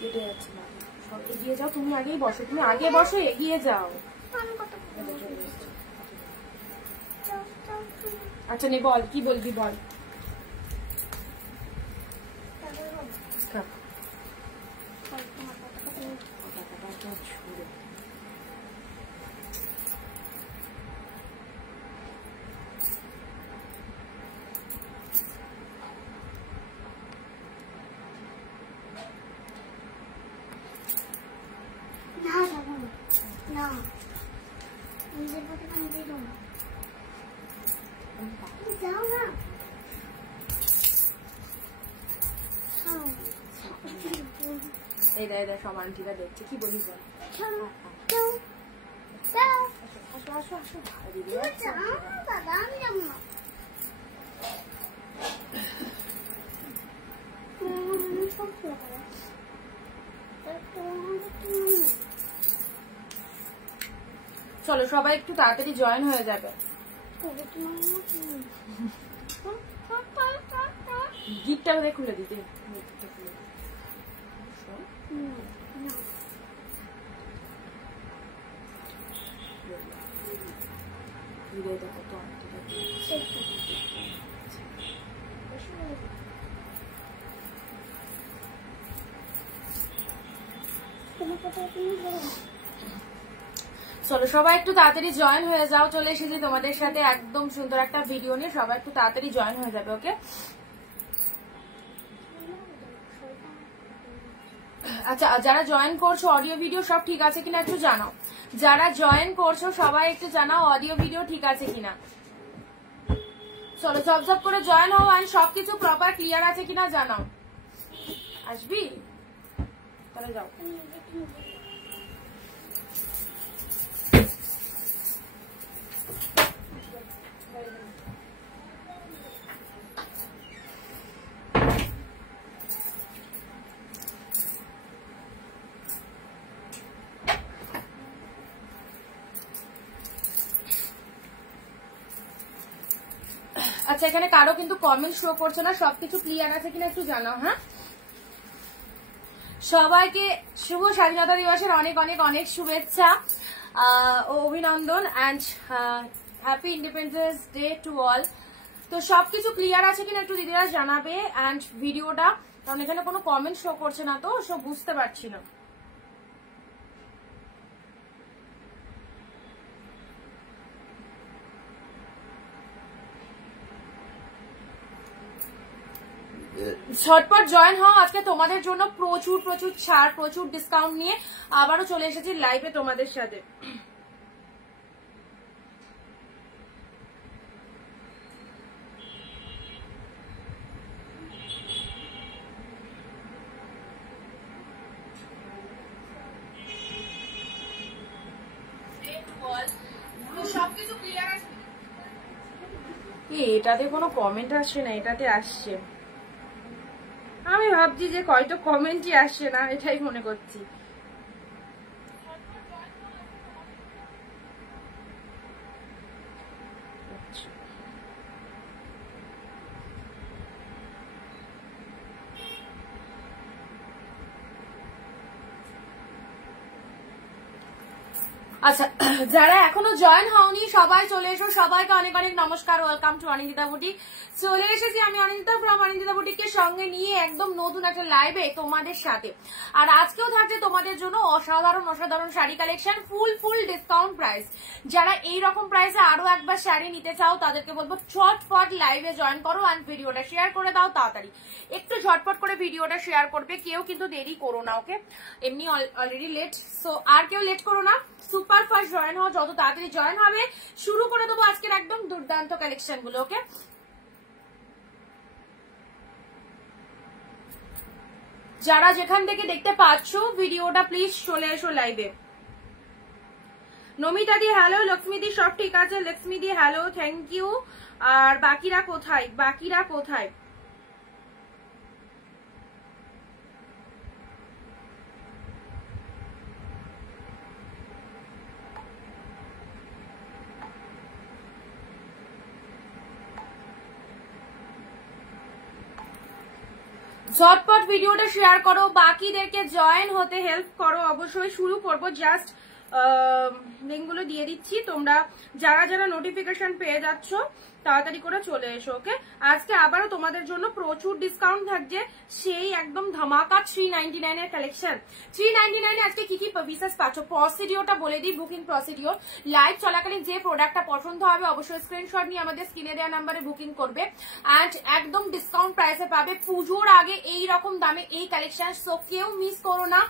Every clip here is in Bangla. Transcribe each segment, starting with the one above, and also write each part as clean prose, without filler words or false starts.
কেটে যাচ্ছে না, এগিয়ে যাও, তুমি আগেই বসো, তুমি আগে বসো, এগিয়ে যাও। আচ্ছা নে বল, কি বলবি বল। এই দেখ দেখ সব আন্টিরা দেখছে, কি বলি বল। আসো আসো আসো, দাদা আমি যাবো না। চলো সবাই একটু তাড়াতাড়ি জয়েন হয়ে যাবে। গিটটা খুলে দিতে, দেখো তো চলো সবাই একটু তাড়াতাড়ি জয়েন হয়ে যাও। চলে এসেছি তোমাদের সাথে একদম সুন্দর একটা ভিডিও নিয়ে, সবাই একটু তাড়াতাড়ি জয়েন হয়ে যাবে। ওকে আচ্ছা, যারা জয়েন করছো অডিও ভিডিও সব ঠিক আছে কিনা একটু জানাও। যারা জয়েন করছো সবাই একটু জানাও অডিও ভিডিও ঠিক আছে কিনা। চলো ঝপঝপ করে জয়েন হও, আর সবকিছু প্রপার ক্লিয়ার আছে কিনা জানাও। আসবি তাহলে যাও। আচ্ছা এখানে কারো কিন্তু কমেন্ট শো করছে না, সবকিছু ক্লিয়ার আছে কিনা একটু জানাও। হ্যাঁ, সবাইকে শুভ স্বাধীনতা দিবসের অনেক অনেক অনেক শুভেচ্ছা ও অভিনন্দন and happy independence day to all. তো সবকিছু ক্লিয়ার আছে কিনা একটু দিদিরা জানাবে। অ্যান্ড ভিডিওটা, কারণ এখানে কোনো কমেন্ট শো করছে না তো সব বুঝতে পারছি না। ঝটপট জয়েন হও, আজকে তোমাদের জন্য প্রচুর প্রচুর ছাড়, প্রচুর ডিসকাউন্ট নিয়ে আবারও চলে এসেছি লাইভে তোমাদের সাথে। এটাতে কোনো কমেন্ট আসছে না, এটাতে আসছে। আমি ভাবছি যে কয়টা কমেন্টই আসছে না, এটাই মনে করছি। আচ্ছা, যারা এখনো জয়েন হওনি সবাই চলে এসো। সবাইকে অনেক অনেক নমস্কার, ওয়েলকাম টু অনিন্দিতা বুটিক। চলে এসেছি আমি অনিন্দিতা ফ্রম অনিন্দিতা বুটিককে সঙ্গে নিয়ে একদম নতুন একটা লাইভে তোমাদের সাথে। আর আজকেও থাকছে তোমাদের জন্য অসাধারণ অসাধারণ শাড়ি কালেকশন, ফুল ডিসকাউন্ট প্রাইস। যারা এইরকম প্রাইসে আরো একবার শাড়ি নিতে চাও তাদেরকে বলবো ঝটপট লাইভে জয়েন করো আর ভিডিওটা শেয়ার করে দাও তাড়াতাড়ি। একটু ঝটপট করে ভিডিওটা শেয়ার করবে, কেউ কিন্তু দেরি করো না। ওকে, এমনি অলরেডি লেট, সো আর কেউ লেট করো না, সুপার ফাস্ট জয়েন হও। যত তাড়াতাড়ি জয়েন হবে শুরু করে দেবো আজকের একদম দুর্দান্ত কালেকশন গুলো। ওকে, যারা যেখান থেকে দেখতে পাচ্ছ ভিডিওটা প্লিজ চলে এসো লাইভে। নমিতা দি হ্যালো, লক্ষ্মী দি সব ঠিক আছে, লক্ষ্মী দি হ্যালো, থ্যাংক ইউ। আর বাকিরা কোথায়, বাকিরা কোথায়? ঝটপট ভিডিওটা শেয়ার করো, বাকিদেরকে জয়েন হতে হেল্প করো। অবশ্যই শুরু করবো, জাস্ট লিঙ্কগুলো দিয়ে দিচ্ছি, তোমরা যারা যারা নোটিফিকেশন পেয়ে যাচ্ছ তাড়াতাড়ি করে চলে এসো। ওকে, আজকে আবারও তোমাদের জন্য প্রচুর ডিসকাউন্ট থাকছে, সেই একদম ধামাকা 399 এর কালেকশন। 399 আজকে কি কি পিসেস পাচ্ছ প্রসিডিওরটা বলে দিই। বুকিং প্রসিডিওর, লাইভ চলাকালীন যে প্রোডাক্টটা পছন্দ হবে অবশ্যই স্ক্রিনশট নিয়ে আমাদের স্ক্রিনে দেওয়া নাম্বারে বুকিং করবে, অ্যান্ড একদম ডিসকাউন্ট প্রাইসে পাবে। পুজোর আগে এই রকম দামে এই কালেকশন, সো কেউ মিস করো না।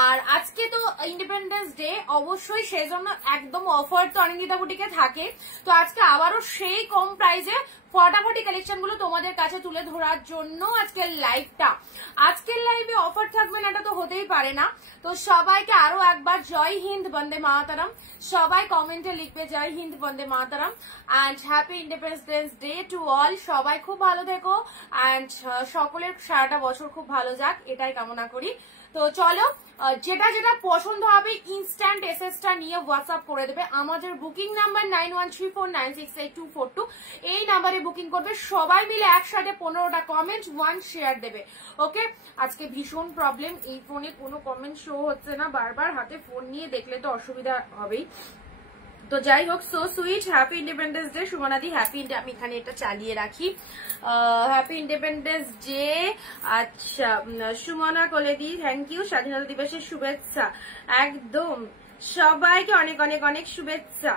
আর আজকে তো ইন্ডিপেন্ডেন্স ডে, অবশ্যই সেজন্য একদম অফার তো অনিন্দিতা বুটিকে থাকে। তো আজকে আবারও সেই কম প্রাইসে ফটাফটি কালেকশন গুলো তোমাদের কাছে তুলে ধরার জন্য আজকের লাইভটা। আজকের লাইভে অফার থাকবে না এটা তো হতেই পারে না। তো সবাইকে আরো একবার জয় হিন্দ, বন্দে মাতারাম। সবাই কমেন্টে লিখবে জয় হিন্দ, বন্দে মাতারাম, and happy independence day to all. সবাই খুব ভালো থেকো, অ্যান্ড সকলের সারাটা বছর খুব ভালো যাক, এটাই কামনা করি। তো চলো, যেটা যেটা পছন্দ হবে ইনস্ট্যান্ট এসএসটা নিয়ে হোয়াটসঅ্যাপ করে দেবে। আমাদের বুকিং নাম্বার 9134968242, এই নাম্বারে বুকিং করবে। সবাই মিলে একসাথে 15টা কমেন্ট, 1 শেয়ার দেবে। ওকে, আজকে ভীষণ প্রবলেম, এই ফোনে কোনো কমেন্ট শো হচ্ছে না, বারবার হাতে ফোন নিয়ে দেখলে তো অসুবিধা হবেই। তো যাই হোক, so sweet, happy independence day শুভনাদি, হ্যাপি, আমি এখানে এটা চালিয়ে রাখি, হ্যাপি ইন্ডিপেন্ডেন্স ডে। আচ্ছা, সুমনা কলেদি থ্যাংক ইউ, স্বাধীনতা দিবসের শুভেচ্ছা। একদম সবাইকে অনেক অনেক অনেক শুভেচ্ছা।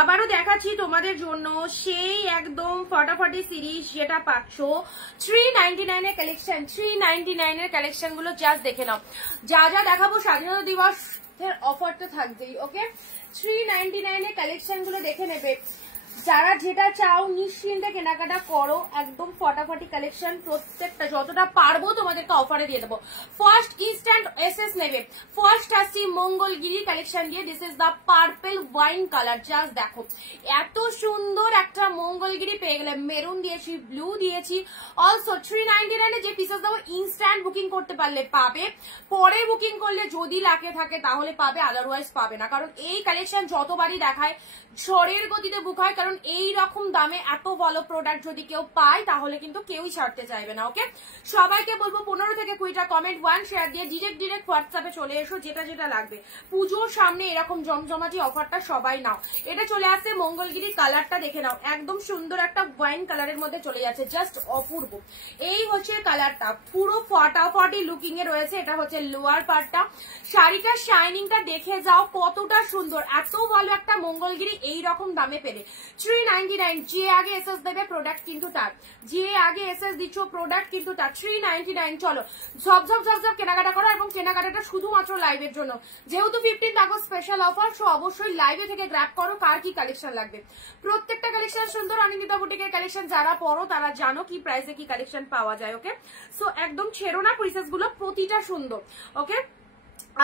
আবারও দেখাচ্ছি তোমাদের জন্য সেই একদম ফটাফটি সিরিজ যেটা পাচ্ছ 399 এর কালেকশন। 399 এর কালেকশন গুলো জাস্ট দেখে নাও। যা যা দেখাবো স্বাধীনতা দিবস অফার তো থাকবেই। ওকে, 399 এর কালেকশন গুলো দেখে নেবে। যারা যেটা চাও নিশ্চিন্তে কেনাকাটা করো, একদম ফটাফটি কালেকশন, প্রত্যেকটা যতটা পারবো তোমাদেরকে অফারে দিয়ে দেবো। ফার্স্ট ইনস্ট্যান্ট এসএস নেবে, ফার্স্ট আসছি মঙ্গলগিরি কালেকশন দিয়ে। This is the purple wine colour, just দেখো এত সুন্দর একটা মঙ্গলগিরি পেয়ে গেলে। মেরুন দিয়েছি, ব্লু দিয়েছি। অলসো 399 যে পিসেস দেবো ইনস্ট্যান্ট বুকিং করতে পারলে পাবে, পরে বুকিং করলে যদি লাখে থাকে তাহলে পাবে, আদারওয়াইজ পাবে না। কারণ এই কালেকশন যতবারই দেখায় ঝড়ের গতিতে বুক হয়, কারণ এই রকম দামে এত ভালো প্রোডাক্ট যদি কেউ পায় তাহলে কিন্তু কেউই ছাড়তে চাইবে না। ওকে, সবাইকে বলবো 15 থেকে 20টা কমেন্ট, 1 শেয়ার দিয়ে ডিরেক্ট হোয়াটসঅ্যাপে চলে এসো, যেটা যেটা লাগবে। পুজোর সামনে এরকম জমজমাটি অফারটা সবাই নাও। এটা চলে আসছে মঙ্গলগিরি, কালারটা দেখে নাও, একদম সুন্দর একটা ওয়াইন কালারের মধ্যে চলে যাচ্ছে, জাস্ট অপূর্ব। এই হচ্ছে কালারটা, পুরো ফটাফটি লুকিং এ রয়েছে। এটা হচ্ছে লোয়ার পার্টটা, শাড়িটার শাইনিংটা দেখে যাও কতটা সুন্দর। এত ভালো একটা মঙ্গলগিরি এই রকম দামে পেলে 399। যে আগে এসএস দেবে প্রোডাক্ট কিন্তু তার, যে আগে এসএস দিচ্ছ প্রোডাক্ট কিন্তু তার। 399। চলো ঝপঝপ কেনাকাটা করো, এবং কেনাকাটাটা শুধুমাত্র লাইভের জন্য, যেহেতু 15 আগস্ট স্পেশাল অফার। সো অবশ্যই লাইভে থেকে গ্র্যাব করো কার কি কালেকশন লাগবে। প্রত্যেকটা কালেকশন সুন্দর। অনিন্দিতা বুটিকের কালেকশন যারা পরো তারা জানো কি প্রাইসে কি কালেকশন পাওয়া যায়। ওকে, সো একদম ছেড়ো না, পিসেস গুলো প্রতিটা সুন্দর। ওকে,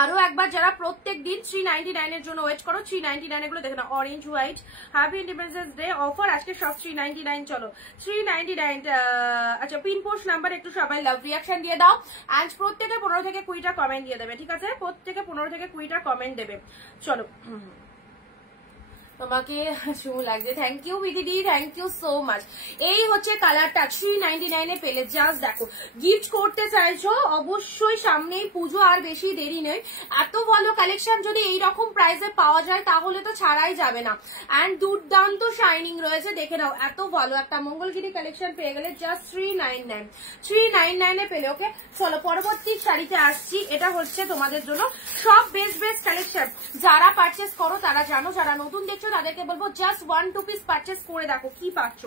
আরো একবার যারা প্রত্যেক দিন 399 এর জন্য ওয়েট করো, 399 এগুলো দেখে নাও। Orange white, happy independence day offer আজকে সব 399। চলো 399। আচ্ছা, পিন পোস্ট নাম্বার একটু সবাই লাভ রিয়াকশন দিয়ে দাও, অ্যান্ড প্রত্যেকে 15 থেকে 20টা কমেন্ট দিয়ে দেবে। ঠিক আছে, প্রত্যেকে 15 থেকে 20টা কমেন্ট দেবে। চলো, তোমাকে শুভ লাগছে, থ্যাংক ইউ বিদিদি, থ্যাংক ইউ সো মাচ। এই হচ্ছে কালারটা 399 এ পেলে, জাস্ট দেখো। গিফট করতে চাইছো অবশ্যই, সামনেই পুজো, আর বেশি দেরি নেই। এত ভালো কালেকশন যদি এইরকম প্রাইসে পাওয়া যায় তাহলে তো ছাড়াই যাবে না। অ্যান্ড দুর্দান্ত শাইনিং রয়েছে, দেখে নাও এত ভালো একটা মঙ্গলগিরি কালেকশন পেয়ে গেলে জাস্ট 399 এ পেলে। ওকে, চলো পরবর্তী শাড়িতে আসছি। এটা হচ্ছে তোমাদের জন্য সব বেস্ট কালেকশন। যারা পারচেস করো তারা জানো, যারা নতুন দেখছো তাদেরকে বলবো জাস্ট 1-2 পিস পারচেস করে দেখো কি পাচ্ছ।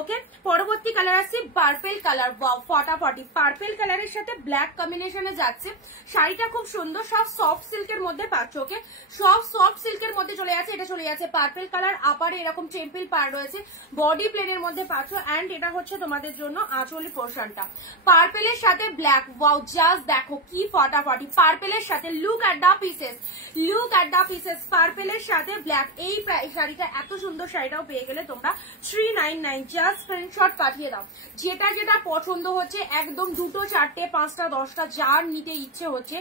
ওকে, পরবর্তী কালার আসছে পার্পেল কালার। ফটাফটি পার্পেল কালারের সাথে ব্ল্যাক কম্বিনেশনে যাচ্ছে। শাড়িটা খুব সুন্দর, সব সফট সিল্কের মধ্যে পাচ্ছ। ওকে, সব সফট সিল্কের মধ্যে চলে যাচ্ছে। এটা চলে যাচ্ছে পার্পেল কালার, আপারে এরকম টেম্পল পার রয়েছে, বডি প্লেনের মধ্যে পাচ্ছ। অ্যান্ড এটা হচ্ছে তোমাদের জন্য আঁচলি পোর্শনটা, পার্পেলের সাথে ব্ল্যাক। ওয়াও, জাস্ট দেখো কি ফটাফটি। পার্পেলের সাথে লুক অ্যাট দা পিসেস, পার্পেলের সাথে ব্ল্যাক। এই শাড়িটা এত সুন্দর, শাড়িটাও পেয়ে গেলে তোমরা 399। জাস্ট স্ক্রিনশট পাচ্ছ পাঠিয়ে দাও। যেটা যেটা পছন্দ হচ্ছে একদম 2টো 4টে 5টা 10টা যার নিতে ইচ্ছে হচ্ছে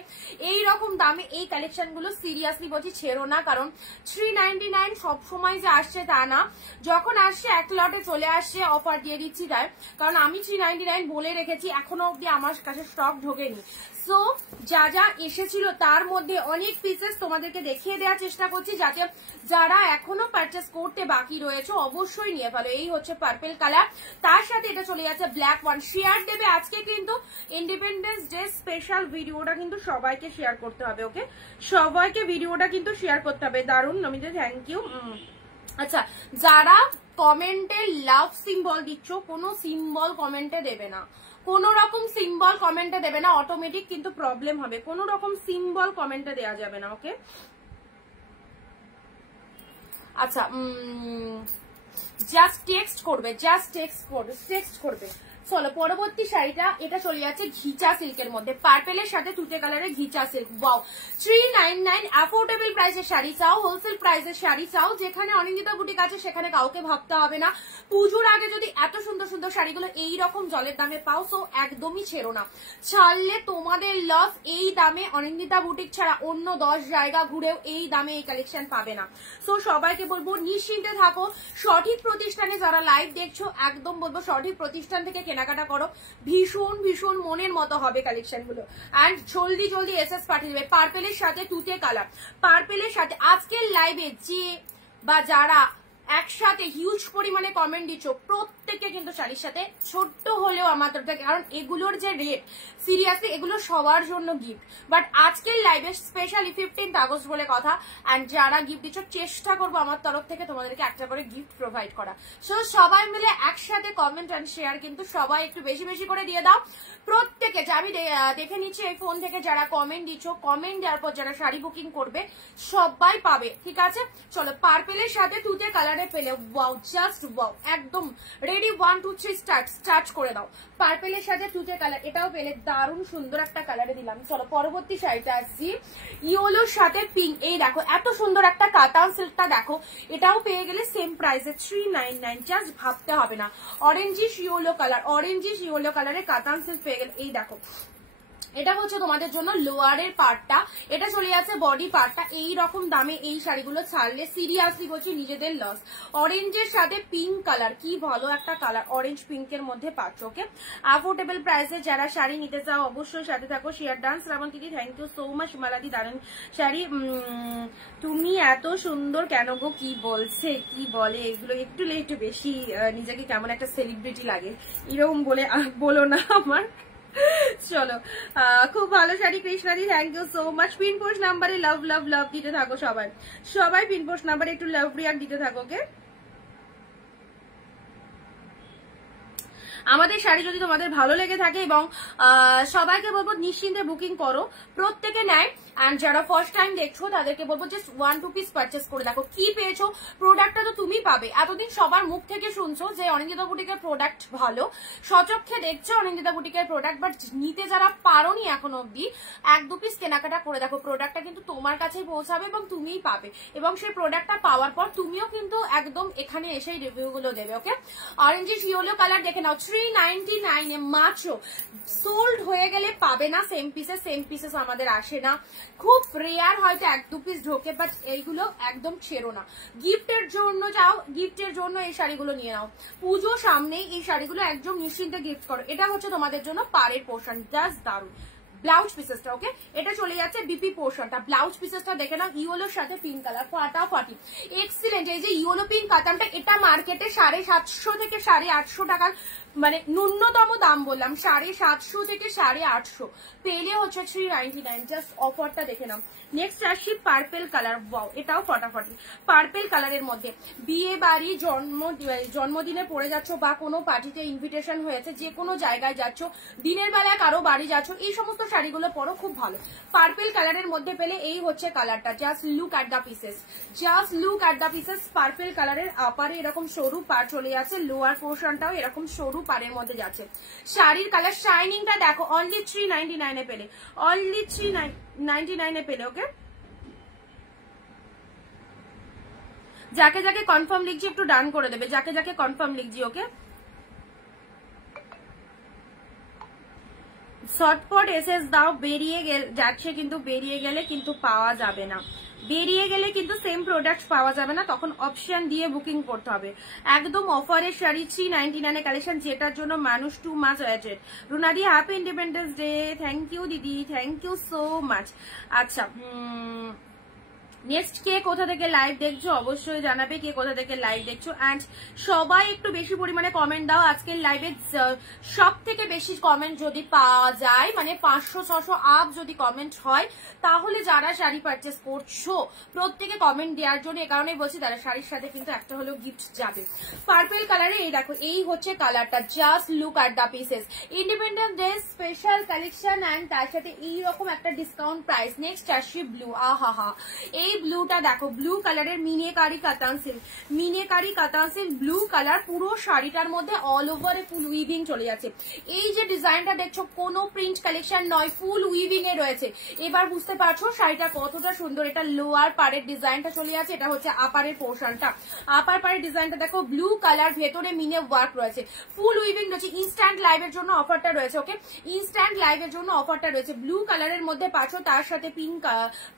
এই রকম দামে এই কালেকশন গুলো সিরিয়াসলি বলছি ছেড়ো না, কারণ 399 সবসময় যে আসছে তা না, যখন আসছে এক লটে চলে আসছে অফার দিয়ে দিচ্ছি তাই, কারণ আমি 399 বলে রেখেছি, এখনো অব্দি আমার কাছে স্টক ঢোকেনি। সো যা যা এসেছিল তার মধ্যে অনেক পিসেস তোমাদেরকে দেখিয়ে দেওয়ার চেষ্টা করছি, যাতে যারা এখনো পারচেস করতে বাকি রয়েছে অবশ্যই নিয়ে ফেলো। এই হচ্ছে পার্পেল কালার, তার সাথে এটা চলে যাচ্ছে ব্ল্যাক ওয়ান। শেয়ার দেবে আজকে কিন্তু ইন্ডিপেন্ডেন্স ডে স্পেশাল ভিডিওটা কিন্তু সবাইকে শেয়ার করতে হবে। ওকে, সবাইকে ভিডিওটা কিন্তু শেয়ার করতে হবে। দারুণ নমিতা, থ্যাংক ইউ। আচ্ছা, যারা কমেন্টে লাভ সিম্বল দিচ্ছ, কোনো সিম্বল কমেন্টে দেবে না, কোন রকম সিম্বল কমেন্টে দেবে না, অটোমেটিক কিন্তু প্রবলেম হবে। কোন রকম সিম্বল কমেন্টে দেওয়া যাবে না। ওকে, আচ্ছা, জাস্ট টেক্সট করবে, জাস্ট টেক্সট করবে। চলো পরবর্তী শাড়িটা, এটা চলে যাচ্ছে ঘিচা সিল্কের মধ্যে, পার্পেলের সাথে তুতে কালারের ঘিচা সিল্ক। ওয়াও, 399 অ্যাফোর্ডেবল প্রাইসের শাড়ি চাও, হোলসেল প্রাইসের শাড়ি চাও, যেখানে অনিন্দিতা বুটিক আছে সেখানে কাউকে ভাবতে হবে না। পুজোর আগে যদি এত সুন্দর সুন্দর শাড়িগুলো এইরকম জলের দামে পাও, সো একদমই ছেড়ো না, ছাড়লে তোমাদের লস। এই দামে অনিন্দিতা বুটিক ছাড়া অন্য 10 জায়গা ঘুরেও এই দামে এই কালেকশন পাবে না। সো সবাইকে বলবো নিশ্চিন্তে থাকো, সঠিক প্রতিষ্ঠানে যারা লাইভ দেখছো একদম বলবো সঠিক প্রতিষ্ঠান থেকে কেনাকাটা করো, ভীষণ ভীষণ মনের মতো হবে কালেকশন গুলো। এন্ড জলদি জলদি এসএস পাঠিয়ে দেবে। পার্পেলের সাথে তুতে কালার, পার্পেলের সাথে আজকের লাইভে যে বা যারা একসাথে হিউজ পরিমাণে কমেন্ট দিচ্ছ প্রত্যেকে কিন্তু শাড়ির সাথে ছোট্ট হলেও আমার তরফ থেকে, কারণ এগুলোর যে রেট সিরিয়াসলি এগুলো সবার জন্য গিফট, বাট আজকের লাইভে স্পেশালি 15 আগস্ট বলে কথা। এন্ড যারা গিফট দিচ্ছ চেষ্টা করবো আমার তরফ থেকে তোমাদেরকে একটা করে গিফট প্রোভাইড করা। সো সবাই মিলে একসাথে কমেন্ট এন্ড শেয়ার কিন্তু সবাই একটু বেশি বেশি করে দিয়ে দাও প্রত্যেকে। আমি দেখে নিচ্ছি এই ফোন থেকে যারা কমেন্ট দিচ্ছ, কমেন্ট দেওয়ার পর যারা শাড়ি বুকিং করবে সবাই পাবে, ঠিক আছে? চলো পার্পেলের সাথে তুতে কালারে পেলে, ওয়াও, জাস্ট ওয়াও, একদম রেডি। 1 2 3 স্টার্ট করে দাও। পার্পেলের সাথে তুতে কালার, এটাও পেলে, দারুণ সুন্দর একটা কালারে দিলাম। চলো পরবর্তী শাড়িটা আসছি, ইয়েলোর সাথে পিঙ্ক। এই দেখো এত সুন্দর একটা কাতান সিল্কটা দেখো, এটাও পেয়ে গেলে সেম প্রাইসে 399, জাস্ট ভাবতে হবে না। Orangish yellow colour, orangish yellow কালারের কাতান সিল্ক পেয়ে গেলে। এই দেখো এটা হচ্ছে তোমাদের জন্য লোয়ারের পার্টটা, এটা চলে যাচ্ছে বডি পার্টটা। এই রকম দামে এই শাড়িগুলো ছাড়লে সিরিয়াসলি বলছি নিজেদের লস। অরেঞ্জের সাথে পিঙ্ক কালার, কি ভালো একটা কালার, অরেঞ্জ পিঙ্কের মধ্যে পাচ্ছ। ওকে, অ্যাফোর্ডেবল প্রাইসে যারা শাড়ি নিতে চাও অবশ্যই সাথে থাকো। শেয়ার ডান শ্রাবন্তীদি, থ্যাংক ইউ সো মাচ। মালাদি, দারুণ শাড়ি। তুমি এত সুন্দর কেন গো, কি বলছে কি বলে এগুলো, একটু বেশি নিজেকে কেমন একটা সেলিব্রিটি লাগে, এরকম বলে বলো না আমার। চলো খুব ভালো শাড়ি কৃষ্ণাদি, thank you so much. Pin post নাম্বারে লাভ লাভ লাভ দিতে থাকো সবাই পিনপোস্ট নাম্বারে একটু লাভ রিয়াক্ট দিতে থাকো। ওকে, আমাদের শাড়ি যদি তোমাদের ভালো লেগে থাকে এবং সবাইকে বলবো নিশ্চিন্তে বুকিং করো, প্রত্যেকে নেয়। এন্ড যারা ফার্স্ট টাইম দেখছো তাদেরকে বলবো জাস্ট 1 2 পিস পারচেস করে দেখো কি পেয়েছো। প্রোডাক্টটা তো তুমি পাবে, এতদিন সবার মুখ থেকে শুনছো যে অনিন্দিতা বুটিকের প্রোডাক্ট ভালো, সচক্ষে দেখছো অনিন্দিতা বুটিকের প্রোডাক্ট, বাট নিতে যারা পারোনি এখনো অব্দি 1 2 পিস কেনাকাটা করে দেখো, প্রোডাক্টটা কিন্তু তোমার কাছেই পৌঁছাবে এবং তুমিই পাবে, এবং সেই প্রোডাক্টটা পাওয়ার পর তুমিও কিন্তু একদম এখানে এসেই রিভিউ গুলো দেবে। ওকে, অরেঞ্জিশ ইয়েলো কালার দেখে নাও, 399 এ মাত্র। সোল্ড হয়ে গেলে পাবে না সেম পিসেস আমাদের আসে না, খুব রেয়ার, হয়তো 1 2 পিস ঢোকে, বাট এইগুলো একদম ছেড়ো না। গিফটের জন্য যাও, গিফটের জন্য এই শাড়িগুলো নিয়ে নাও, পুজো সামনেই এই শাড়িগুলো একদম নিশ্চিন্তে গিফট করো। এটা হচ্ছে তোমাদের জন্য পাড়ের পোর্শন, জাস্ট দারুণ। ব্লাউজ পিসেসটা, ওকে, এটা চলে যাচ্ছে বিপি পোর্শনটা। ব্লাউজ পিসেসটা দেখে নাও, ইয়েলোর সাথে পিঙ্ক কালার, ফাটাফাটি এক্সিলেন্ট। এই যে ইয়েলো পিঙ্ক কাতানটা, এটা মার্কেটে 750 থেকে 850 টাকার, মানে ন্যূনতম দাম বললাম, 750 থেকে 850 পেলে হচ্ছে 399, জাস্ট অফারটা দেখে নাও। নেক্সট আসি পার্পেল কালার, ওয়াও, এটাও ফটাফটি পার্পেল কালারের মধ্যে। বিয়ে বাড়ি, জন্মদিনে পড়ে যাচ্ছ বা কোনো পার্টিতে ইনভিটেশন হয়েছে, যে কোনো জায়গায় যাচ্ছ, দিনের বেলায় কারো বাড়ি যাচ্ছ, এই সমস্ত শাড়িগুলো পরো, খুব ভালো। পার্পেল কালারের মধ্যে পেলে এই হচ্ছে কালারটা, just look at the pieces, just look at the pieces. Purple কালারের আপারে এরকম সরু পার চলে যাচ্ছে, লোয়ার পোর্শনটাও এরকম সরু পাড়ের মধ্যে যাচ্ছে। শাড়ির কালার শাইনিংটা দেখো, অনলি 399 এ পেলে, অনলি 399 এ পেলে। ওকে, যাকে যাকে কনফার্ম লিখছি একটু ডান করে দেবে, যাকে যাকে কনফার্ম লিখছি। ওকে, শর্টপট এসএস দাও, বেরিয়ে যাচ্ছে কিন্তু বেরিয়ে গেলে কিন্তু পাওয়া যাবে না, বেরিয়ে গেলে কিন্তু সেম প্রোডাক্ট পাওয়া যাবে না, তখন অপশন দিয়ে বুকিং করতে হবে। একদম অফারের শাড়ি 399 এর কালেকশন, যেটার জন্য মানুষ টু মাচ ওয়েটেড। রুনাদি happy independence day. Thank you দিদি, থ্যাংক ইউ সো মাচ। আচ্ছা, নেক্সট কে কোথা থেকে লাইভ দেখছো অবশ্যই জানাবে, কে কোথা থেকে লাইভ দেখছো। অ্যান্ড সবাই একটু বেশি পরিমাণে কমেন্ট দাও। আজকের লাইভে সব থেকে বেশি কমেন্ট যদি পাওয়া যায়, মানে 500-600 আপ যদি কমেন্ট হয়, তাহলে যারা শাড়ি পারচেস করছো প্রত্যেকে কমেন্ট দেওয়ার জন্য, এ কারণেই বলছি তারা শাড়ির সাথে কিন্তু একটা হলেও গিফট যাবে। পার্পল কালারে এই দেখো, এই হচ্ছে কালারটা, just look at the pieces. Independence day special collection and তার সাথে এইরকম একটা ডিসকাউন্ট প্রাইস। নেক্সট আসি ব্লু, আহা এই ব্লুটা দেখো, ব্লু কালারের মিনেকারি কাতান সিল্ক, মিনেকারি কাতান সিল্ক ব্লু কালার, পুরো শাড়িটার মধ্যে অল ওভার ফুল উইভিং চলে যাচ্ছে। এই যে ডিজাইনটা দেখছো কোনো প্রিন্ট কালেকশন নয়, ফুল উইভিং এ রয়েছে। এবার বুঝতে পারছো শাড়িটা কতটা সুন্দর। এটা লোয়ার পাড়ের ডিজাইনটা চলে যাচ্ছে, এটা হচ্ছে আপারের পোর্শনটা। আপার পাড়ের ডিজাইনটা দেখো, ব্লু কালার, ভেতরে মিনে ওয়ার্ক রয়েছে, ফুল উইভিং রয়েছে। ইনস্ট্যান্ট লাইভের জন্য অফারটা রয়েছে, ওকে, ইনস্ট্যান্ট লাইভের জন্য অফারটা রয়েছে। ব্লু কালারের মধ্যে পাচ্ছ, তার সাথে পিঙ্ক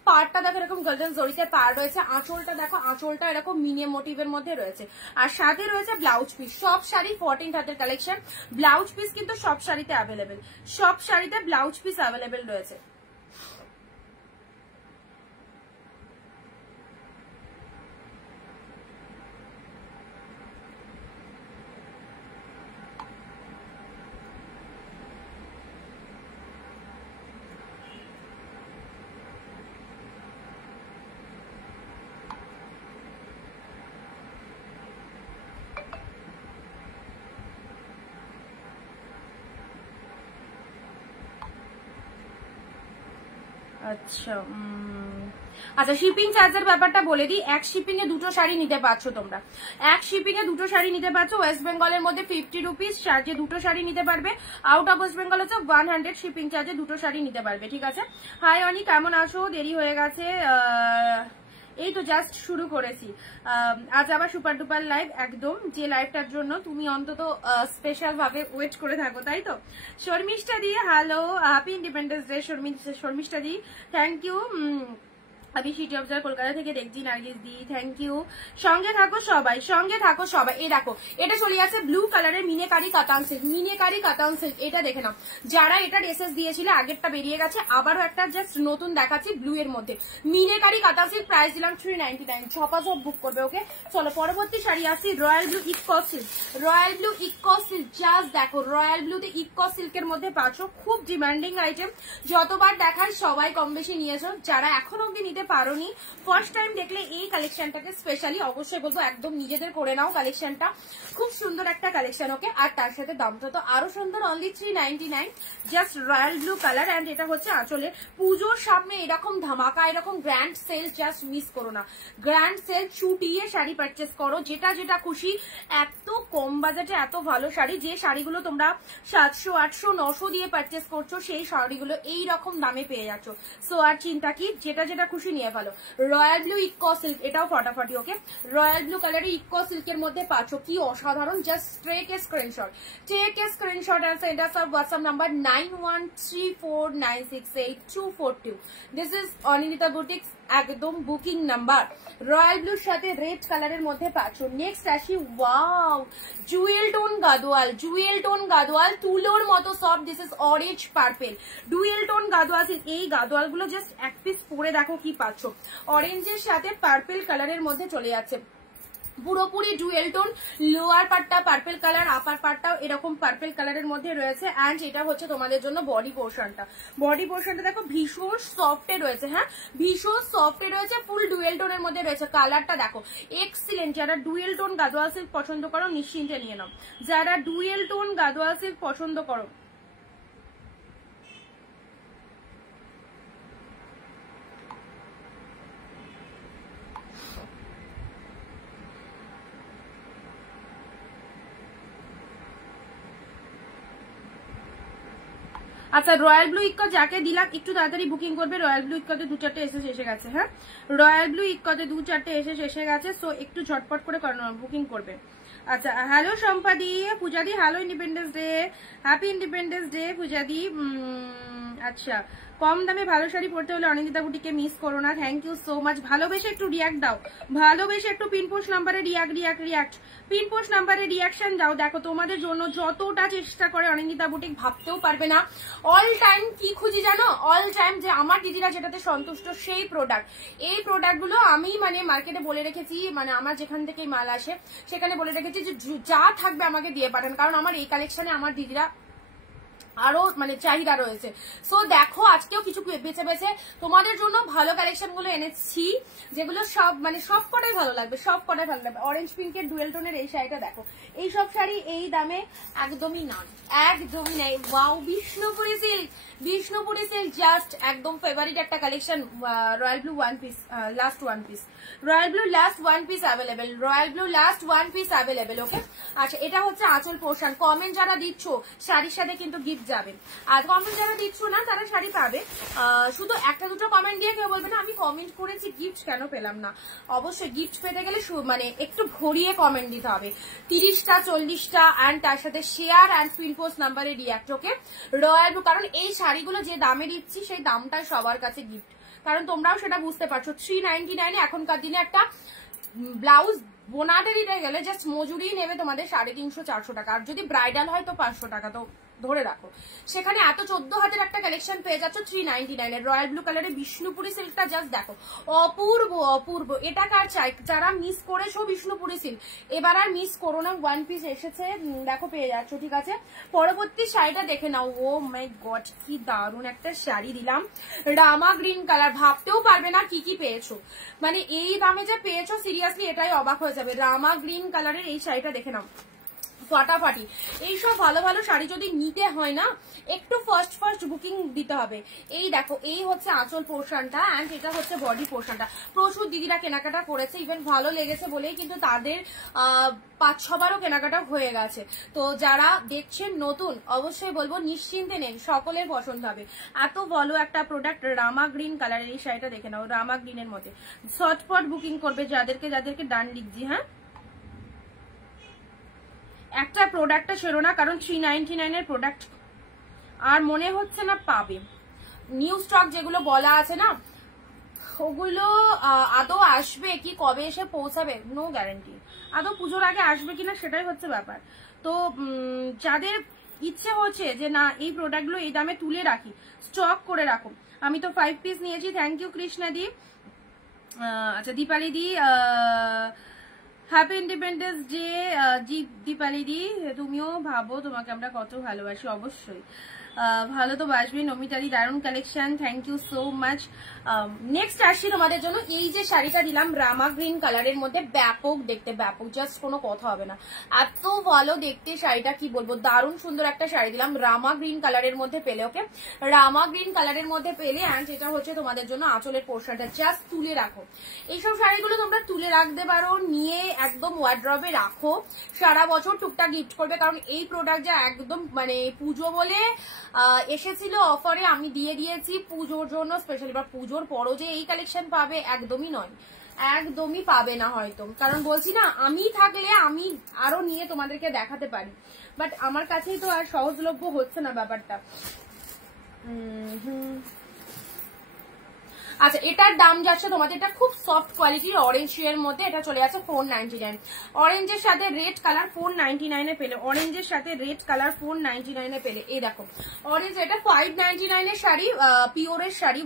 পাড়টা দেখো এরকম গোল্ডেন জরিতে পার রয়েছে। আঁচলটা দেখো, আঁচলটা এরকম মিনে মোটিভের মধ্যে রয়েছে। আর সাথে রয়েছে ব্লাউজ পিস। সব শাড়ি 14 হাতের কালেকশন, ব্লাউজ পিস কিন্তু সব শাড়িতে অ্যাভেলেবেল, সব শাড়িতে ব্লাউজ পিস অ্যাভেলেবেল রয়েছে। আচ্ছা, আচ্ছা শিপিং চার্জের ব্যাপারটা বলে দিই। এক শিপিং এ দুটো শাড়ি নিতে পারছো তোমরা, এক শিপিং এ দুটো শাড়ি নিতে পারছো। ওয়েস্ট বেঙ্গলের মধ্যে 50 রুপিস চার্জে দুটো শাড়ি নিতে পারবে। আউট অফ ওয়েস্ট বেঙ্গল হচ্ছে 100 শিপিং চার্জে দুটো শাড়ি নিতে পারবে, ঠিক আছে। হাই অনি, কেমন আছো? দেরি হয়ে গেছে, এই তো জাস্ট শুরু করেছি। আজ আবার সুপার ডুপার লাইভ, একদম যে লাইভটার জন্য তুমি অন্তত স্পেশাল ভাবে ওয়েট করে থাকো, তাই তো। শর্মিষ্ঠা দি, hello, happy independence day Sharmishtha দি, থ্যাংক ইউ। আমি সিটি অবজার কলকাতা থেকে দেখছি, নার্গিস দি, থ্যাংক ইউ। সঙ্গে থাকো সবাই, সঙ্গে থাকো সবাই। এই দেখো, এটা চলে যাচ্ছে ব্লু কালারের মিনেকারি কাতান সিল্ক, মিনেকারি কাতান সিল্ক। এটা দেখে নাও, যারা এটা এসএস দিয়েছিল আগেরটা বেরিয়ে গেছে, আবারও একটা জাস্ট নতুন দেখাচ্ছি ব্লু এর মধ্যে। মিনেকারি কাতান সিল্ক, প্রাইস দিলাম 399, ঝপাঝপ বুক করবে, ওকে। চলো পরবর্তী শাড়ি আসছি, royal blue eco silk. Royal blue eco silk, just দেখো, রয়্যাল ব্লুতে ইকো সিল্কের মধ্যে পাচ্ছ, খুব ডিমান্ডিং আইটেম। যতবার দেখায় সবাই কম বেশি নিয়েছো, যারা এখন অব্দি নিতে পারোনি, ফার্স্ট টাইম দেখলে এই কালেকশনটাকে স্পেশালি অবশ্যই বলবো একদম নিজেদের করে নাও কালেকশনটা, খুব সুন্দর একটা কালেকশন, ওকে। আর তার সাথে দামটা তো আরো সুন্দর, only 399, just royal blue colour. And এটা হচ্ছে আঁচলে। পুজোর সামনে এরকম ধামাকা, এরকম গ্র্যান্ড সেল জাস্ট মিস করো না। গ্র্যান্ড সেল ছুটিয়ে শাড়ি পারচেস করো, যেটা যেটা খুশি। এত কম বাজেটে এত ভালো শাড়ি, যে শাড়িগুলো তোমরা 700, 800, 900 দিয়ে পারচেস করছো, সেই শাড়িগুলো এইরকম দামে পেয়ে যাচ্ছ। সো আর চিন্তা কি, যেটা যেটা খুশি নিয়ে ফেলো। রয়্যাল ব্লু ইকো সিল্ক, এটাও ফটাফটি, ওকে। রয়্যাল ব্লু কালারের ইকো সিল্কের মধ্যে পাচ্ছ, কি অসাধারণ। Just take a screenshot, take a screenshot and send us our WhatsApp number 9134968242। This is Anindita boutiques, একদম বুকিং নাম্বার। রয়্যাল ব্লুর সাথে রেড কালারের মধ্যে পাচ্ছ। নেক্সট আসি, wow, jewel tone Gadwal, jewel tone Gadwal, তুলোর মতো soft. This is orange purple, dual tone Gadwal. এই গাদোয়াল গুলো জাস্ট এক পিস পরে দেখো কি পাচ্ছ, অরেঞ্জের সাথে পার্পেল কালারের মধ্যে চলে যাচ্ছে। পুরোপুরি ডুয়েল টোন, লোয়ার পার্টটা পার্পেল কালার, আপার পার্টটাও এরকম পার্পেল কালারের মধ্যে রয়েছে। অ্যান্ড এটা হচ্ছে তোমাদের জন্য বডি পোর্শনটা। বডি পোর্শনটা দেখো ভীষণ সফটে রয়েছে, হ্যাঁ ভীষণ সফটে রয়েছে, ফুল ডুয়েল টোনের মধ্যে রয়েছে। কালারটা দেখো এক্সিলেন্ট। যারা ডুয়েল টোন গাদোয়াল সিল্ক পছন্দ করো নিশ্চিন্তে নিয়ে নাও, যারা ডুয়েল টোন গাদোয়াল সিল্ক পছন্দ করো। আচ্ছা, রয়্যাল ব্লু ইক্কো যাকে দিলাম একটু তাড়াতাড়ি বুকিং করবে। রয়্যাল ব্লু ইক্কোতে 2-4টে এসে গেছে, হ্যাঁ রয়্যাল ব্লু ইক্কোতে 2-4টে এসে গেছে। সো একটু ঝটপট করে বুকিং করবে। আচ্ছা হ্যালো সম্পাদি, পূজাদি hello independence day, happy independence day পূজাদি। আচ্ছা কম দামে ভালো শাড়ি পরতে হলে অনিন্দিতা বুটিকে মিস করো না। Thank you so much. ভালোবেসে একটু রিয়াক্ট দাও, ভালোবেসে একটু পিনপোস্ট নাম্বারে রিয়াক্ট পিনপোস্ট নাম্বারে রিয়াকশন দাও। দেখো তোমাদের জন্য যতটা চেষ্টা করে অনিন্দিতা বুটিক ভাবতেও পারবে না। অল টাইম কি খুঁজি জানো, অল টাইম যে আমার দিদিরা যেটাতে সন্তুষ্ট সেই প্রোডাক্ট। এই প্রোডাক্টগুলো আমি মানে মার্কেটে বলে রেখেছি, মানে আমার যেখান থেকে মাল আসে সেখানে বলে রেখেছি যে যা থাকবে আমাকে দিয়ে পাঠান, কারণ আমার এই কালেকশনে আমার দিদিরা আরো মানে চাহিদা রয়েছে। সো দেখো আজকেও কিছু বেছে বেছে তোমাদের জন্য ভালো কালেকশন গুলো এনেছি, যেগুলো সব মানে সব কটাই ভালো লাগবে, সব কটাই ভালো লাগবে। অরেঞ্জ পিঙ্কের ডুয়েল টোনের এই শাড়িটা দেখো, এই সব শাড়ি এই দামে একদমই না, একদমই নেই। Wow Bishnupuri silk, Bishnupuri silk just একদম ফেভারিট একটা collection. Royal blue one piece, last one piece, royal blue last one piece available, royal blue last one piece available. Okay আচ্ছা এটা হচ্ছে আঁচল পোর্শন। কমেন্ট যারা দিচ্ছ শাড়ির সাথে কিন্তু গিফট যাবে, আর কমেন্ট যারা দিচ্ছ না তারা শাড়ি পাবে। শুধু একটা দুটো কমেন্ট দিয়ে কেউ বলবে না আমি কমেন্ট করেছি গিফট কেন পেলাম না। অবশ্যই গিফট পেতে গেলে মানে একটু ভরিয়ে কমেন্ট দিতে হবে, 30টা 40টা, অ্যান্ড তার সাথে শেয়ার অ্যান্ড পিন পোস্ট নাম্বারে রিয়াক্ট। ওকে রয়্যাল ব্লু, কারণ এই শাড়িগুলো যে দামে দিচ্ছি সেই দামটাই সবার কাছে গিফট, কারণ তোমরাও সেটা বুঝতে পারছো। 399 এখনকার দিনে একটা ব্লাউজ বোনাতে দিতে গেলে জাস্ট মজুরি নেবে তোমাদের 350-400 টাকা, আর যদি ব্রাইডাল হয় তো 500 টাকা, তো ধরে রাখো। সেখানে এত 14 হাতের একটা কালেকশন পেয়ে যাচ্ছ 399 এর। রয়্যাল ব্লু কালারের বিষ্ণুপুরি সিল্কটা জাস্ট দেখো, অপূর্ব অপূর্ব। এটা কার চাই, যারা মিস করেছো বিষ্ণুপুরি সিল্ক এবার আর মিস করো না। ওয়ান পিস এসেছে দেখো, পেয়ে যাচ্ছ, ঠিক আছে। পরবর্তী শাড়িটা দেখে নাও। ও মাই গড কি দারুণ একটা শাড়ি দিলাম, রামা গ্রিন কালার। ভাবতেও পারবে না কি কি পেয়েছো, মানে এই দামে যে পেয়েছো সিরিয়াসলি এটাই অবাক হয়ে যাবে। রামা গ্রিন কালারের এই শাড়িটা দেখে নাও, ফাটাফাটি। এইসব ভালো ভালো শাড়ি যদি নিতে হয় না একটু ফার্স্ট বুকিং দিতে হবে। এই দেখো এই হচ্ছে আঁচল পোর্শনটা, অ্যান্ড এটা হচ্ছে বডি পোর্শনটা। প্রচুর দিদিরা কেনাকাটা করেছে, ইভেন ভালো লেগেছে বলেই কিন্তু তাদের 5-6 বারও কেনাকাটা হয়ে গেছে। তো যারা দেখছেন নতুন অবশ্যই বলবো নিশ্চিন্তে নেন, সকলের পছন্দ হবে। এত ভালো একটা প্রোডাক্ট, রামা গ্রিন কালারের এই শাড়িটা দেখে নাও, রামা গ্রিনের মধ্যে। শর্টপট বুকিং করবে যাদেরকে যাদেরকে ডান লিখছি। হ্যাঁ একটা প্রোডাক্টটা ছেড়ো না, কারণ 399 এর প্রোডাক্ট আর মনে হচ্ছে না পাবে। নিউ স্টক যেগুলো বলা আছে না ওগুলো আদৌ আসবে কি, কবে এসে পৌঁছাবে নো গ্যারান্টি। আদৌ পুজোর আগে আসবে কিনা সেটাই হচ্ছে ব্যাপার। তো যাদের ইচ্ছে হচ্ছে যে না এই প্রোডাক্টগুলো এই দামে তুলে রাখি, স্টক করে রাখো। আমি তো 5 পিস নিয়েছি। থ্যাংক ইউ কৃষ্ণা দি। আচ্ছা দীপালি দি হ্যাপি ইন্ডিপেন্ডেন্স ডে। জি দীপালি দি, তুমিও ভাবো তোমাকে আমরা কত ভালোবাসি। অবশ্যই ভালো তো বাসবে। নমিতারি দারুণ collection, thank you so much. Next আসছি তোমাদের জন্য। এই যে শাড়িটা দিলাম রামা গ্রিন কালারের মধ্যে, ব্যাপক দেখতে, ব্যাপক, জাস্ট কোনো কথা হবে না, এত ভালো দেখতে শাড়িটা কি বলবো। দারুণ সুন্দর একটা শাড়ি দিলাম রামা গ্রিন কালারের মধ্যে পেলে। ওকে রামা গ্রিন কালারের মধ্যে পেলে, অ্যান্ড এটা হচ্ছে তোমাদের জন্য আঁচলের পোর্শনটা। জাস্ট তুলে রাখো, এইসব শাড়িগুলো তোমরা তুলে রাখতে পারো, নিয়ে একদম ওয়ার্ড্রবে রাখো, সারা বছর টুকটাক গিফট করবে। কারণ এই প্রোডাক্ট যা একদম মানে পুজো বলে এসেছিল অফারে, আমি দিয়ে দিয়েছি পুজোর জন্য স্পেশালি। বা পুজোর পরও যে এই কালেকশন পাবে একদমই নয়, একদমই পাবে না হয়তো। কারণ বলছি না আমি থাকলে আমি আরো নিয়ে তোমাদেরকে দেখাতে পারি, বাট আমার কাছেই তো আর সহজলভ্য হচ্ছে না ব্যাপারটা। আচ্ছা এটার দাম যাচ্ছে তোমাদের, এটা খুব সফট কোয়ালিটির অরেঞ্জ এর মধ্যে, এটা চলে যাচ্ছে 499। অরেঞ্জের সাথে রেড কালার 499 এ পেলে, অরেঞ্জের সাথে রেড কালার 499 এ পেলে। এই দেখো অরেঞ্জ, এটা 599 এর শাড়ি, পিওরের শাড়ি,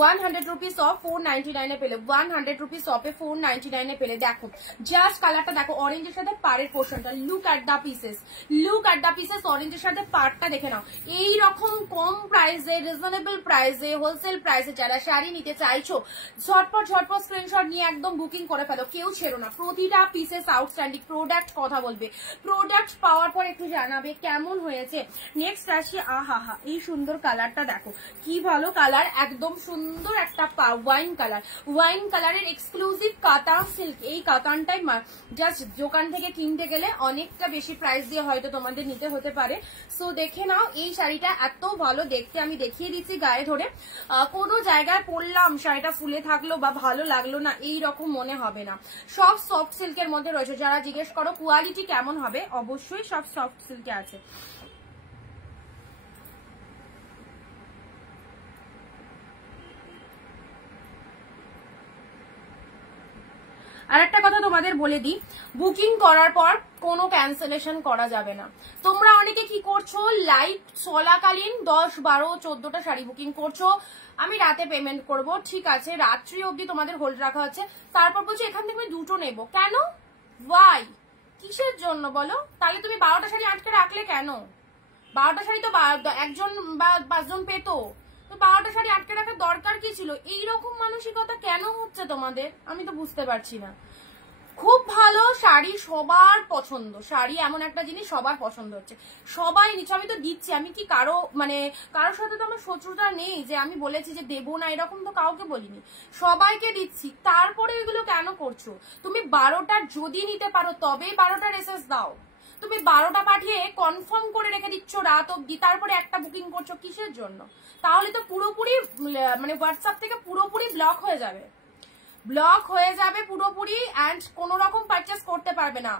100 রুপিস অফ 499 এ পেলে, 100 রুপিস অফে 499 এ পেলে। দেখো জাস্ট কালারটা দেখো, অরেঞ্জের সাথে পাড়ের পোর্শনটা, look at the pieces, look at the pieces. অরেঞ্জের সাথে পাড়টা দেখে নাও। এই রকম কম প্রাইসে, রিজনেবল প্রাইসে, হোলসেল প্রাইসে যারা শাড়ি নিতে চাইছো ঝটপট স্ক্রিনশট নিয়ে একদম বুকিং করে ফেলো, কেউ ছেড়ো না। প্রতিটা পিসেস আউটস্ট্যান্ডিং। প্রোডাক্ট কথা বলবে, প্রোডাক্ট পাওয়ার পর একটু জানাবে কেমন হয়েছে। নেক্সট আসি, আহা হা এই সুন্দর কালারটা দেখো, কি ভালো কালার, একদম সুন্দর একটা ওয়াইন কালার, ওয়াইন কালারের এক্সক্লুসিভ কাতান সিল্ক। এই কাতানটাই জাস্ট দোকান থেকে কিনতে গেলে অনেকটা বেশি প্রাইস দিয়ে হয়তো তোমাদের নিতে হতে পারে। সো দেখে নাও এই শাড়িটা এত ভালো দেখতে, আমি দেখিয়ে দিচ্ছি গায়ে ধরে। কোনো জায়গায় পরলাম শাড়িটা ফুলে থাকলো বা ভালো লাগলো না এই রকম মনে হবে না। সব সফট সিল্কের মধ্যে রয়েছে। যারা জিজ্ঞেস করো কোয়ালিটি কেমন হবে, অবশ্যই সব সফট সিল্কে আছে। আর একটা কথা তোমাদের বলে দিই, বুকিং করার পর কোনো ক্যান্সেলেশন করা যাবে না। তোমরা অনেকে কি করছো, লাইভ চলাকালীন 10, 12, 14টা শাড়ি বুকিং করছো, আমি রাতে পেমেন্ট করব, ঠিক আছে, রাত্রি অবধি তোমাদের হোল্ড রাখা হচ্ছে, তারপর বলছো এখান থেকে আমি 2টো নেবো। কেন? ওয়াই? কিসের জন্য বলো? তাহলে তুমি 12টা শাড়ি আটকে রাখলে কেন? 12টা শাড়ি তো একজন বা 5জন পেতো, তো 12টা শাড়ি আটকে রাখার দরকার কি ছিল? এইরকম মানসিকতা কেন হচ্ছে তোমাদের, আমি তো বুঝতে পারছি না। খুব ভালো শাড়ি, সবার পছন্দ, শাড়ি এমন একটা জিনিস সবার পছন্দ হচ্ছে, সবাই নিচ্ছে, আমি তো দিচ্ছি। আমি কি কারোর সাথে তো আমার শত্রুতা নেই যে আমি বলেছি যে দেবো না, এরকম তো কাউকে বলিনি, সবাইকে দিচ্ছি। তারপরে এগুলো কেন করছো? তুমি 12টা যদি নিতে পারো তবেই 12টা এসএস দাও। তুমি 12টা পাঠিয়ে কনফার্ম করে রেখে দিচ্ছ রাত অব্দি, তারপরে একটা বুকিং করছো কিসের জন্য? তাহলে তো পুরোপুরি মানে হোয়াটসঅ্যাপ থেকে পুরোপুরি ব্লক হয়ে যাবে, পুরোপুরি, অ্যান্ড কোন রকম পারচেস করতে পারবে না।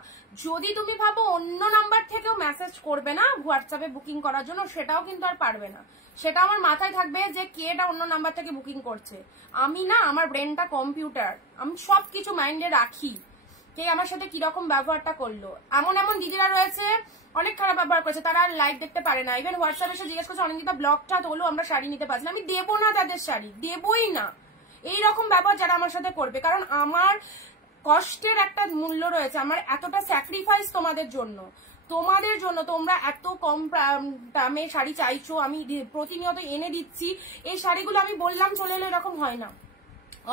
যদি তুমি ভাবো অন্য নাম্বার থেকেও মেসেজ করবে না হোয়াটসঅ্যাপে বুকিং করার জন্য, সেটাও কিন্তু আর পারবে না। সেটা আমার মাথায় থাকবে যে কেটা অন্য নাম্বার থেকে বুকিং করছে। আমি না, আমার ব্রেনটা কম্পিউটার, আমি সবকিছু মাইন্ডে রাখি, কে আমার সাথে কিরকম ব্যবহারটা করলো। এমন দিদিরা রয়েছে অনেক খারাপ ব্যবহার করেছে, তারা আর লাইভ দেখতে পারে না, ইভেন হোয়াটসঅ্যাপে এসে জিজ্ঞেস করছে অনিন্দিতা ব্লগটা তোলো, আমরা শাড়ি নিতে পারছি না। আমি দেবো না তাদের শাড়ি, দেবই না। এইরকম ব্যবহার যারা আমার সাথে করবে, কারণ আমার কষ্টের একটা মূল্য রয়েছে, আমার এতটা স্যাক্রিফাইস তোমাদের জন্য, তোমরা এত কম দামে শাড়ি চাইছো, আমি প্রতিনিয়ত এনে দিচ্ছি। এই শাড়িগুলো আমি বললাম চলে এলো, এরকম হয় না,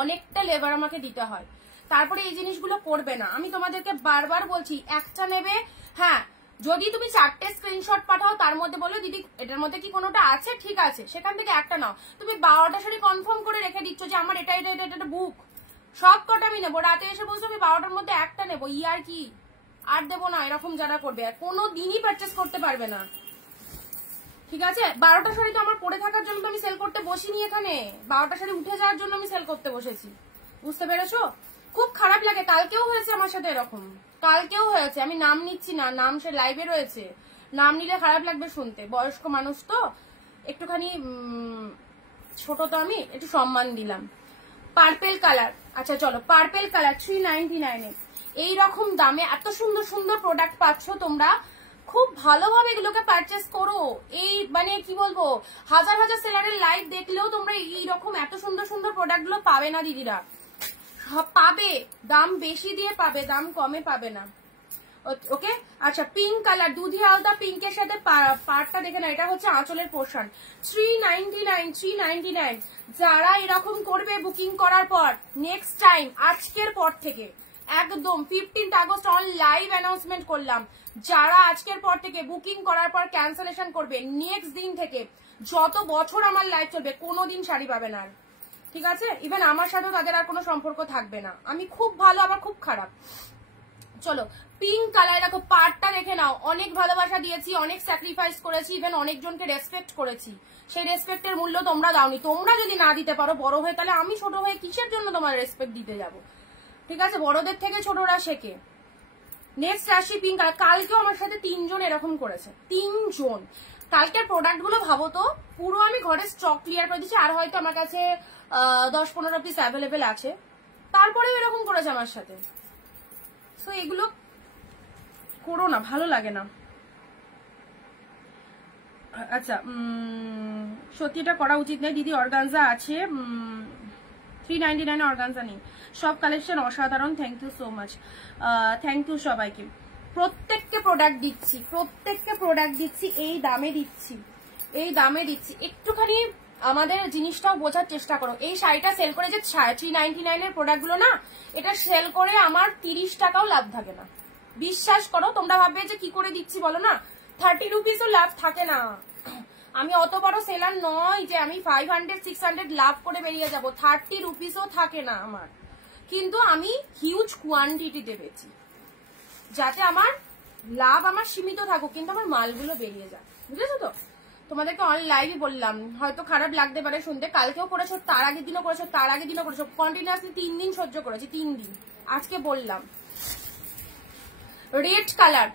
অনেকটা লেবার আমাকে দিতে হয়, তারপরে এই জিনিসগুলো করবে না। আমি তোমাদেরকে বারবার বলছি, একটা নেবে, হ্যাঁ, যদি তুমি 4টে স্ক্রিনশট পাঠাও, তার মধ্যে বলো দিদি এটার মধ্যে কি কোনোটা আছে, ঠিক আছে, সেখান থেকে একটা নাও। তুমি 12টা শাড়ি কনফার্ম করে রেখে দিচ্ছ যে আমার এটা বুক, সব কটা আমি নেবো, রাতে এসে বলছো আমি 12টার মধ্যে একটা নেবো, আর কি, আর দেবো না, এরকম যারা করবে কোনো দিনই পারচেস করতে পারবে না, ঠিক আছে? 12টা শাড়ি তো আমার পরে থাকার জন্য তো আমি সেল করতে বসিনি এখানে, 12টা শাড়ি উঠে যাওয়ার জন্য আমি সেল করতে বসেছি, বুঝতে পেরেছো? খুব খারাপ লাগে, কালকেও হয়েছে আমার সাথে এরকম, কালকেও হয়েছে, আমি নাম নিচ্ছি না, নাম সে লাইভে রয়েছে, নাম নিলে খারাপ লাগবে শুনতে, বয়স্ক মানুষ তো একটুখানি, ছোট তো, আমি একটু সম্মান দিলাম। পার্পেল কালার, আচ্ছা চলো, পার্পেল কালার 399 এইরকম দামে এত সুন্দর সুন্দর প্রোডাক্ট পাচ্ছ তোমরা, খুব ভালোভাবে এগুলোকে পারচেস করো। এই মানে কি বলবো, হাজার হাজার সেলারের লাইভ দেখলেও তোমরা এইরকম এত সুন্দর সুন্দর প্রোডাক্ট গুলো পাবে না দিদিরা, পাবে দাম বেশি দিয়ে পাবে, দাম কমে পাবে না, ওকে? আচ্ছা, পিঙ্ক কালার, দুধি আলতা পিঙ্কের সাথে পাড়টা দেখে না, এটা হচ্ছে আঁচলের পোর্শন, 399 যারা এরকম করবে বুকিং করার পর, নেক্সট টাইম আজকের পর থেকে একদম 15 আগস্ট অন লাইভ অ্যানাউন্সমেন্ট করলাম, যারা আজকের পর থেকে বুকিং করার পর ক্যান্সেলেশন করবে, নেক্সট দিন থেকে যত বছর আমার লাইভ চলবে কোনোদিন শাড়ি পাবে না, ঠিক আছে? ইভেন আমার সাথেও তাদের আর কোনো সম্পর্ক থাকবে না। আমি খুব ভালো, আবার খুব খারাপ। চলো, পিঙ্ক কালার দেখো, পাড়টা দেখে নাও, অনেক ভালোবাসা দিয়েছি, অনেক স্যাক্রিফাইস করেছি, ইভেন অনেকজনকে রেসপেক্ট করেছি, সেই রেসপেক্টের মূল্য তোমরা দাওনি। তোমরা যদি না দিতে পারো বড় হয়ে, তাহলে আমি ছোট হয়ে কিসের জন্য তোমার রেসপেক্ট দিতে যাব, ঠিক আছে? বড়দের থেকে ছোটরা শেখে। নেক্সট রাশি পিঙ্ক কালার, কালকেও আমার সাথে 3 জন এরকম করেছে, 3 জন। কালকের প্রোডাক্ট গুলো ভাবো তো, পুরো আমি ঘরে স্টক ক্লিয়ার করে দিচ্ছি, আর হয়তো আমার কাছে 10-15 পিস অ্যাভেলেবেল আছে, তারপরেও এরকম করেছে আমার সাথে। তো এগুলো করো না, ভালো লাগে না। আচ্ছা, সত্যি এটা করা উচিত নয় দিদি, অর্গানজা আছে, 399 অর্গানজা নেই, সব কালেকশন অসাধারণ, thank you so much, thank you সবাইকে। প্রত্যেককে প্রোডাক্ট দিচ্ছি, এই দামে দিচ্ছি, একটুখানি আমাদের জিনিসটাও বোঝার চেষ্টা করো। এই শাড়িটা সেল করে যে 399 এর প্রোডাক্ট গুলো না, এটা সেল করে আমার 30 টাকাও লাভ থাকে না, বিশ্বাস করো। তোমরা ভাববে যে কি করে দিচ্ছি বলো না, 30 রুপিসও লাভ থাকে না। আমি অত বড় সেলার নয় যে আমি 500-600 লাভ করে বেরিয়ে যাব, 30 রুপিসও থাকে না আমার, কিন্তু আমি হিউজ কোয়ান্টিটিতে বেচি, যাতে আমার লাভ আমার সীমিত থাকুক, কিন্তু আমার মালগুলো বেরিয়ে যায়, বুঝেছো তো? তোমাদেরকে অন লাইভই বললাম, হয়তো খারাপ লাগতে পারে শুনতে, কালকেও করেছো, তার আগের দিনও করেছো, তার আগের দিনও করেছো, কন্টিনিউয়াসলি 3 দিন সহ্য করেছি, 3 দিন। আজকে বললাম রেড কালার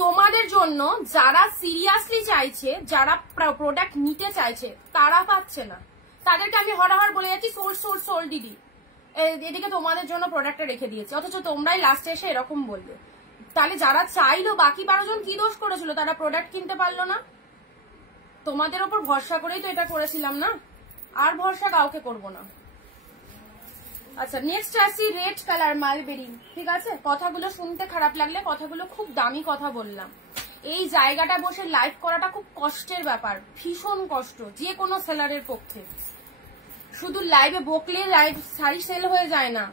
তোমাদের জন্য, যারা সিরিয়াসলি চাইছে, যারা প্রোডাক্ট নিতে চাইছে তারা পাচ্ছে না, তাদেরকে আমি হরহর বলে যাচ্ছি সোল দিদি, এদিকে তোমাদের জন্য প্রোডাক্টটা রেখে দিয়েছে, অথচ তোমরাই লাস্টে এসে এরকম বললে। তাহলে যারা চাইলো, বাকি 12 জন কি দোষ করেছিল? তারা প্রোডাক্ট কিনতে পারলো না। তোমাদের ওপর ভরসা করেই তো এটা করেছিলাম না, আর ভরসা কাউকে করব না। আচ্ছা নেক্সট আসি রেড কালার মালবেরি। ঠিক আছে, কথাগুলো শুনতে খারাপ লাগলে কথাগুলো খুব দামি কথা বললাম। এই জায়গাটা বসে লাইভ করাটা খুব কষ্টের ব্যাপার, ভীষণ কষ্ট যে কোনো সেলারের পক্ষে। শুধু লাইভে বকলে লাইভ শাড়ি সেল হয়ে যায় না।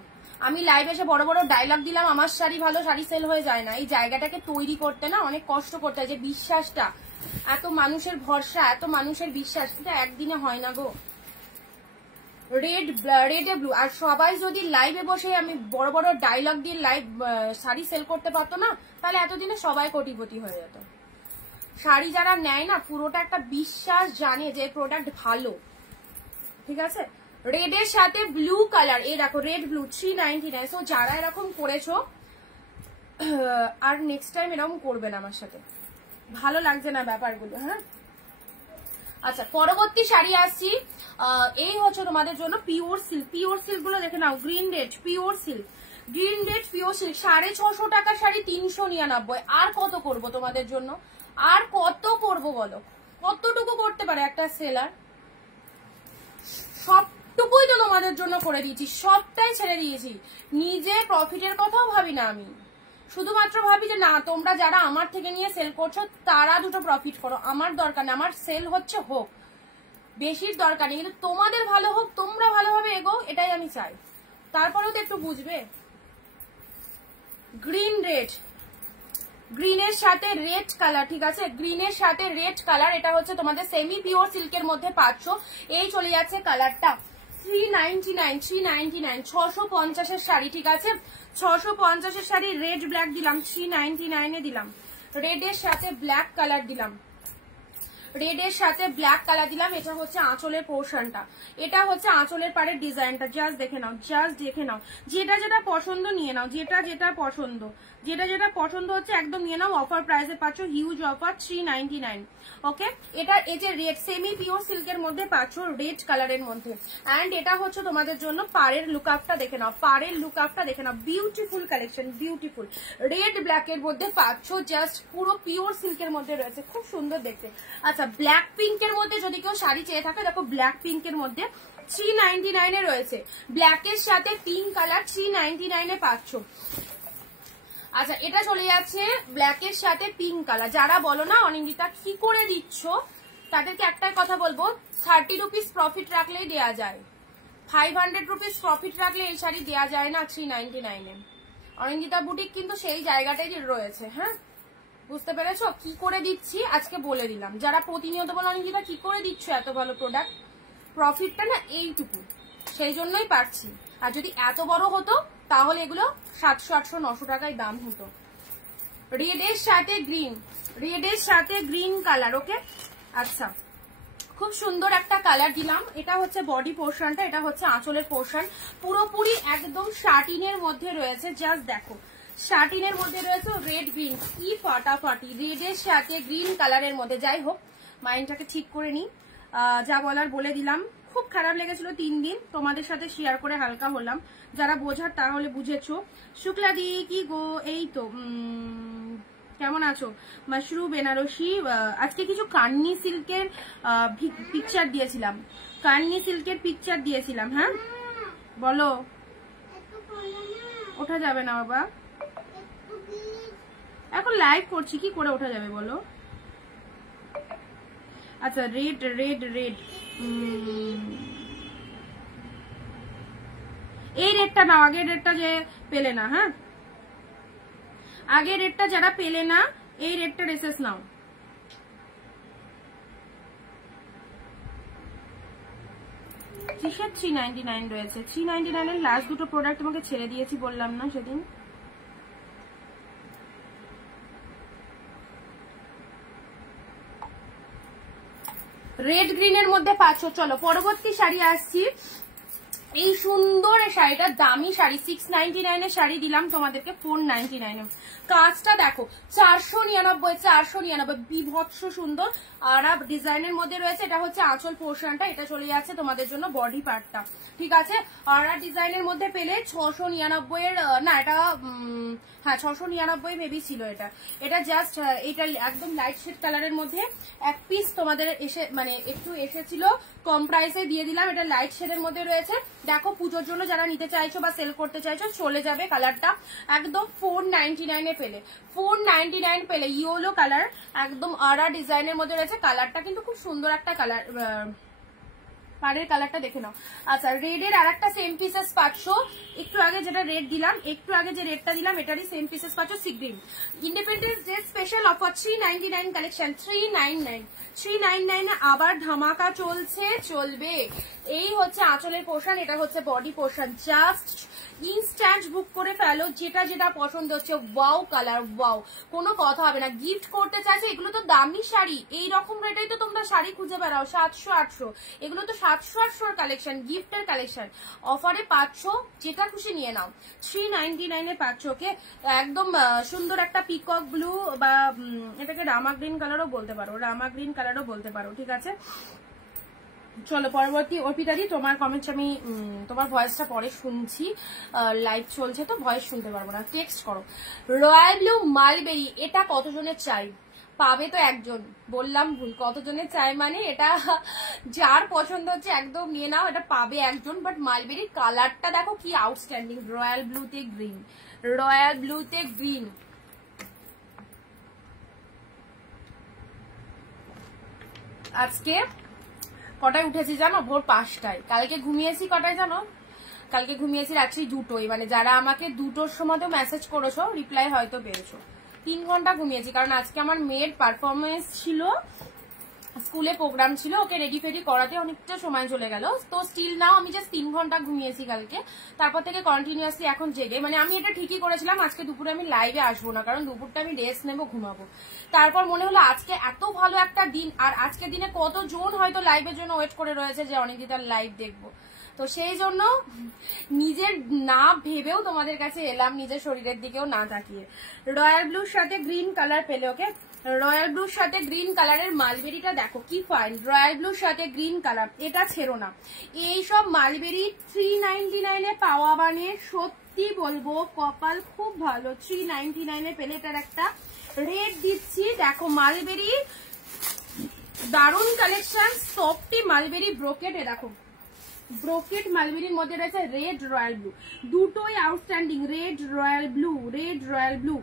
আমি লাইভে এসে বড় বড় ডায়লগ দিলাম আমার শাড়ি ভালো, শাড়ি সেল হয়ে যায় না। এই জায়গাটাকে তৈরি করতে না অনেক কষ্ট করতে হয়, যে বিশ্বাসটা, এত মানুষের ভরসা, এত মানুষের বিশ্বাস, এটা একদিনে হয় না গো। রেডে ব্লু। আর সবাই যদি লাইভে বসে আমি বড় বড় ডায়লগ দিয়ে লাইভ শাড়ি সেল করতে পারতো না, তাহলে এতদিনে সবাই কোটিপতি হয়ে যেত। শাড়ি যারা নেয় না, পুরোটা একটা বিশ্বাস, জানে যে প্রোডাক্ট ভালো। ঠিক আছে, রেডের সাথে ব্লু কালার, এই দেখো রেড ব্লু 399। সো যারা এরকম করেছো আর নেক্সট টাইম এরকম করবে না আমার সাথে, ভালো লাগছে না ব্যাপারগুলো। হ্যাঁ আচ্ছা পরবর্তী শাড়ি আসছি, এই হচ্ছে তোমাদের জন্য পিওর সিল্ক। পিওর সিল্ক গুলো দেখে নাও, green red pure silk, green red pure silk 650 টাকা শাড়ি 399। আর কত করব তোমাদের জন্য, আর কত করব বলো? কতটুকু করতে পারে একটা সেলার? সবটুকুই তো তোমাদের জন্য করে দিয়েছি, সবটাই ছেড়ে দিয়েছি। নিজে প্রফিটের কথাও ভাবি না আমি, শুধুমাত্র ভাবি যে না তোমরা যারা আমার থেকে নিয়ে সেল করছো তারা দুটো প্রফিট করো, আমার দরকার নেই, আমার সেল হচ্ছে হোক, বেশির দরকার নেই, কিন্তু তোমাদের ভালো হোক, তোমরা ভালোভাবে এগো, এটাই আমি চাই। তারপরেও তো একটু বুঝবে। গ্রিন রেড, গ্রিনের সাথে রেড কালার। ঠিক আছে, গ্রিনের সাথে রেড কালার, এটা হচ্ছে তোমাদের সেমি পিওর সিল্কের মধ্যে পাচ্ছ। এই চলে যাচ্ছে কালারটা 399 650 শাড়ি। ঠিক আছে, 650 শাড়ি রেড ব্ল্যাক দিলাম, 399 দিলাম। রেডের সাথে ব্ল্যাক কালার দিলাম, রেডের সাথে ব্ল্যাক কালার দিলাম। এটা হচ্ছে আঁচলের পোর্শনটা, এটা হচ্ছে আঁচলের পাড়ের ডিজাইনটা। জাস্ট দেখে নাও, জাস্ট দেখে নাও, যেটা যেটা পছন্দ নিয়ে নাও, যেটা যেটা পছন্দ, যেটা যেটা পছন্দ হচ্ছে একদম নিয়ে নাও। অফার প্রাইসে পাচ্ছ, হিউজ অফার 399। ওকে, এটা এই যে রেড সেমি পিওর সিল্কের মধ্যে পাচ্ছ, রেড কালারের মধ্যে। অ্যান্ড এটা হচ্ছে তোমাদের জন্য পাড়ের লুক আপটা দেখে নাও, পাড়ের লুক আপটা দেখে নাও, বিউটিফুল কালেকশন, বিউটিফুল। রেড ব্ল্যাকের মধ্যে পাচ্ছ, জাস্ট পুরো পিওর সিল্কের মধ্যে রয়েছে, খুব সুন্দর দেখতে। আচ্ছা ব্ল্যাক পিঙ্কের মধ্যে যদি কেউ শাড়ি চেয়ে থাকে, দেখো ব্ল্যাক পিঙ্কের মধ্যে 399 রয়েছে, ব্ল্যাকের সাথে পিঙ্ক কালার 399 পাচ্ছ। আচ্ছা এটা চলে যাচ্ছে ব্ল্যাকের সাথে পিঙ্ক কালার। যারা বলো না অনিন্দিতা কি করে দিচ্ছ, তাদেরকে একটাই কথা বলবো, 30 রুপিস প্রফিট রাখলেই দেওয়া যায়, 500 রুপিস প্রফিট রাখলে এই শাড়ি দেওয়া যায় না 399। অনিন্দিতা বুটিক কিন্তু সেই জায়গাটাই রয়েছে। হ্যাঁ বুঝতে পেরেছো কি করে দিচ্ছি, আজকে বলে দিলাম। যারা প্রতিনিয়ত বলো অনিন্দিতা কি করে দিচ্ছ এত ভালো প্রোডাক্ট, প্রফিটটা না এইটুকু, সেই জন্যই পারছি। আর যদি এত বড় হতো তাহলে এগুলো 700 800 900 টাকায় দাম হতো। রেডের সাথে গ্রিন, রেডের সাথে গ্রিন কালার। ওকে আচ্ছা খুব সুন্দর একটা কালার দিলাম। এটা হচ্ছে বডি পোর্শনটা, এটা হচ্ছে আঁচলের পোর্শন, পুরোপুরি একদম শাটিনের মধ্যে রয়েছে। জাস্ট দেখো শাটিনের মধ্যে রয়েছে রেড গ্রিন, কি ফাটাফাটি, রেডের সাথে গ্রিন কালারের মধ্যে। যাই হোক মাইন্ডটাকে ঠিক করে নি, যা বলার বলে দিলাম। খুব খারাপ লেগেছিল 3 দিন, তোমাদের সাথে শেয়ার করে হালকা হলাম। যারা বোঝার তাহলে বুঝেছো। শুক্লাদি কি গো, এই তো কেমন আছো? মাশরু বেনারসি, আজকে কিছু কান্নি সিল্কের পিকচার দিয়েছিলাম, কান্নি সিল্কের পিকচার দিয়েছিলাম। হ্যাঁ বলো, ওঠা যাবে না বাবা, এখন লাইভ করছি, কি করে ওঠা যাবে বলো? আচ্ছা রেড রেড রেড, এই রেডটা নাও, আগের রেডটা যে পেলে না। হ্যাঁ আগের রেডটা যারা পেলে না, এই রেডটা রেসেস নাও। কিসের 399 রয়েছে? 399 এর লাস্ট দুটো প্রোডাক্ট তোমাকে ছেড়ে দিয়েছি বললাম না সেদিন। রেড গ্রিনের মধ্যে পাচ্ছ। চলো পরবর্তী শাড়ি আসছি। এই সুন্দর এই শাড়িটা, দামি শাড়ি, 699 এর শাড়ি দিলাম তোমাদেরকে 499 এ। কাজটা দেখো 499 বিভৎস সুন্দর। আর ডিজাইনের মধ্যে রয়েছে, এটা হচ্ছে আঁচল পোর্শনটা, এটা চলে যাচ্ছে তোমাদের জন্য বডি পার্টটা, ঠিক আছে। আর ডিজাইনের মধ্যে পেলে 699 এর, না এটা হ্যাঁ 699 মেবি ছিল এটা। এটা জাস্ট এটা একদম লাইট শেড কালারের মধ্যে এক পিস তোমাদের এসে মানে একটু এসেছিল, কম প্রাইসে দিয়ে দিলাম। এটা লাইট শেডের মধ্যে রয়েছে। দেখো পুজোর জন্য যারা নিতে চাইছো বা সেল করতে চাইছো চলে যাবে। কালারটা একদম 499 এ পেলে, 499 পেলে ইয়েলো কালার, একদম আরা ডিজাইনের মধ্যে রয়েছে। কালারটা কিন্তু খুব সুন্দর একটা কালার, পাড়ের কালারটা দেখে নাও। আচ্ছা রেডের আর একটা সেম পিসেস পাচ্ছ, একটু আগে যেটা রেড দিলাম, একটু আগে যে রেডটা দিলাম এটারই সেম পিসেস পাচ্ছ sea green. Independence day special offer 399 collection, 399 এ আবার ধামাকা চলছে, চলবে। এই হচ্ছে আঁচলের পোর্শন, এটা হচ্ছে বডি পোর্শন। জাস্ট ইনস্ট্যান্ট বুক করে ফেলো, যেটা যেটা পছন্দ হচ্ছে। ওয়াও কালার, ওয়াও, কোনো কথা হবে না। গিফট করতে চাইছে, এগুলো তো দামি শাড়ি, এই রকম রেটেই তো তোমরা শাড়ি খুঁজে বেড়াও, 700-800, এগুলো তো 700-800 কালেকশন, গিফটের কালেকশন। অফারে পাচ্ছ, যেটা খুশি নিয়ে নাও। 399 এ পাচ্ছ। ওকে, একদম সুন্দর একটা পিকক ব্লু বা এটাকে রামা গ্রিন কালারও বলতে পারো, রামা গ্রিন কালারও বলতে পারো, ঠিক আছে। চলো পরবর্তী অর্পিতাদি, তোমার কমেন্টস আমি তোমার ভয়েসটা পরে শুনছি, লাইভ চলছে তো ভয়েস শুনতে পারবো না, টেক্সট করো। রয়্যাল ব্লু মালবেরি, এটা কতজনের চাই? পাবে তো একজন, বললাম ভুল, কতজনের চাই মানে এটা যার পছন্দ হচ্ছে একদম নিয়ে নাও, এটা পাবে একজন। বাট মালবেরির কালারটা দেখো কি আউটস্ট্যান্ডিং, রয়্যাল ব্লুতে গ্রিন, রয়্যাল ব্লুতে গ্রিন। আজকে কটায় উঠেছি জানো? ভোর 5টায়। কালকে ঘুমিয়েছি কটায় জানো? কালকে ঘুমিয়েছি রাত্রি 2টোয়। মানে যারা আমাকে 2টোর সময়তেও মেসেজ করেছো, রিপ্লাই হয়তো পেয়েছো। 3 ঘন্টা ঘুমিয়েছি, কারণ আজকে আমার মেয়ের পারফরমেন্স ছিল, স্কুলে প্রোগ্রাম ছিল, ওকে রেডি ফেডি করাতে অনেকটা সময় চলে গেল। তো স্টিল নাও আমি জাস্ট 3 ঘন্টা ঘুমিয়েছি কালকে, তারপর থেকে কন্টিনিউয়াসলি এখন জেগে। মানে আমি এটা ঠিকই করেছিলাম, আজকে দুপুরে আমি লাইভে আসবো না, কারণ দুপুরটা আমি রেস্ট নেবো, ঘুমাবো। তারপর মনে হলো আজকে এত ভালো একটা দিন, আর আজকের দিনে কতজন হয়তো লাইভের জন্য ওয়েট করে রয়েছে যে অনিন্দিতার লাইভ দেখবো। তো সেই জন্য নিজের না ভেবেও তোমাদের কাছে এলাম, নিজের শরীরের দিকেও না তাকিয়ে। রয়্যাল ব্লুর সাথে গ্রিন কালার পেলে, ওকে। রয়্যাল ব্লুর সাথে গ্রিন কালারের মালবেরিটা দেখো কি ফাইন, রয়্যাল ব্লুর সাথে গ্রিন কালার, এটা ছেড়ো না। এইসব মালবেরি 399 এ পাওয়া মানে সত্যি বলবো কপাল খুব ভালো। 399 এ পেলে এটার একটা রেট দিচ্ছি। দেখো মালবেরি দারুণ কালেকশন, সফটি মালবেরি ব্রোকেট, এ দেখো ব্রোকেট মালবেরির মধ্যে রয়েছে রেড রয়্যাল ব্লু, দুটোই outstanding, red royal blue, red royal blue.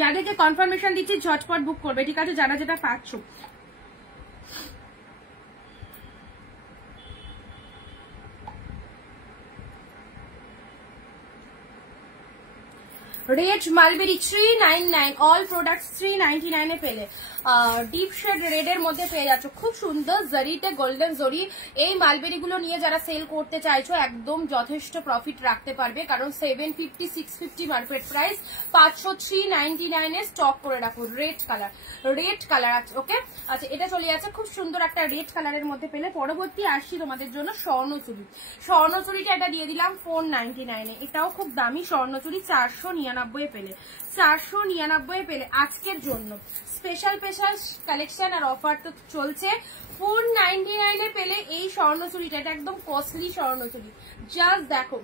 যাদেরকে কনফার্মেশন দিচ্ছি ঝটপট বুক করবে, ঠিক আছে, যারা যেটা পাচ্ছ। রেড মালবেরি 399, অল প্রোডাক্টস 399 এ পেলে। ডিপ শেড রেড এর মধ্যে পেয়ে যাচ্ছ, খুব সুন্দর জরিতে গোল্ডেন জরি। এই মালবেরি গুলো নিয়ে যারা সেল করতে চাইছো একদম যথেষ্ট প্রফিট রাখতে পারবে, কারণ 750-650 মার্কেট প্রাইস, 500-399 এ স্টক করে রাখো। রেড কালার, রেড কালার আছে, ওকে। আচ্ছা এটা চলে যাচ্ছে, খুব সুন্দর একটা রেড কালারের মধ্যে পেলে। পরবর্তী আসছি তোমাদের জন্য স্বর্ণচুরি। স্বর্ণচুরিটা এটা দিয়ে দিলাম 499 এ, এটাও খুব দামি স্বর্ণচুরি, 499 এ পেলে, 499 এ পেলে। আজকের জন্য স্পেশাল স্পেশাল কালেকশন আর অফার তো চলছে। 499 এ পেলে এই স্বর্ণচুরিটা, এটা একদম কস্টলি স্বর্ণচুরি। জাস্ট দেখো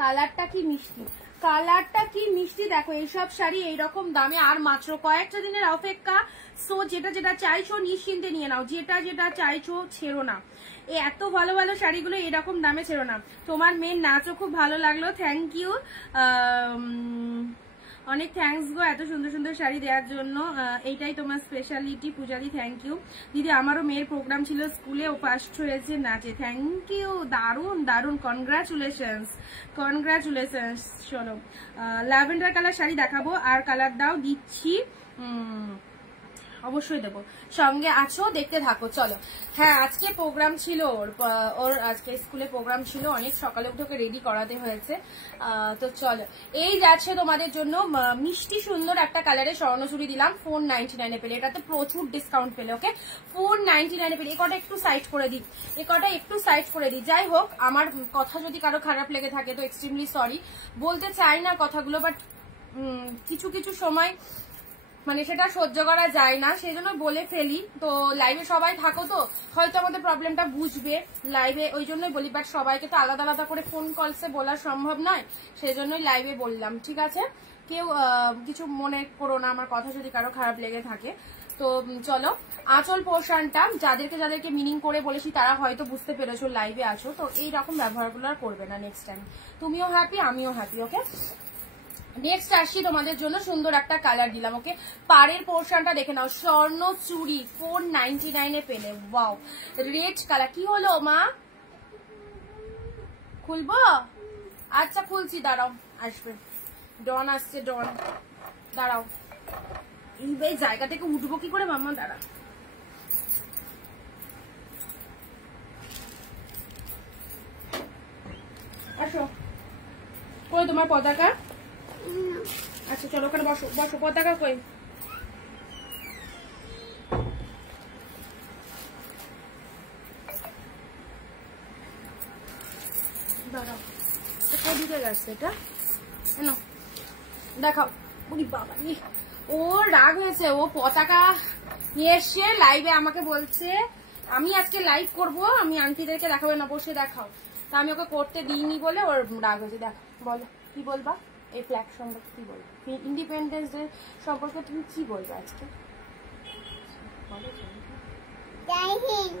কালারটা কি মিষ্টি, কালারটা কি মিষ্টি, দেখো এইসব শাড়ি এইরকম দামে আর মাত্র কয়েকটা দিনের অপেক্ষা। সো যেটা যেটা চাইছো নিশ্চিন্তে নিয়ে নাও, যেটা যেটা চাইছো ছেড়ো না। এত ভালো ভালো শাড়িগুলো এরকম দামে ছেড়ো না। তোমার মেয়ের নাচও খুব ভালো লাগলো, থ্যাংক ইউ, অনেক থ্যাংকস গো এত সুন্দর সুন্দর শাড়ি দেওয়ার জন্য। এইটাই তোমার স্পেশালিটি পূজাদি, থ্যাংক ইউ। দিদি আমারও মেয়ের প্রোগ্রাম ছিল স্কুলে, ও ফার্স্ট হয়েছে নাচে, থ্যাংক ইউ, দারুণ দারুণ, কনগ্রাচুলেশনস কনগ্রাচুলেশনস। চলো ল্যাভেন্ডার কালার শাড়ি দেখাবো, আর কালার দাও দিচ্ছি অবশ্যই দেবো, সঙ্গে আছো, দেখতে থাকো। চলো, হ্যাঁ আজকে প্রোগ্রাম ছিল ওর আজকে স্কুলে প্রোগ্রাম ছিল, অনেক সকালে উঠে ওকে রেডি করাতে হয়েছে। তো চলো, এই যাচ্ছে তোমাদের জন্য মিষ্টি সুন্দর একটা কালারের স্বর্ণচুড়ি দিলাম 499 পেলে, এটাতে প্রচুর ডিসকাউন্ট পেলে। ওকে, 499 পেলে। এ কটা একটু সাইড করে দিই, যাই হোক, আমার কথা যদি কারো খারাপ লেগে থাকে তো এক্সট্রিমলি সরি, বলতে চাই না কথাগুলো, বাট কিছু কিছু সময় মানে সেটা সহ্য করা যায় না, সেই জন্য বলে ফেলি। তো লাইভে সবাই থাকো তো হয়তো আমাদের প্রবলেমটা বুঝবে লাইভে, ওই জন্যই বলি, বাট সবাইকে তো আলাদা আলাদা করে ফোন কলসে বলা সম্ভব নয়, সেই জন্যই লাইভে বললাম, ঠিক আছে? কেউ কিছু মনে করো না আমার কথা যদি কারো খারাপ লেগে থাকে। তো চলো, আঁচল পোর্শনটা যাদেরকে মিনিং করে বলেছি তারা হয়তো বুঝতে পেরেছো, লাইভে আছো তো এইরকম ব্যবহারগুলো আর করবে না নেক্সট টাইম। তুমিও হ্যাপি, আমিও হ্যাপি। ওকে, নেক্সট আসছি তোমাদের জন্য সুন্দর একটা কালার দিলাম। ওকে, পাড়ের পোর্শনটা দেখে নাও, স্বর্ণ চুড়ি 499 পেলে। Wow, red colour. কি হলো মা, খুলবো? আচ্ছা খুলছি, দাঁড়াও, আসবে ডন, আসছে ডন, দাঁড়াও। এই জায়গা থেকে উঠবো কি করে মাম্মা, দাঁড়া। আসো, কই তোমার পতাকা? আচ্ছা চলো, ওখানে বসো, বসো। পতাকা কই? দাঁড়াও, কোদিকে গেছে এটা? দেখাও। বাবা, ও রাগ হয়েছে, ও পতাকা নিয়ে এসে লাইভে আমাকে বলছে আমি আজকে লাইভ করব, আমি আন্টিদেরকে দেখাবো না, বসে দেখাও। তা আমি ওকে করতে দিইনি বলে ওর রাগ হয়েছে। দেখো, বলো কি বলবা এই ফ্ল্যাগ সম্পর্কে, কি বলবো ইন্ডিপেন্ডেন্স ডে সম্পর্কে, তুমি কি বলবে আজকে? জয় হিন্দ,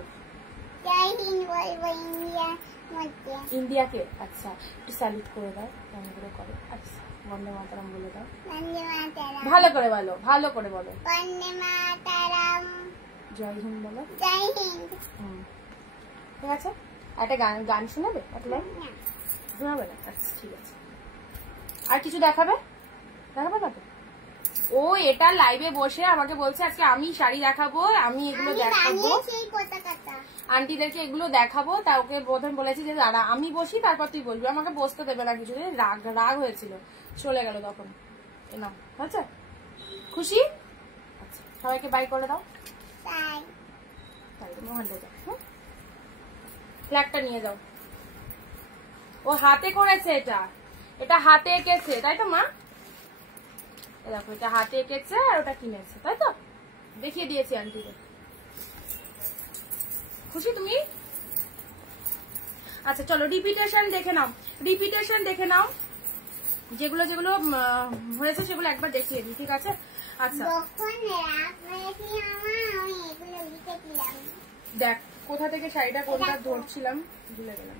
জয় হিন্দ বলবো ইন্ডিয়াকে। আচ্ছা, একটু স্যালুট করে দাও, কেমন করে করো? আচ্ছা, বন্দে মাতারাম বলে দাও, ভালো করে বলো, ভালো করে বলো। বন্দে মাতারাম, জয় হিন্দ বলো। জয় হিন্দ। ঠিক আছে, একটা গান শোনাবে? শোনাবে না? আচ্ছা ঠিক আছে। আর কিছু দেখাবে? দেখাবে না তো? ও এটা লাইভে বসে আমাকে বলছে আজকে আমি শাড়ি দেখাবো, আমি এগুলো দেখাবো, আন্টিদেরকে এগুলো দেখাবো। তা ওকে প্রথম বলেছি যে দাঁড়া আমি বসি, তারপর তুই বলবি, আমাকে বসতে দেবে না কিছু। রাগ হয়েছিল, চলে গেল তখন। না আচ্ছা, খুশি? আচ্ছা, সবাইকে বাই করে দাও। ওখানটা যাও, ফ্ল্যাগটা নিয়ে যাও। ও হাতে করেছে, এটা হাতে এঁকেছে, তাই তো মা? দেখো, এটা হাতে এঁকেছে আর ওটা কিনেছে, তাই তো? দেখিয়ে দিয়েছি আন্টিকে। খুশি তুমি? আচ্ছা চলো, রিপিটেশন দেখে নাও, যেগুলো যেগুলো হয়েছে সেগুলো একবার দেখিয়ে দিই, ঠিক আছে? আচ্ছা, দেখ কোথা থেকে শাড়িটা কোনটা ধরছিলাম, ভুলে গেলাম।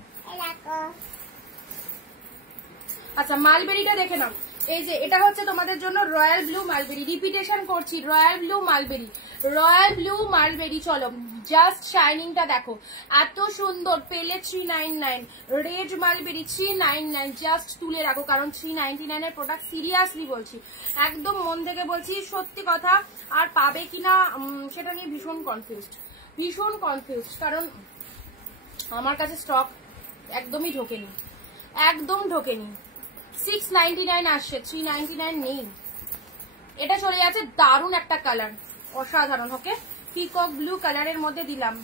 আচ্ছা, মালবেরিটা দেখে নাও। এই যে এটা হচ্ছে তোমাদের জন্য রয়্যাল ব্লু মালবেরি, রিপিটেশন করছি, রয়্যাল ব্লু মালবেরি। চলো, জাস্ট শাইনিংটা দেখো, এত সুন্দর পেলে 399। রেড মালবেরি 399, জাস্ট তুলে রাখো, কারণ 399 এর প্রোডাক্ট সিরিয়াসলি বলছি, একদম মন থেকে বলছি, সত্যি কথা। আর পাবে কিনা সেটা নিয়ে ভীষণ কনফিউজড, কারণ আমার কাছে স্টক একদমই ঢোকেনি, 699 আসছে, 399 নেই। এটা চলে যাচ্ছে, দারুণ একটা কালার, অসাধারণ। ওকে, পিকক ব্লু কালারের মধ্যে দিলাম।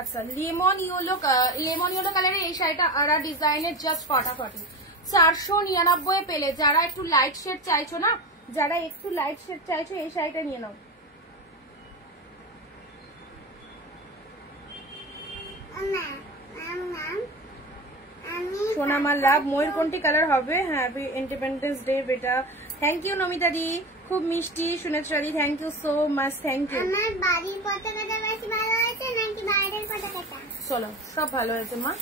আচ্ছা, লেমন ইয়েলো কালারের এই শাড়িটা আরা ডিজাইনের, জাস্ট ফাটাফাটি। 499 পেলে। যারা একটু লাইট শেড চাইছো না, এই শাড়িটা নিয়ে নাও। সোনামার লাভ, ময়ূরকণ্ঠী কালার হবে। হ্যাপি ইন্ডিপেন্ডেন্স ডে বেটা। থ্যাংক ইউ নমিতা দি, খুব মিষ্টি শুনেছো দি, thank you so much, thank you. আমার বাড়ির পতাকাটা বেশি ভালো হয়েছে নাকি বাইরের পতাকাটা? চলো, সব ভালো হয়েছে মা।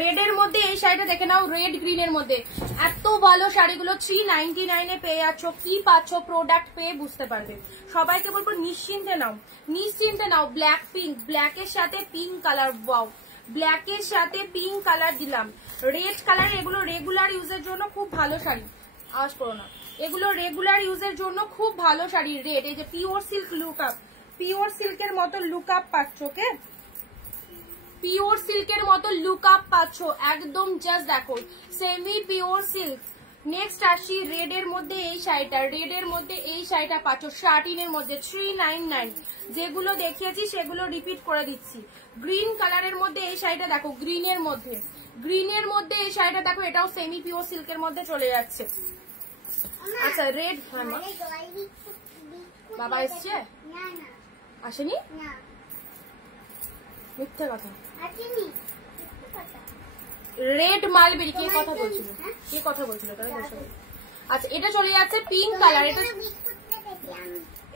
রেড এর মধ্যে এই শাড়িটা দেখে নাও, রেড গ্রিন এর মধ্যে এত ভালো শাড়িগুলো 399 এ পেয়ে যাচ্ছ। কি পাচ্ছ, প্রোডাক্ট পেয়ে বুঝতে পারবে। সবাইকে বলবো নিশ্চিন্তে নাও। ব্ল্যাক পিঙ্ক, ব্ল্যাকের সাথে পিঙ্ক কালার, ওয়াও, ব্ল্যাকের সাথে পিঙ্ক কালার দিলাম। রেড কালার, এগুলো রেগুলার ইউজের জন্য খুব ভালো শাড়ি, আওয়াজ করো না। এগুলো রেগুলার ইউজের জন্য খুব ভালো শাড়ি। রেড, এই যে পিওর সিল্ক লুকআপ, পিওর সিল্কের মতো লুকআপ পাচ্ছ। ওকে, পিওর সিল্কের মতো লুকআপ পাচ্ছ একদম। জাস্ট দেখো সেমি পিওর সিল্ক। নেক্সট আসি রেড এর মধ্যে এই শাড়িটা, রেড এর মধ্যে এই শাড়িটা পাচ্ছ শার্টিনের মধ্যে 399। যেগুলো দেখিয়েছি সেগুলো রিপিট করে দিচ্ছি। গ্রিন কালারের মধ্যে এই শাড়িটা দেখো, গ্রিনের মধ্যে, গ্রিনের মধ্যে এই শাড়িটা দেখো, এটাও সেমি পিওর সিল্কের মধ্যে চলে যাচ্ছে। আচ্ছা রেড, বাবা এসছে? আসেনি, মিথ্যে কথা। রেড মালবেরি, কে কথা বলছিল, কে কথা বলছিল তারা বসে। আচ্ছা এটা চলে যাচ্ছে পিঙ্ক কালার,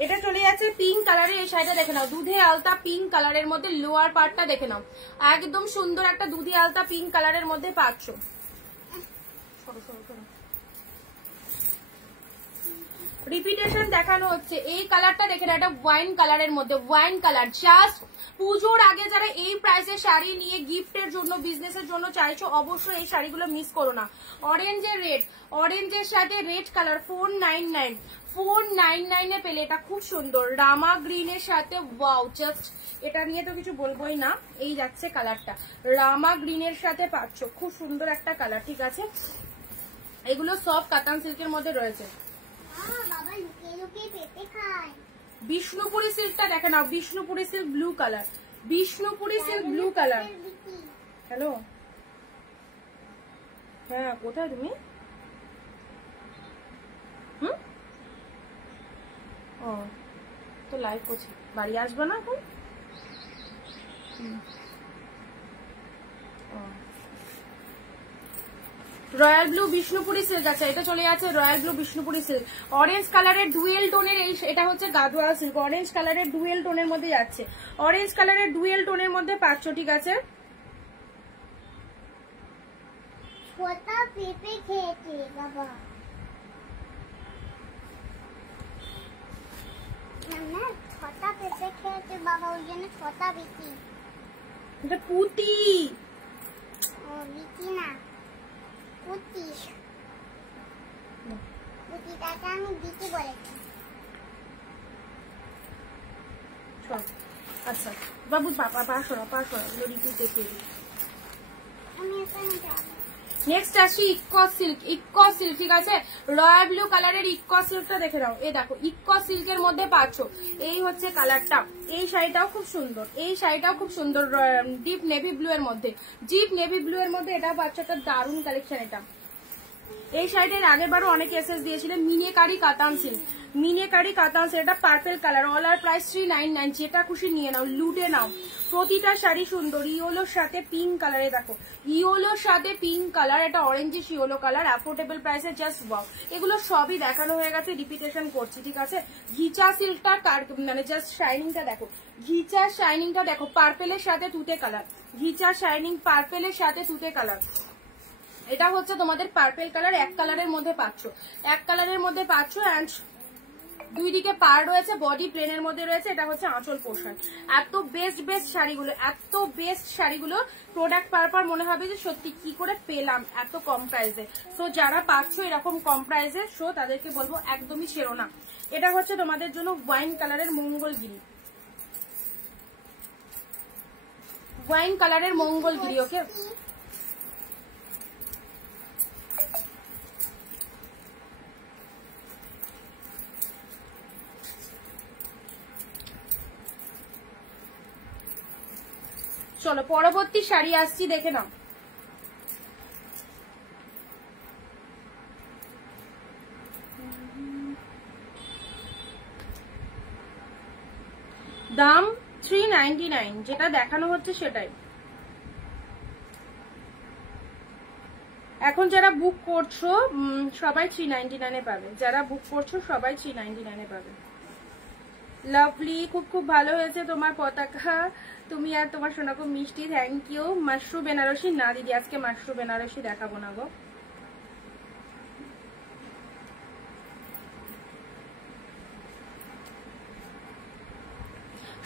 এটা চলে যাচ্ছে পিঙ্ক কালারের। এই শাড়িটা দেখে নাও, দুধে আলতা পিঙ্ক কালারের মধ্যে লোয়ার পার্টটা দেখে নাও, একদম সুন্দর একটা দুধে আলতা পিঙ্ক কালারের মধ্যে পাচ্ছ। রিপিটেশন দেখানো হচ্ছে। এই কালারটা দেখে না, এটা ওয়াইন কালারের মধ্যে, ওয়াইন কালার। জাস্ট পুজোর আগে যারা এই প্রাইসে শাড়ি নিয়ে গিফটের জন্য, বিজনেসের জন্য চাইছো, অবশ্যই এই শাড়িগুলো মিস করো না। অরেঞ্জের রেড, অরেঞ্জের সাথে রেড কালার 499, 499 এ পেলে। এটা খুব সুন্দর রামা গ্রিনের সাথে। ওয়াও, জাস্ট এটা নিয়ে তো কিছু বলবোই না। এই যাচ্ছে কালারটা, রামা গ্রিনের সাথে পাচ্ছ, খুব সুন্দর একটা কালার। ঠিক আছে, এগুলো সব কাতান সিল্কের মধ্যে রয়েছে। বিষ্ণুপুরি সিল্কটা দেখে নাও, Bishnupuri silk blue colour, Bishnupuri silk blue colour. Hello, হ্যাঁ কোথায় তুমি? ও তো লাইভ করছি, বাড়ি আসবে না এখন? রয়্যাল ব্লু বিষ্ণুপুরি সিল্ক আছে, এটা চলে যাচ্ছে royal blue Bishnupuri silk. Orange কালারের ডুয়েল টোনের এই, এটা হচ্ছে গাদোয়া সিল্ক, অরেঞ্জ কালারের ডুয়েল টোনের মধ্যে যাচ্ছে, অরেঞ্জ কালারের ডুয়েল টোনের মধ্যে পাচ্ছ। ঠিক আছে, ছোটা পেঁপে খেয়েছে বাবা, ছোটা পেঁপে খেয়েছে বাবা, ওই জন্য ছোটা বিচি। এটা পুঁতি, ও বিচি না পুঁতি, পুঁতিটাকে আমি বিচি বলেছি। আচ্ছা বাবু, পাপা পাশোরা পাশোরা রিপিট দেখিয়ে দিই। আমি এখানে যাব। নেক্সট আসি ইক্কস সিল্ক, ইক্কস সিল্ক। ঠিক আছে, রয়্যাল ব্লু কালারের ইক্কস সিল্কটা দেখে নাও। এই দেখো ইক্কস সিল্কের মধ্যে পাচ্ছ, এই হচ্ছে কালারটা। এই শাড়িটাও খুব সুন্দর, এই শাড়িটাও খুব সুন্দর, ডিপ নেভি ব্লু এর মধ্যে, ডিপ নেভি ব্লু এর মধ্যে। এটা পাচ্ছ একটা দারুণ কালেকশন। এটা এই শাড়িটার আগের বারও অনেক এসএস দিয়েছিলেন। মিনেকারি কাতান সিল্ক, মিনেকারি কাতান সিল্ক, এটা পার্পেল কালার। অল আর প্রাইস 399, যেটা খুশি নিয়ে নাও, লুটে নাও। প্রতিটা শাড়ি সুন্দর। ইয়েলোর সাথে পিঙ্ক কালারে দেখো, ইয়েলোর সাথে পিঙ্ক কালার, এটা অরেঞ্জিশ ইয়েলো কালার, অ্যাফোর্ডেবল প্রাইসে। জাস্ট ওয়াও, এগুলো সবই দেখানো হয়ে গেছে, রিপিটেশন করছি। ঠিক আছে, ঘিচা সিল্কটার মানে জাস্ট শাইনিংটা দেখো, ঘিচা শাইনিংটা দেখো, পার্পেলের সাথে তুতে কালার, ঘিচা শাইনিং পার্পেলের সাথে তুতে কালার। এটা হচ্ছে তোমাদের পার্পেল কালার, এক কালারের মধ্যে পাচ্ছ, এক কালারের মধ্যে পাচ্ছ। অ্যান্ড দুই দিকে পার রয়েছে, বডি প্লেনের মধ্যে রয়েছে। এটা হচ্ছে আঁচল পোর্শন। এত বেস্ট বেস্ট শাড়িগুলো, এত বেস্ট শাড়িগুলো প্রোডাক্ট পাওয়ার পর মনে হবে যে সত্যি কি করে পেলাম এত কম প্রাইসে। সো যারা পাচ্ছ এরকম কম প্রাইসে, সো তাদেরকে বলবো একদমই ছেড়ো না। এটা হচ্ছে তোমাদের জন্য ওয়াইন কালারের মঙ্গলগিরি, ওয়াইন কালারের মঙ্গলগিরি। ওকে, চলো পরবর্তী শাড়ি আসছি, দেখে নাও। দাম 399, যেটা দেখানো হচ্ছে সেটাই। এখন যারা বুক করছো সবাই 399 পাবে, যারা বুক করছো সবাই 399 পাবে। লাভলি, খুব খুব ভালো হয়েছে তোমার পতাকা, তুমি আর তোমার সোনা খুব মিষ্টি, থ্যাংক ইউ। মাশরু বেনারসি না দিদি, আজকে মাশরু বেনারসি দেখাবো না গো।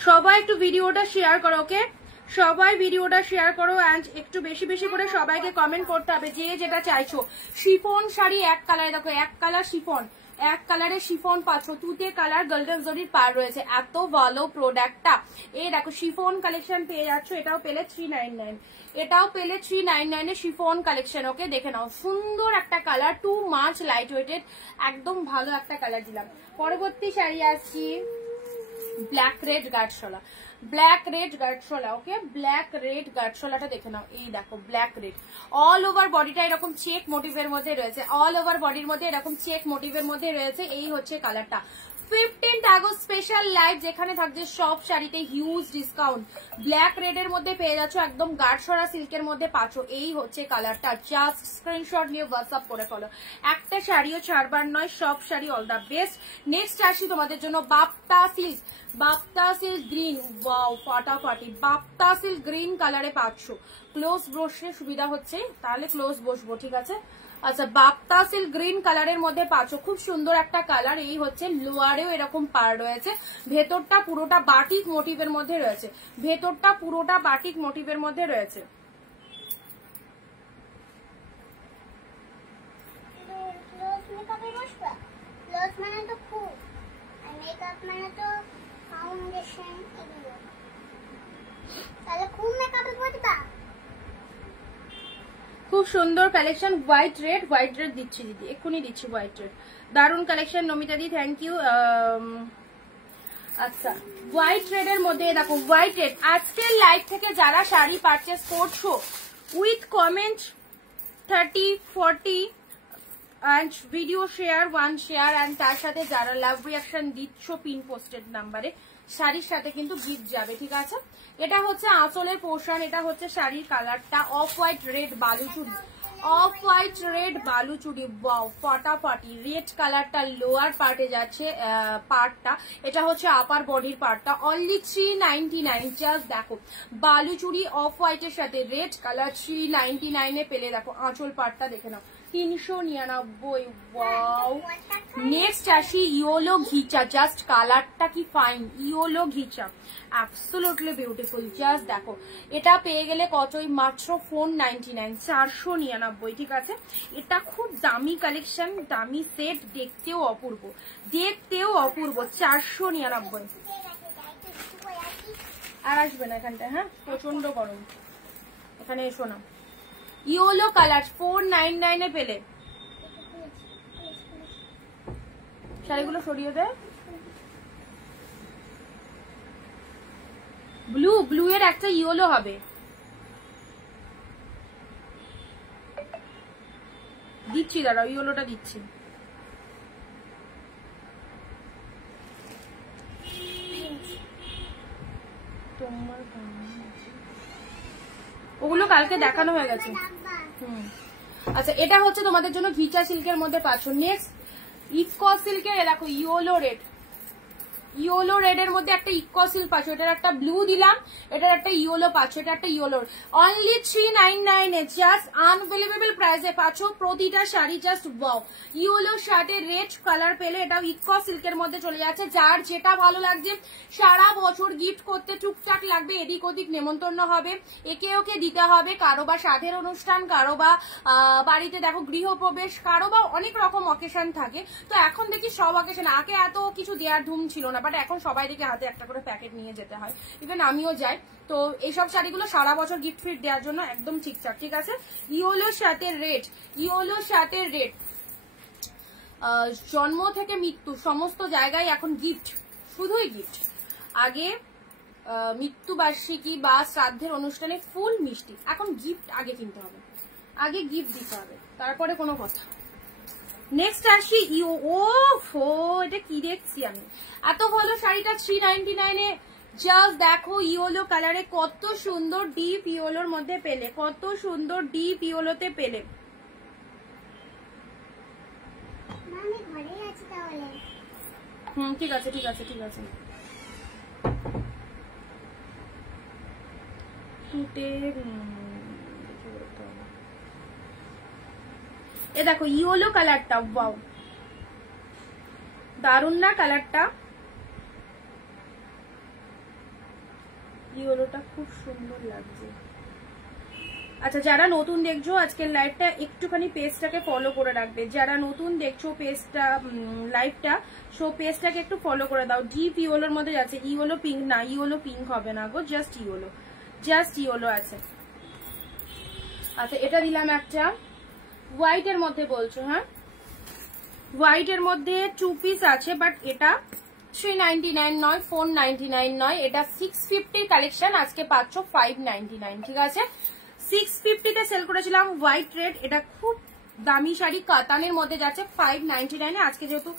সবাই একটু ভিডিওটা শেয়ার করো। ওকে, সবাই ভিডিওটা শেয়ার করো। অ্যান্ড একটু বেশি বেশি করে সবাইকে কমেন্ট করতে হবে যে যেটা চাইছো। শিফন শাড়ি এক কালারে দেখো, এক কালার শিফন, এক কালারের শিফন পাচ্ছ, তুতে কালার গোল্ডেন জরির পার রয়েছে। এত ভালো প্রোডাক্টটা। এই দেখো শিফন কালেকশন পেয়ে যাচ্ছ, এটাও পেলে 399, এটাও পেলে 399 এর শিফন কালেকশন। ওকে দেখে নাও, সুন্দর একটা colour, too much light weighted, একদম ভালো একটা কালার দিলাম। পরবর্তী শাড়ি আসছি ব্ল্যাক রেড গার্ডশলা, ব্ল্যাক রেড গার্ডশলা। ওকে ব্ল্যাক রেড গার্ডশলাটা দেখে নাও, এই দেখো ব্ল্যাক রেড, অল ওভার বডিটা এরকম চেক মোটিভের মধ্যে রয়েছে, অল ওভার বডির মধ্যে এরকম চেক মোটিভের মধ্যে রয়েছে। এই হচ্ছে কালারটা। 15th আগস্ট স্পেশাল লাইভ, যেখানে থাকছে সব শাড়িতে হিউজ ডিসকাউন্ট। ব্ল্যাক রেড এর মধ্যে পেয়ে যাচ্ছ, একদম গাঢ়সরা সিল্কের মধ্যে পাচ্ছ। এই হচ্ছে কালারটা, জাস্ট স্ক্রিনশট নিয়ে হোয়াটসঅ্যাপ করে ফলো। একটা শাড়িও ছাড়বার নয়, সব sari all the best. Next আসি তোমাদের জন্য Bapta silk, Bapta silk green, wow ফাটাফাটি, বাপ্তা সিল্ক গ্রিন কালারে পাচ্ছ। ক্লোজ বসে সুবিধা হচ্ছে, তাহলে ক্লোজ বসবো, ঠিক আছে। আচ্ছা, বাপ্তা সিল্ক গ্রিন কালারের মধ্যে পাচ্ছ, খুব সুন্দর একটা কালার। এই হচ্ছে লোয়ারেও এরকম পার রয়েছে, ভেতরটা পুরোটা বাটিক মোটিভের মধ্যে রয়েছে, ভেতরটা পুরোটা বাটিক মোটিভের মধ্যে রয়েছে। খুব সুন্দর collection, white red, white red দিচ্ছি দিদি, এক্ষুনি দিচ্ছি হোয়াইট রেড। দারুন collection Namita di, thank you. আচ্ছা, হোয়াইট রেড এর মধ্যে দেখো, হোয়াইট রেড। আজকের লাইভ থেকে যারা শাড়ি পারচেস করছো with comment 30, 40 and video share, 1 share, and তার সাথে যারা লাভ রিয়াকশন দিচ্ছ পিন পোস্টেড নাম্বারে, শাড়ির সাথে কিন্তু গিফট যাবে, ঠিক আছে। এটা হচ্ছে আঁচলের পোর্শন, এটা হচ্ছে শাড়ির কালারটা, off white red Baluchari, off white red Baluchari, wow ফাটাফাটি। রেড কালারটা লোয়ার পার্টে যাচ্ছে, পার্টটা, এটা হচ্ছে আপার বডির পার্টটা, অনলি 399। জাস্ট দেখো বালুচুরি অফ হোয়াইটের সাথে রেড কালার 399 এ পেলে। দেখো আঁচল পার্টটা দেখে নাও, 399, ওয়াও। নেক্সট আসি ইয়োলো ঘিচা, জাস্ট কালারটা কি fine, yellow ghicha, absolutely beautiful. Just দেখো, এটা পেয়ে গেলে কতই, মাত্র 499, 499, ঠিক আছে। এটা খুব দামি কালেকশন, দামি সেট, দেখতেও অপূর্ব, দেখতেও অপূর্ব, 499। আর আসবে না এখানটায়, হ্যাঁ প্রচন্ড গরম, এখানে এসো না। ইয়োলো কালার 499 এ পেলে। শাড়িগুলো সরিয়ে দেয়, ব্লু, ব্লু এর একটা ইয়োলো হবে, দিচ্ছি দাঁড়াও, ইয়োলোটা দিচ্ছি। তোমার ওগুলো কালকে দেখানো হয়ে গেছে। আচ্ছা, এটা হচ্ছে তোমাদের জন্য ঘিচা সিল্কের মধ্যে পাচ্ছ। নেক্সট ইকো সিল্কের, দেখো ইয়োলো রেড, ইয়োলো রেড এর মধ্যে একটা ইকো সিল্ক পাচ্ছ, এটার একটা ব্লু দিলাম, এটার একটা ইয়োলো পাচ্ছ, এটা একটা ইয়োলো, অনলি 399 এ, জাস্ট আনবিলিভেবল প্রাইসে পাচ্ছ প্রতিটা শাড়ি। জাস্ট ওয়াও, ইয়োলোর সাথে রেড কালার পেলে, এটাও ইকো সিল্কের মধ্যে চলে যাচ্ছে। যার যেটা ভালো লাগছে, সারা বছর গিফট করতে টুকটাক লাগবে, এদিক ওদিক নেমন্তন্ন হবে, একে ওকে দিতে হবে, কারো বা সাধের অনুষ্ঠান, কারো বা বাড়িতে দেখো গৃহপ্রবেশ, কারো বা অনেক রকম অকেশন থাকে। তো এখন দেখি সব অকেশন, আগে এত কিছু দেওয়ার ধুম ছিল না, বাট এখন সবাই দেখে হাতে একটা করে প্যাকেট নিয়ে যেতে হয়, ইভেন আমিও যাই। তো এইসব শাড়িগুলো সারা বছর গিফট ফিট দেওয়ার জন্য একদম ঠিকঠাক, ঠিক আছে। ইয়োলোর সাথে রেড, ইয়োলোর সাথে রেড, জন্ম থেকে মৃত্যু সমস্ত জায়গায় এখন গিফট, শুধুই গিফট। আগে মৃত্যুবার্ষিকী বা শ্রাদ্ধের অনুষ্ঠানে ফুল মিষ্টি, এখন গিফট আগে কিনতে হবে, আগে গিফট দিতে হবে, তারপরে কোনো কথা। নেক্সট আসি এটা কি দেখছি আমি, এত ভালো শাড়িটা 399 এ। জাস্ট দেখো ইয়োলো কালারে, কত সুন্দর ডিপ ইয়োলোর মধ্যে পেলে, কত সুন্দর ডিপ ইয়োলোতে পেলে। ঠিক আছে, ঠিক আছে, ঠিক আছে। এ দেখো ইয়োলো কালারটা, ওয়াও দারুন না কালারটা, ইয়োলোটা খুব সুন্দর লাগছে। আচ্ছা, যারা নতুন দেখছো আজকের লাইভটা একটুখানি পেজটাকে ফলো করে রাখবে। যারা নতুন দেখছো পেজটা লাইভটা, সো পেজটাকে একটু ফলো করে দাও। ডিপ ইয়েলোর মধ্যে যাচ্ছে, ইয়েলো পিঙ্ক না, ইয়েলো পিঙ্ক হবে না গো, জাস্ট ইয়েলো আছে। আচ্ছা, এটা দিলাম একটা হোয়াইটের মধ্যে বলছো, হ্যাঁ হোয়াইটের মধ্যে 2 পিস আছে, বাট এটা 399 নয়, 499 নয়, এটা 650 কালেকশন। আজকে পাচ্ছ 599, ঠিক আছে। 650 সেল করেছিলাম হোয়াইট রেড, এটা খুব দামি শাড়ি কাতানের মধ্যে যাচ্ছে 599 আজকে যেহেতু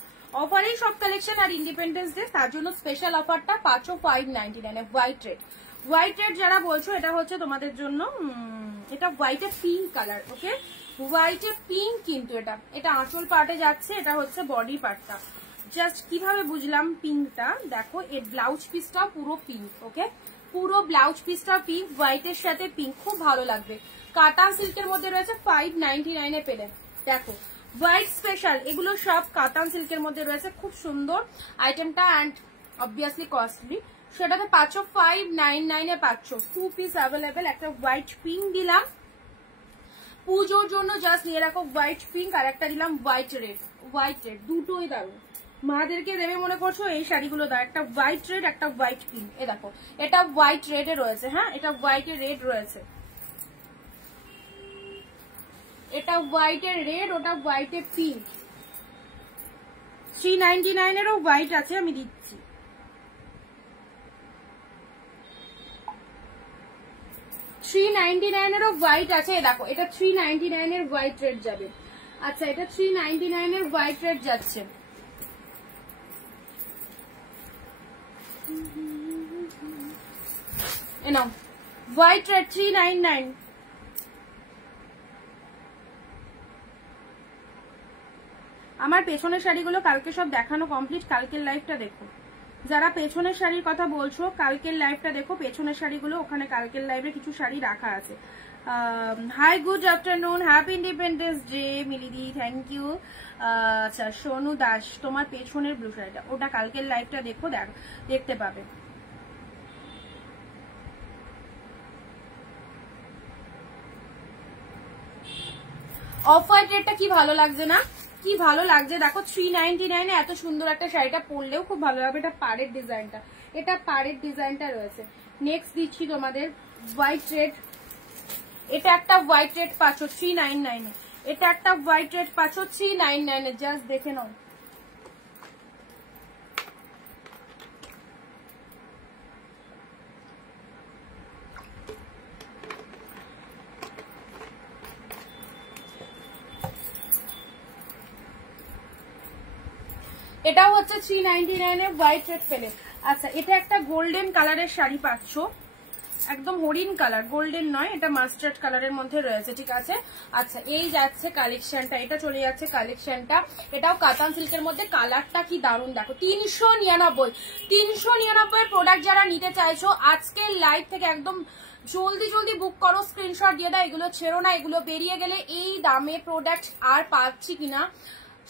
অফারেই সব কালেকশন আর ইন্ডিপেন্ডেন্স ডে, তার জন্য স্পেশাল অফারটা পাচ্ছ 599 হোয়াইট রেড যারা বলছো এটা হচ্ছে তোমাদের জন্য। এটা হোয়াইটে পিঙ্ক কালার, ওকে হোয়াইটে পিঙ্ক, কিন্তু এটা আঁচল পার্টে যাচ্ছে, এটা হচ্ছে বডি পার্টটা। জাস্ট কিভাবে বুঝলাম পিঙ্কটা, দেখো এই ব্লাউজ পিসটা পুরো পিঙ্ক, ওকে পুরো ব্লাউজ পিসটা পিঙ্ক, হোয়াইটের সাথে পিঙ্ক, খুব ভালো লাগবে। কাতান সিল্কের মধ্যে রয়েছে 599 এ পেলে, দেখো হোয়াইট স্পেশাল, এগুলো সব কাতান সিল্কের মধ্যে রয়েছে, খুব সুন্দর আইটেমটা অ্যান্ড অবভিয়াসলি কস্টলি। সেটাতে পাচ্ছ 599 এ পাচ্ছ 2 পিস অ্যাভেলেবেল। একটা হোয়াইট পিঙ্ক দিলাম পুজোর জন্য, জাস্ট নিয়ে রাখো হোয়াইট পিঙ্ক, আর একটা দিলাম হোয়াইট রেড দুটোই দারুন। মাদেরকে দেবে মনে করছো এই শাড়িগুলো দাও, একটা হোয়াইট রেড একটা হোয়াইট পিঙ্ক। এ দেখো এটা হোয়াইট রেডে রয়েছে, হ্যাঁ এটা হোয়াইটে রেড রয়েছে, এটা হোয়াইটে রেড, ওটা হোয়াইটে পিঙ্ক। 399 এরও হোয়াইট আছে, আমি দিচ্ছি। $399 এরও হোয়াইট আছে, দেখো এটা 399 এর হোয়াইট রেড যাবে। আচ্ছা, এটা 399 এর হোয়াইট রেড যাচ্ছে। নাও হোয়াইট রেড 399। আমার পেছনের শাড়িগুলো কালকে সব দেখানো কমপ্লিট, কালকের লাইভটা দেখো। যারা পেছনের শাড়ির কথা বলছো কালকের লাইভটা দেখো, পেছনের শাড়িগুলো ওখানে কালকের লাইভে কিছু শাড়ি রাখা আছে। Hi good afternoon, happy independence day মিলিদি, থ্যাংক ইউ। আচ্ছা সোনু দাস, তোমার পেছনের ব্লু শাড়িটা, ওটা কালকের লাইভটা দেখো, দেখতে পাবে। অফ হোয়াইট রেডটা কি ভালো লাগছে না, কি ভালো লাগছে দেখো। 399 এত সুন্দর একটা শাড়িটা পরলেও খুব ভালো লাগবে। এটা পাড়ের ডিজাইনটা, এটা পাড়ের ডিজাইনটা রয়েছে। নেক্সট দিচ্ছি তোমাদের হোয়াইট রেড, এটা একটা হোয়াইট রেড পাচ্ছ 399 এ, এটা একটা হোয়াইট রেড পাচ্ছ 399 এ, জাস্ট দেখে নাও। এটাও হচ্ছে 399 এর হোয়াইট রেড পেলে। আচ্ছা, এটা একটা গোল্ডেন কালারের শাড়ি পাচ্ছ, একদম হরিণ কালার, গোল্ডেন নয়, এটা মাস্টার্ড কালারের মধ্যে রয়েছে, ঠিক আছে। আচ্ছা, এই যাচ্ছে কালেকশনটা, এটা চলে যাচ্ছে কালেকশনটা, এটাও কাতান সিল্কের মধ্যে, কালারটা কি দারুণ দেখো। 399 প্রোডাক্ট যারা নিতে চাইছো আজকে লাইভ থেকে একদম জলদি বুক করো, স্ক্রিনশট দিয়ে দাও, এগুলো ছেড়ো না, এগুলো বেরিয়ে গেলে এই দামে প্রোডাক্ট আর পাচ্ছি কিনা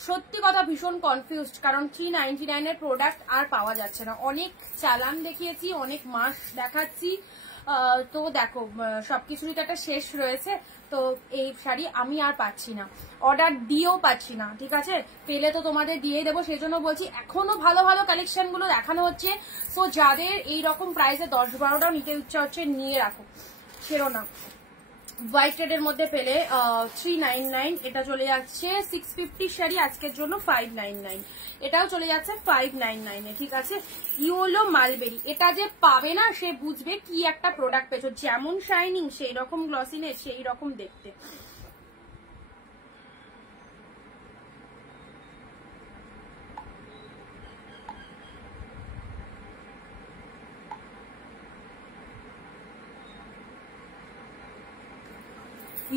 সত্যি কথা ভীষণ কনফিউজড, কারণ 399 এর প্রোডাক্ট আর পাওয়া যাচ্ছে না। অনেক চালান দেখিয়েছি, অনেক মাস দেখাচ্ছি, তো দেখো সবকিছুরই তো একটা শেষ রয়েছে। তো এই শাড়ি আমি আর পাচ্ছি না, অর্ডার দিয়েও পাচ্ছি না, ঠিক আছে। পেলে তো তোমাদের দিয়ে দেবো, সেই জন্য বলছি এখনো ভালো ভালো কালেকশন গুলো দেখানো হচ্ছে। সো যাদের এইরকম প্রাইসে 10-12টাও নিতে ইচ্ছা হচ্ছে নিয়ে রাখো, ছেড়ো না। হোয়াইট রেডের মধ্যে পেলে 399, এটা চলে যাচ্ছে 650 শাড়ি আজকের জন্য 599, এটাও চলে যাচ্ছে 599 এ, ঠিক আছে। ইয়েলো মালবেরি, এটা যে পাবে না সে বুঝবে কি একটা প্রোডাক্ট পেয়েছো, যেমন শাইনিং সেই রকম গ্লসিনেস সেই রকম দেখতে।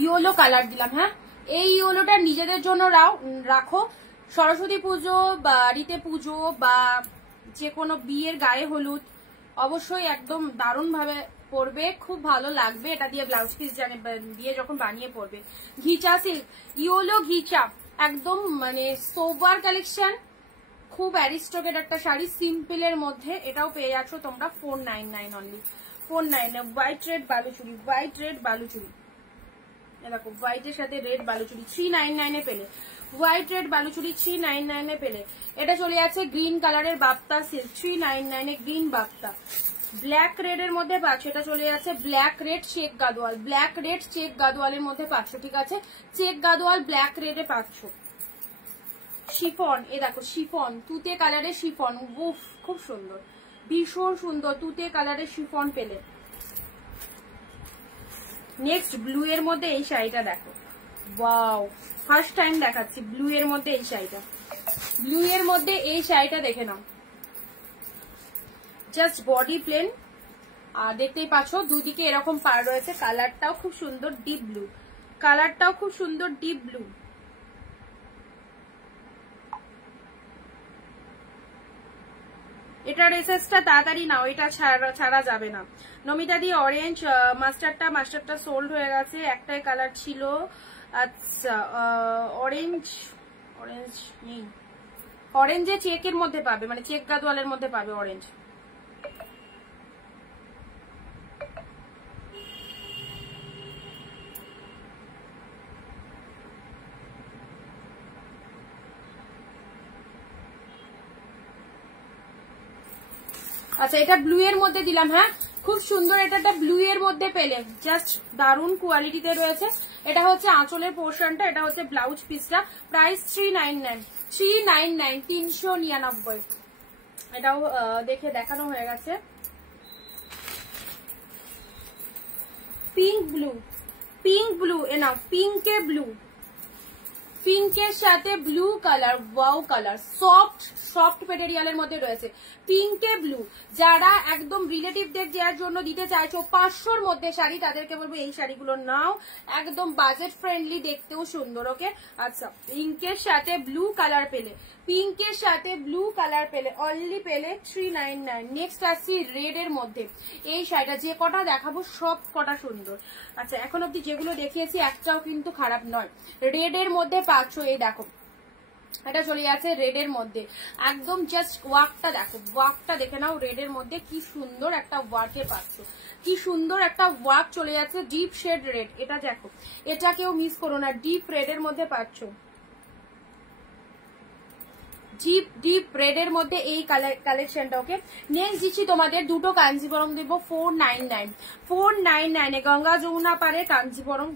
ইয়েলো কালার দিলাম, হ্যাঁ এই ইয়েলোটা নিজেদের জন্য রাখো, সরস্বতী পুজো, বাড়িতে পুজো বা যে কোনো বিয়ের গায়ে হলুদ অবশ্যই একদম দারুণ ভাবে পরবে, খুব ভালো লাগবে। এটা দিয়ে ব্লাউজ পিস দিয়ে যখন বানিয়ে পরবে। ঘিচা সিল্ক, ইয়েলো ঘিচা, একদম মানে সোবার কালেকশন, খুব অ্যারিস্টকেট একটা শাড়ি সিম্পলের মধ্যে, এটাও পেয়ে যাচ্ছ তোমরা 499 only, 499। White red Baluchari, white red Baluchari, দেখো হোয়াইটের সাথে রেড বালুচুরি 399 এ পেলে, হোয়াইট রেড বালুচুরি 399 এ পেলে। এটা চলে যাচ্ছে গ্রিন কালারের বাপ্তা সিল্ক 399 এ, গ্রিন বাপ্তা। ব্ল্যাক রেড এর মধ্যে পাচ্ছ, এটা চলে যাচ্ছে black red check Gadwal, black red check গাদোয়ালের মধ্যে পাচ্ছ, ঠিক আছে, চেক গাদোয়াল ব্ল্যাক রেডে পাচ্ছ। শিফন, এ দেখো শিফন, তুতে কালারের শিফন, উফ খুব সুন্দর, ভীষণ সুন্দর তুতে কালারের শিফন পেলে। নেক্সট ব্লু এর মধ্যে এই শাড়িটা দেখো, ওয়াও ফার্স্ট টাইম দেখাচ্ছি ব্লু এর মধ্যে এই শাড়িটা, ব্লু এর মধ্যে এই শাড়িটা দেখে নাও, জাস্ট বডি প্লেন, আর দেখতেই পাচ্ছ দুদিকে এরকম পার রয়েছে, কালারটাও খুব সুন্দর ডিপ ব্লু, কালারটাও খুব সুন্দর ডিপ ব্লু। এটার এসএসটা তাড়াতাড়ি নাও, এটা ছাড়া যাবে না। নমিতা দি অরেঞ্জ মাস্টারটা সোল্ড হয়ে গেছে, একটাই কালার ছিল। আচ্ছা অরেঞ্জ নেই, অরেঞ্জে চেকের মধ্যে পাবে, মানে চেক গাদোয়ালের মধ্যে পাবে অরেঞ্জ। আচ্ছা এটা ব্লু এর মধ্যে দিলাম, হ্যাঁ খুব সুন্দর, এটা ব্লু এর মধ্যে পেলে, জাস্ট দারুন কোয়ালিটিতে রয়েছে। এটা হচ্ছে আঁচলের পোর্শনটা, এটা হচ্ছে ব্লাউজ পিসটা, প্রাইস 399 399। এটাও দেখে দেখানো হয়ে গেছে। পিঙ্ক ব্লু এনাফ, পিঙ্কে ব্লু, পিঙ্কের সাথে blue colour, wow colour, soft মেটেরিয়ালের মধ্যে রয়েছে, পিঙ্কে ব্লু। যারা একদম রিলেটিভদের দেওয়ার জন্য দিতে চাইছো 500-র মধ্যে শাড়ি, তাদেরকে বলবো এই শাড়িগুলো নাও, একদম বাজেট ফ্রেন্ডলি, দেখতেও সুন্দর। ওকে আচ্ছা, পিঙ্কের সাথে ব্লু কালার পেলে, পিঙ্কের সাথে ব্লু কালার পেলে, অনলি পেলে 399। নেক্সট আসছি রেড এর মধ্যে, এই শাড়িটা যে কটা দেখাবো সব কটা সুন্দর। আচ্ছা এখন অব্দি যেগুলো দেখিয়েছি একটাও কিন্তু খারাপ নয়। রেড এর মধ্যে পাচ্ছ, এই দেখো এটা চলে যাচ্ছে রেড এর মধ্যে, একদম জাস্ট ওয়ার্কটা দেখো, ওয়ার্কটা দেখে নাও, রেড এর মধ্যে কি সুন্দর একটা ওয়ার্কে পাচ্ছ, কি সুন্দর একটা ওয়ার্ক চলে যাচ্ছে, ডিপ শেড রেড। এটা দেখো, এটা কেউ মিস করো না, ডিপ রেড এর মধ্যে পাচ্ছ, ডিপ রেড এর মধ্যে এই কালেকশনটা। ওকে নেক্সট দিচ্ছি তোমাদের দুটো কাঞ্জিবরম দেব 499 এ, গঙ্গা যমুনা পারে কাঞ্জিবরম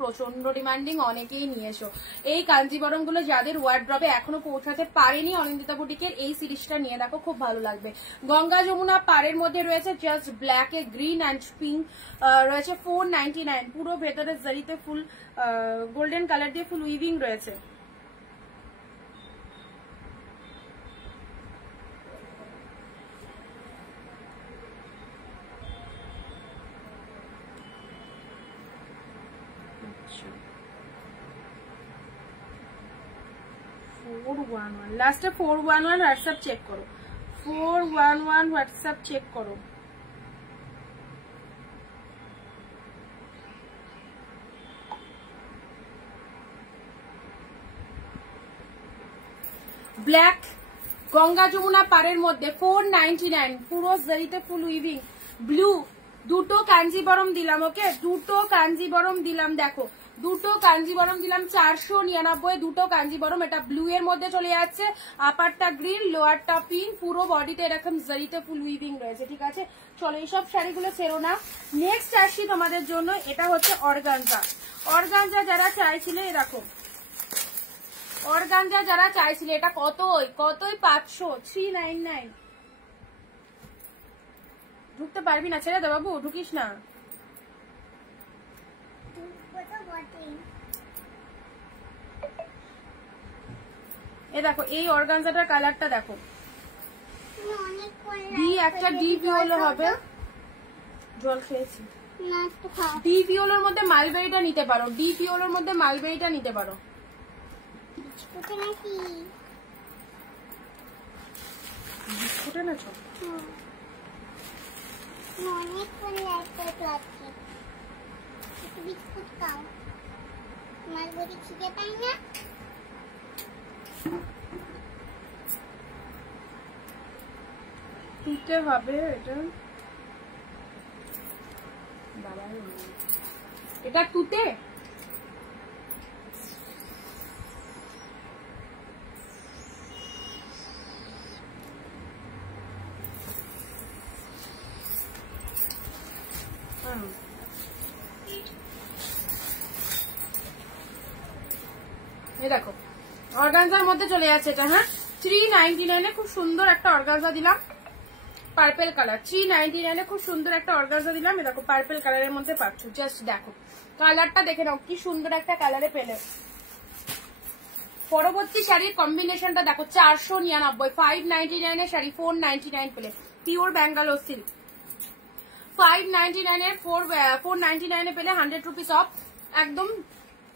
প্রচন্ড ডিমান্ডিং, অনেকেই নিয়ে এসো এই কাঞ্জিবরম গুলো, যাদের ওয়ার্ড্রবে এখনো পৌঁছাতে পারেনি অনিন্দিতা বুটিকের এই সিরিজটা নিয়ে দেখো, খুব ভালো লাগবে। গঙ্গা যমুনা পারের মধ্যে রয়েছে just black a green and pink রয়েছে 499, পুরো ভেতরে জারিতে ফুল গোল্ডেন কালার দিয়ে ফুল উইভিং রয়েছে। লাস্টে 411 হোয়াটসঅ্যাপ চেক করো, 411 হোয়াটসঅ্যাপ চেক করো। ব্ল্যাক গঙ্গা যমুনা পারের মধ্যে 499, পুরো জারিতে ফুল উইভিং। ব্লু দুটো কাঞ্জিবরম দিলাম, ওকে দুটো কাঞ্জিবরম দিলাম, দেখো দুটো কাঞ্জিবরম দিলাম 499, দুটো কাঞ্জিবরম। এটা ব্লু এর মধ্যে চলে যাচ্ছে, আপারটা গ্রিন লোয়ারটা পিঙ্ক, পুরো বডিতে এরকম জারিতে ফুল উইভিং রয়েছে। ঠিক আছে চলো এইসব শাড়িগুলো ছেড়ো না। নেক্সট আসছি তোমাদের জন্য, এটা হচ্ছে অর্গানজা। অর্গানজা যারা চাইছিলে, দেখো অর্গানজা যারা চাইছিলে, এটা কতই 500, 399। ঢুকতে পারবি না, ছেড়ে দে বাবু, ঢুকিস না। এ দেখো এই অর্গানজাটার কালারটা দেখো, একটা ডিপ ইয়েলো হবে, জল খেয়েছি, ডিপ ইয়েলোর মধ্যে মালবেরিটা নিতে পারো, ডিপ ইয়েলোর মধ্যে মালবেরিটা নিতে পারো। বিস্কুট এনেছো? বিস্কুট খাও, মালবেরি খিদে পাই না। তুতে হবে এটা, এটা তুতে অর্গানজার মধ্যে চলে যাচ্ছে এটা। হ্যাঁ 399 খুব সুন্দর একটা অর্গানজা দিলাম, পার্পেল কালার। 399 খুব সুন্দর একটা অর্গানজা দিলাম, দেখো পার্পেল কালারের মধ্যে পাচ্ছ। জাস্ট দেখো কালারটা দেখে নাও কি সুন্দর একটা কালারে পেলে। পরবর্তী শাড়ির কম্বিনেশনটা দেখো 499, 599 এর শাড়ি 499 পেলে, পিওর ব্যাঙ্গালোর সিল্ক। 599 এর 499 এ পেলে 100 রুপিস অফ, একদম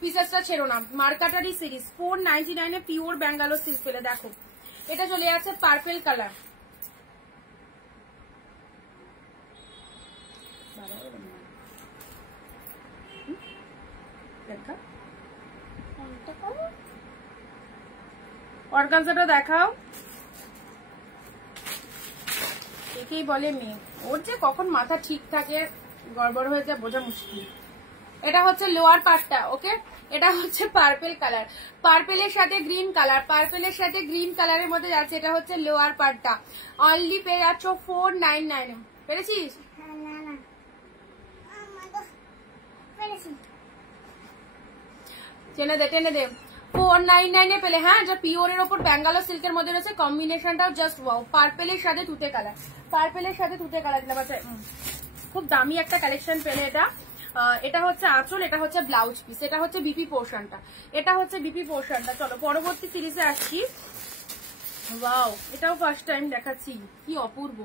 পিসেসটা ছেড়ো না। মার্কাটারি series 499 a pure Bangalore silk পেলে। দেখো এটা চলে যাচ্ছে পার্পেল কালার, অর্গানজাটা দেখাও। একেই বলে মেয়ে, ওর যে কখন মাথা ঠিক থাকে গড়বড় হয়ে যায় বোঝা মুশকিল। এটা হচ্ছে লোয়ার পার্টটা, ওকে। এটা হচ্ছে পার্পেল কালার, পার্পেলের সাথে গ্রিন কালার, পার্পেলের সাথে গ্রিন কালারের মধ্যে যাচ্ছে। এটা হচ্ছে লোয়ার পার্টটা, অনলি পেয়ে যাচ্ছ 499। পেরেছিস? টেনে দে টেনে দে। 499 এ পেলে। হ্যাঁ, এটা পিওরের ওপর ব্যাঙ্গালোর সিল্কের মধ্যে রয়েছে। কম্বিনেশনটাও জাস্ট ওয়াও, পার্পেলের সাথে তুতে কালার, পার্পেলের সাথে তুতে কালার দিলাম। আচ্ছা খুব দামি একটা কালেকশন পেলে এটা। এটা হচ্ছে আঁচল, এটা হচ্ছে ব্লাউজ পিস, এটা হচ্ছে বিপি পোর্শনটা, এটা হচ্ছে বিপি পোর্শনটা। চলো পরবর্তী সিরিজে আসছি। ওয়াও, এটাও ফার্স্ট টাইম দেখাচ্ছি, কি অপূর্ব।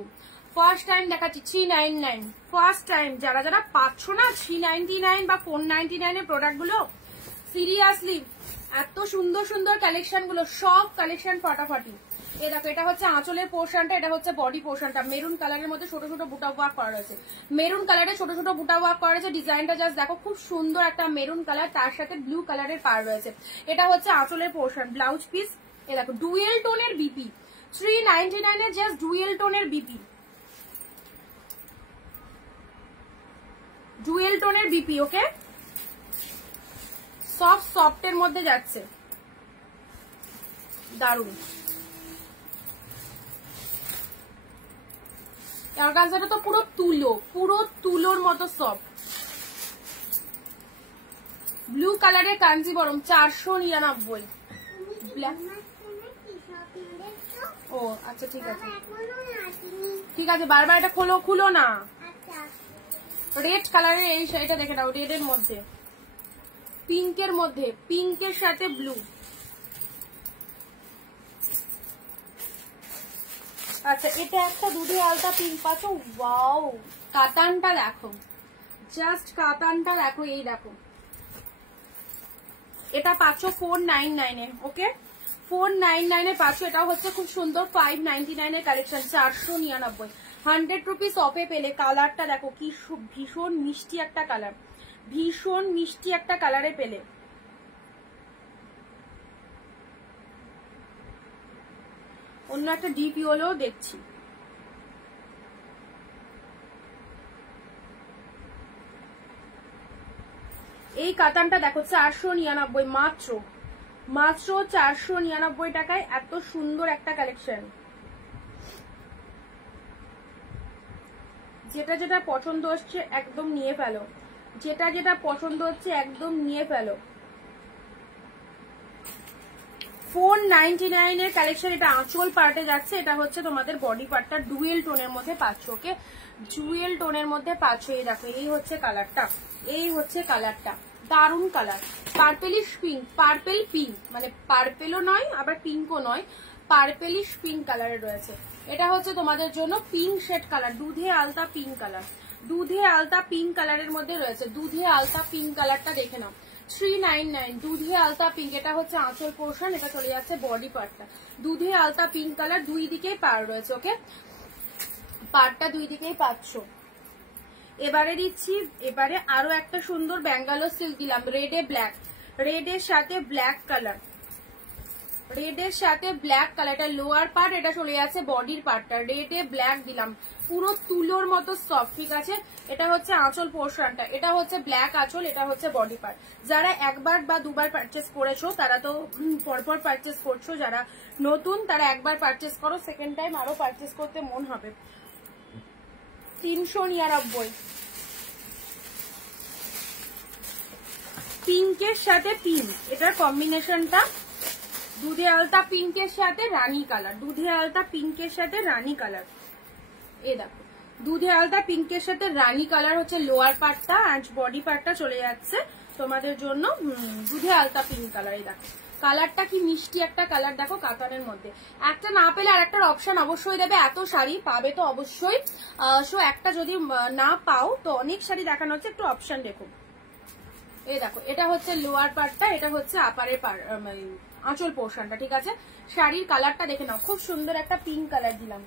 ফার্স্ট টাইম দেখাচ্ছি 399, ফার্স্ট টাইম। যারা যারা পাচ্ছ না 399 বা 499 এর প্রোডাক্ট গুলো, সিরিয়াসলি এত সুন্দর সুন্দর কালেকশন গুলো, সব কালেকশন ফাটাফাটি। এ দেখো এটা হচ্ছে আঁচলের পোর্শনটা, এটা হচ্ছে বডি পোর্শনটা। মেরুন কালারের মধ্যে ছোট ছোট বুটা ওয়ার্ক করা রয়েছে, মেরুন কালারে ছোট ছোট বুটা ওয়ার্ক করা রয়েছে। ডিজাইনটা জাস্ট দেখো, খুব সুন্দর একটা মেরুন কালার, তার সাথে ব্লু কালারের পার রয়েছে। এটা হচ্ছে আঁচলের পোর্শন, ব্লাউজ পিস। এ দেখো ডুয়েল টোনের বিপি, 399 এর জাস্ট ডুয়েল টোনের বিপি, ডুয়েল টোনের বিপি, ওকে। সফট সফটের মধ্যে যাচ্ছে, দারুন। অর্গানজাটা তো পুরো তুলো, পুরো তুলোর মতো সফট। ব্লু কালারের কাঞ্জিবরম 499। ও আচ্ছা ঠিক আছে ঠিক আছে, বারবার এটা খোলো, খুলো না। রেড কালারের এই শাড়িটা দেখে নাও, রেডের মধ্যে, পিঙ্কের মধ্যে, পিঙ্কের সাথে ব্লু। আচ্ছা এটা একটা দুধে আলতা পিঙ্ক পাচ্ছ। ওয়াও, কাতানটা দেখো, জাস্ট কাতানটা দেখো, এই দেখো। এটা পাচ্ছ 499 এ, ওকে। 499 এ পাচ্ছ। এটা হচ্ছে খুব সুন্দর 599 এর কালেকশন, 499, 100 রুপিস অফে পেলে। কালারটা দেখো কি ভীষণ মিষ্টি একটা কালার, ভীষণ মিষ্টি একটা কালারে পেলে। অন্য একটা ডিপ ইয়েলো দেখছি, এই কাতানটা দেখো 499, মাত্র মাত্র 499 টাকায় এত সুন্দর একটা কালেকশন। যেটা যেটা পছন্দ হচ্ছে একদম নিয়ে ফেলো, যেটা যেটা পছন্দ হচ্ছে একদম নিয়ে ফেলো। 499 এর কালেকশন। এটা আঁচল পার্টে যাচ্ছে, এটা হচ্ছে তোমাদের বডি পার্টটা ডুয়েল টোনের মধ্যে পাচ্ছ, ওকে। ডুয়েল টোনের মধ্যে পাচ্ছ। এই দেখো, এই হচ্ছে কালারটা, এই হচ্ছে কালারটা, দারুন colour. Purplish pink, purple pink, মানে পার্পেলও নয় আবার পিঙ্কও নয়, পার্পেলিশ পিঙ্ক কালারে রয়েছে। এটা হচ্ছে তোমাদের জন্য পিঙ্ক শেড কালার, দুধে আলতা পিঙ্ক কালার, দুধে আলতা পিঙ্ক কালারের মধ্যে রয়েছে। দুধে আলতা পিঙ্ক কালারটা দেখে নাও, 399, দুধে আলতা পিঙ্ক। এটা হচ্ছে আঁচল পোর্শন, এটা চলে যাচ্ছে বডি পার্টটা, দুধে আলতা পিঙ্ক কালার, দুই দিকেই পার রয়েছে, ওকে। পার্টটা দুই দিকেই পাচ্ছ। এবারে দিচ্ছি, এবারে আরো একটা সুন্দর ব্যাঙ্গালোর সিল্ক দিলাম, রেডে ব্ল্যাক, রেডের সাথে ব্ল্যাক কালার, রেডের সাথে ব্ল্যাক কালার। এটা লোয়ার পার্ট, এটা চলে যাচ্ছে বডির পার্টটা, রেডে ব্ল্যাক দিলাম, পুরো তুলোর মতো সফট, ঠিক আছে। এটা হচ্ছে আঁচল পোর্শনটা, এটা হচ্ছে ব্ল্যাক আঁচল, এটা হচ্ছে বডি পার্ট। যারা একবার বা দুবার পারচেস করেছো তারা তো পরপর পারচেস করছো, যারা নতুন তারা একবার পারচেস করো, সেকেন্ড টাইম আরো পারচেস করতে মন হবে। 399, পিঙ্কের সাথে পিঙ্ক, এটার কম্বিনেশনটা দুধে আলতা পিঙ্কের সাথে রানী কালার, দুধে আলতা পিঙ্কের সাথে রানী কালার। এই দেখো দুধে আলতা পিঙ্কের সাথে রানী কালার হচ্ছে লোয়ার পার্টটা, অ্যান্ড বডি পার্টটা চলে যাচ্ছে তোমাদের জন্য দুধে আলতা পিঙ্ক কালার। এই দেখো কালারটা কি মিষ্টি একটা কালার, দেখো কাতানের মধ্যে। একটা না পেলে আর একটার অপশন অবশ্যই দেবে, এত শাড়ি পাবে তো অবশ্যই। সো একটা যদি না পাও তো অনেক শাড়ি দেখানো হচ্ছে, একটু অপশন দেখো। এই দেখো এটা হচ্ছে লোয়ার পার্টটা, এটা হচ্ছে আপারের আঁচল পোর্শনটা, ঠিক আছে। শাড়ির কালারটা দেখে নাও, খুব সুন্দর একটা পিঙ্ক কালার দিলাম।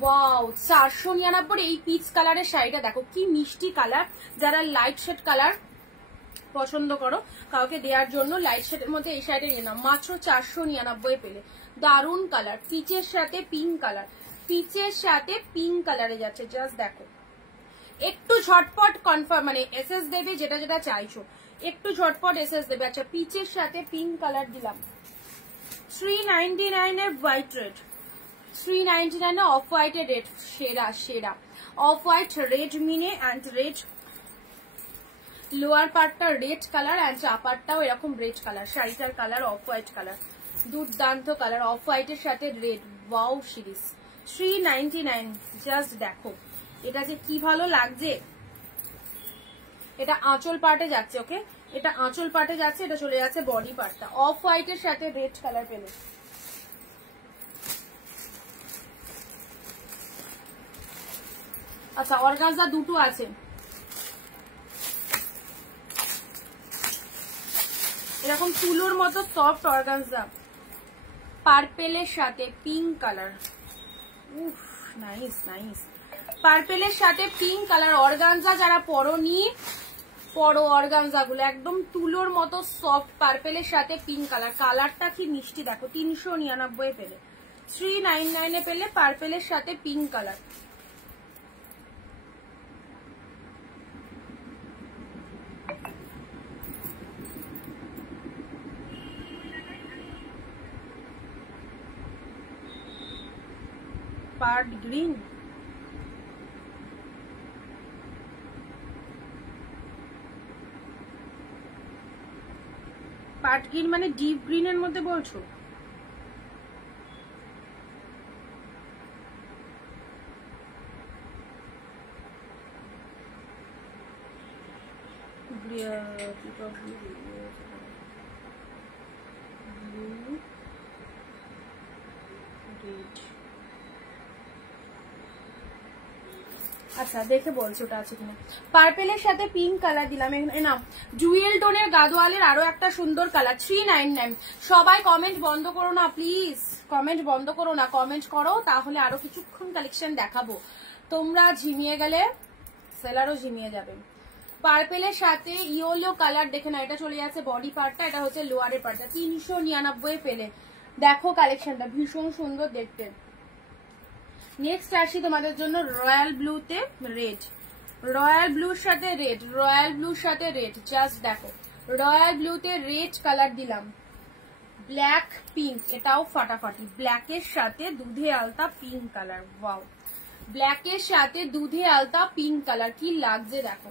ওয়াও 499 এই পিচ কালারের শাড়িটা দেখো কি মিষ্টি কালার। যারা লাইট শেড কালার পছন্দ করো কাউকে দেওয়ার জন্য লাইট শেডের মধ্যে এই শাড়িটা নিয়ে নাও, মাত্র 499 পেলে। দারুন কালার, পিচের সাথে পিঙ্ক কালার, পিচের সাথে পিঙ্ক কালারে যাচ্ছে, জাস্ট দেখো। একটু ঝটপট কনফার্ম মানে এসএস দেবে, যেটা যেটা চাইছো একটু ঝটপট এসএস দেবে। আচ্ছা পিচের সাথে পিঙ্ক কালার দিলাম 399 a white red, 399 off white এর রেড, সেরা সেরা অফ হোয়াইট রেড মিনে অ্যান্ড রেড লোয়ার পার্টটা রেড কালার অ্যান্ড আপারটাও এরকম রেড কালার। শাড়িটার কালার অফ হোয়াইট কালার, দুর্দান্ত কালার অফ হোয়াইটের সাথে রেড। ওয়াও সিরিজ 399, জাস্ট দেখো এটা যে কি ভালো লাগছে। এটা আঁচল পার্টে যাচ্ছে, ওকে এটা আঁচল পার্টে যাচ্ছে, এটা চলে যাচ্ছে বডি পার্টটা। অফ হোয়াইটের সাথে রেড কালার পেলে। আচ্ছা অর্গানজা দুটো আছে, এরকম তুলোর মতো সফট অর্গানজা, পার্পেলের সাথে পিঙ্ক কালার। উফ নাইস নাইস, পার্পেলের সাথে পিঙ্ক কালার অর্গানজা। যারা পরনি পরো অর্গানজা গুলো একদম তুলোর মতো সফট, পার্পেলের সাথে পিঙ্ক কালার। কালারটা কি মিষ্টি দেখো, 399 পেলে, 399 পেলে পার্পেলের সাথে pink colour. Part green, part green মানে ডিপ গ্রিনের মধ্যে বলছো? আচ্ছা দেখে বলছি ওটা আছে কিনা। পার্পেলের সাথে পিঙ্ক কালার দিলাম। না জুয়েল টোনের গাদোয়ালের আরো একটা সুন্দর কালার, 399। সবাই কমেন্ট বন্ধ করো না প্লিজ, কমেন্ট বন্ধ করো না, কমেন্ট করো তাহলে আরো কিছুক্ষণ কালেকশন দেখাবো। তোমরা ঝিমিয়ে গেলে সেলারও ঝিমিয়ে যাবে। পার্পেলের সাথে ইয়েলো কালার দেখে না, এটা চলে যাচ্ছে বডি পার্টটা, এটা হচ্ছে লোয়ারের পার্টটা। 399 পেলে। দেখো কালেকশনটা ভীষণ সুন্দর দেখতে। নেক্সট আসি তোমাদের জন্য রয়্যাল ব্লুতে রেড, রয়্যাল ব্লুর সাথে রেড, রয়্যাল ব্লুর সাথে রেড, জাস্ট দেখো রয়্যাল ব্লুতে রেড কালার দিলাম। ব্ল্যাক পিঙ্ক, এটাও ফাটাফাটি, ব্ল্যাকের সাথে দুধে আলতা পিঙ্ক কালার। ওয়াও ব্ল্যাকের সাথে দুধে আলতা পিঙ্ক কালার, কি লাগছে দেখো,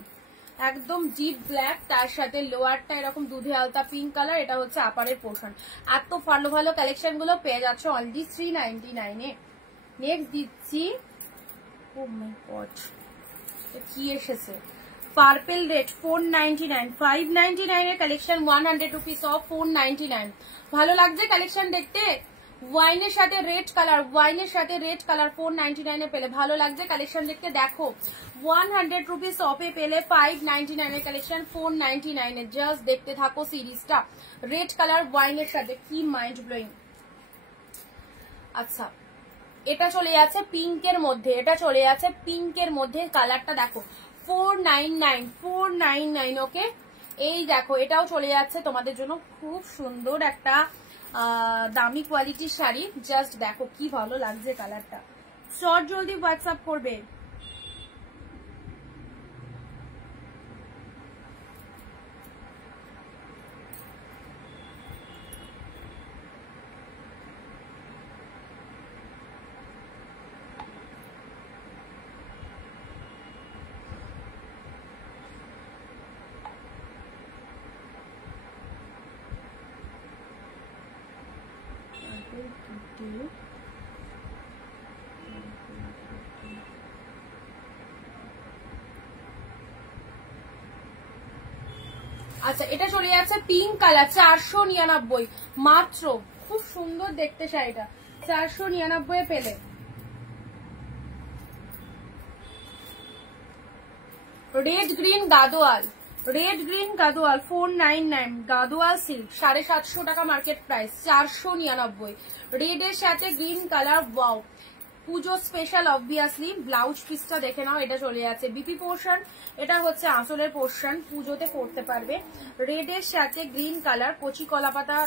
একদম ডিপ ব্ল্যাক, তার সাথে লোয়ারটা এরকম দুধে আলতা পিঙ্ক কালার। এটা হচ্ছে আপারের পোর্শন। এত ভালো ভালো কালেকশন গুলো পেয়ে যাচ্ছ অনলি 399 এ। নেক্সট দিচ্ছি, ও মাই গড কি এসেছে, পার্পেল রেড 499, 599 এর কালেকশন, 100 রুপিস অফ 499। ভালো লাগছে কালেকশন দেখতে। ওয়াইনের সাথে রেড কালার, ওয়াইনের সাথে রেড কালার 499 এ পেলে। ভালো লাগছে কালেকশন দেখতে। দেখো 100 রুপিস অফে পেলে 599 এর কালেকশন 499 এ। জাস্ট দেখতে থাকো সিরিজটা, রেড কালার ওয়াইনের সাথে, কি মাইন্ড ব্লোয়িং। আচ্ছা এটা চলে যাচ্ছে পিঙ্কের মধ্যে, এটা চলে যাচ্ছে পিঙ্কের মধ্যে, কালারটা দেখো 499, 499 ওকে। এই দেখো এটাও চলে যাচ্ছে তোমাদের জন্য, খুব সুন্দর একটা দামি কোয়ালিটির শাড়ি। জাস্ট দেখো কি ভালো লাগছে কালারটা। চট জলদি হোয়াটসঅ্যাপ করবে। আচ্ছা এটা চলে যাচ্ছে পিঙ্ক কালার 499 মাত্র। খুব সুন্দর দেখতে শাড়িটা, 499 পেলে। Red green Gadwal, red green Gadwal 499, Gadwal silk 750 টাকা মার্কেট প্রাইস, 499। রেড এর সাথে গ্রিন কালার, ওয়াও পুজো স্পেশাল অবভিয়াসলি। ব্লাউজ পিসটা দেখে নাও, এটা চলে যাচ্ছে বিপি পোর্শন, এটা হচ্ছে আঁচলের পোর্শন, পুজোতে পরতে পারবে। রেড এর সাথে গ্রিন কালার, কচি কলাপাতা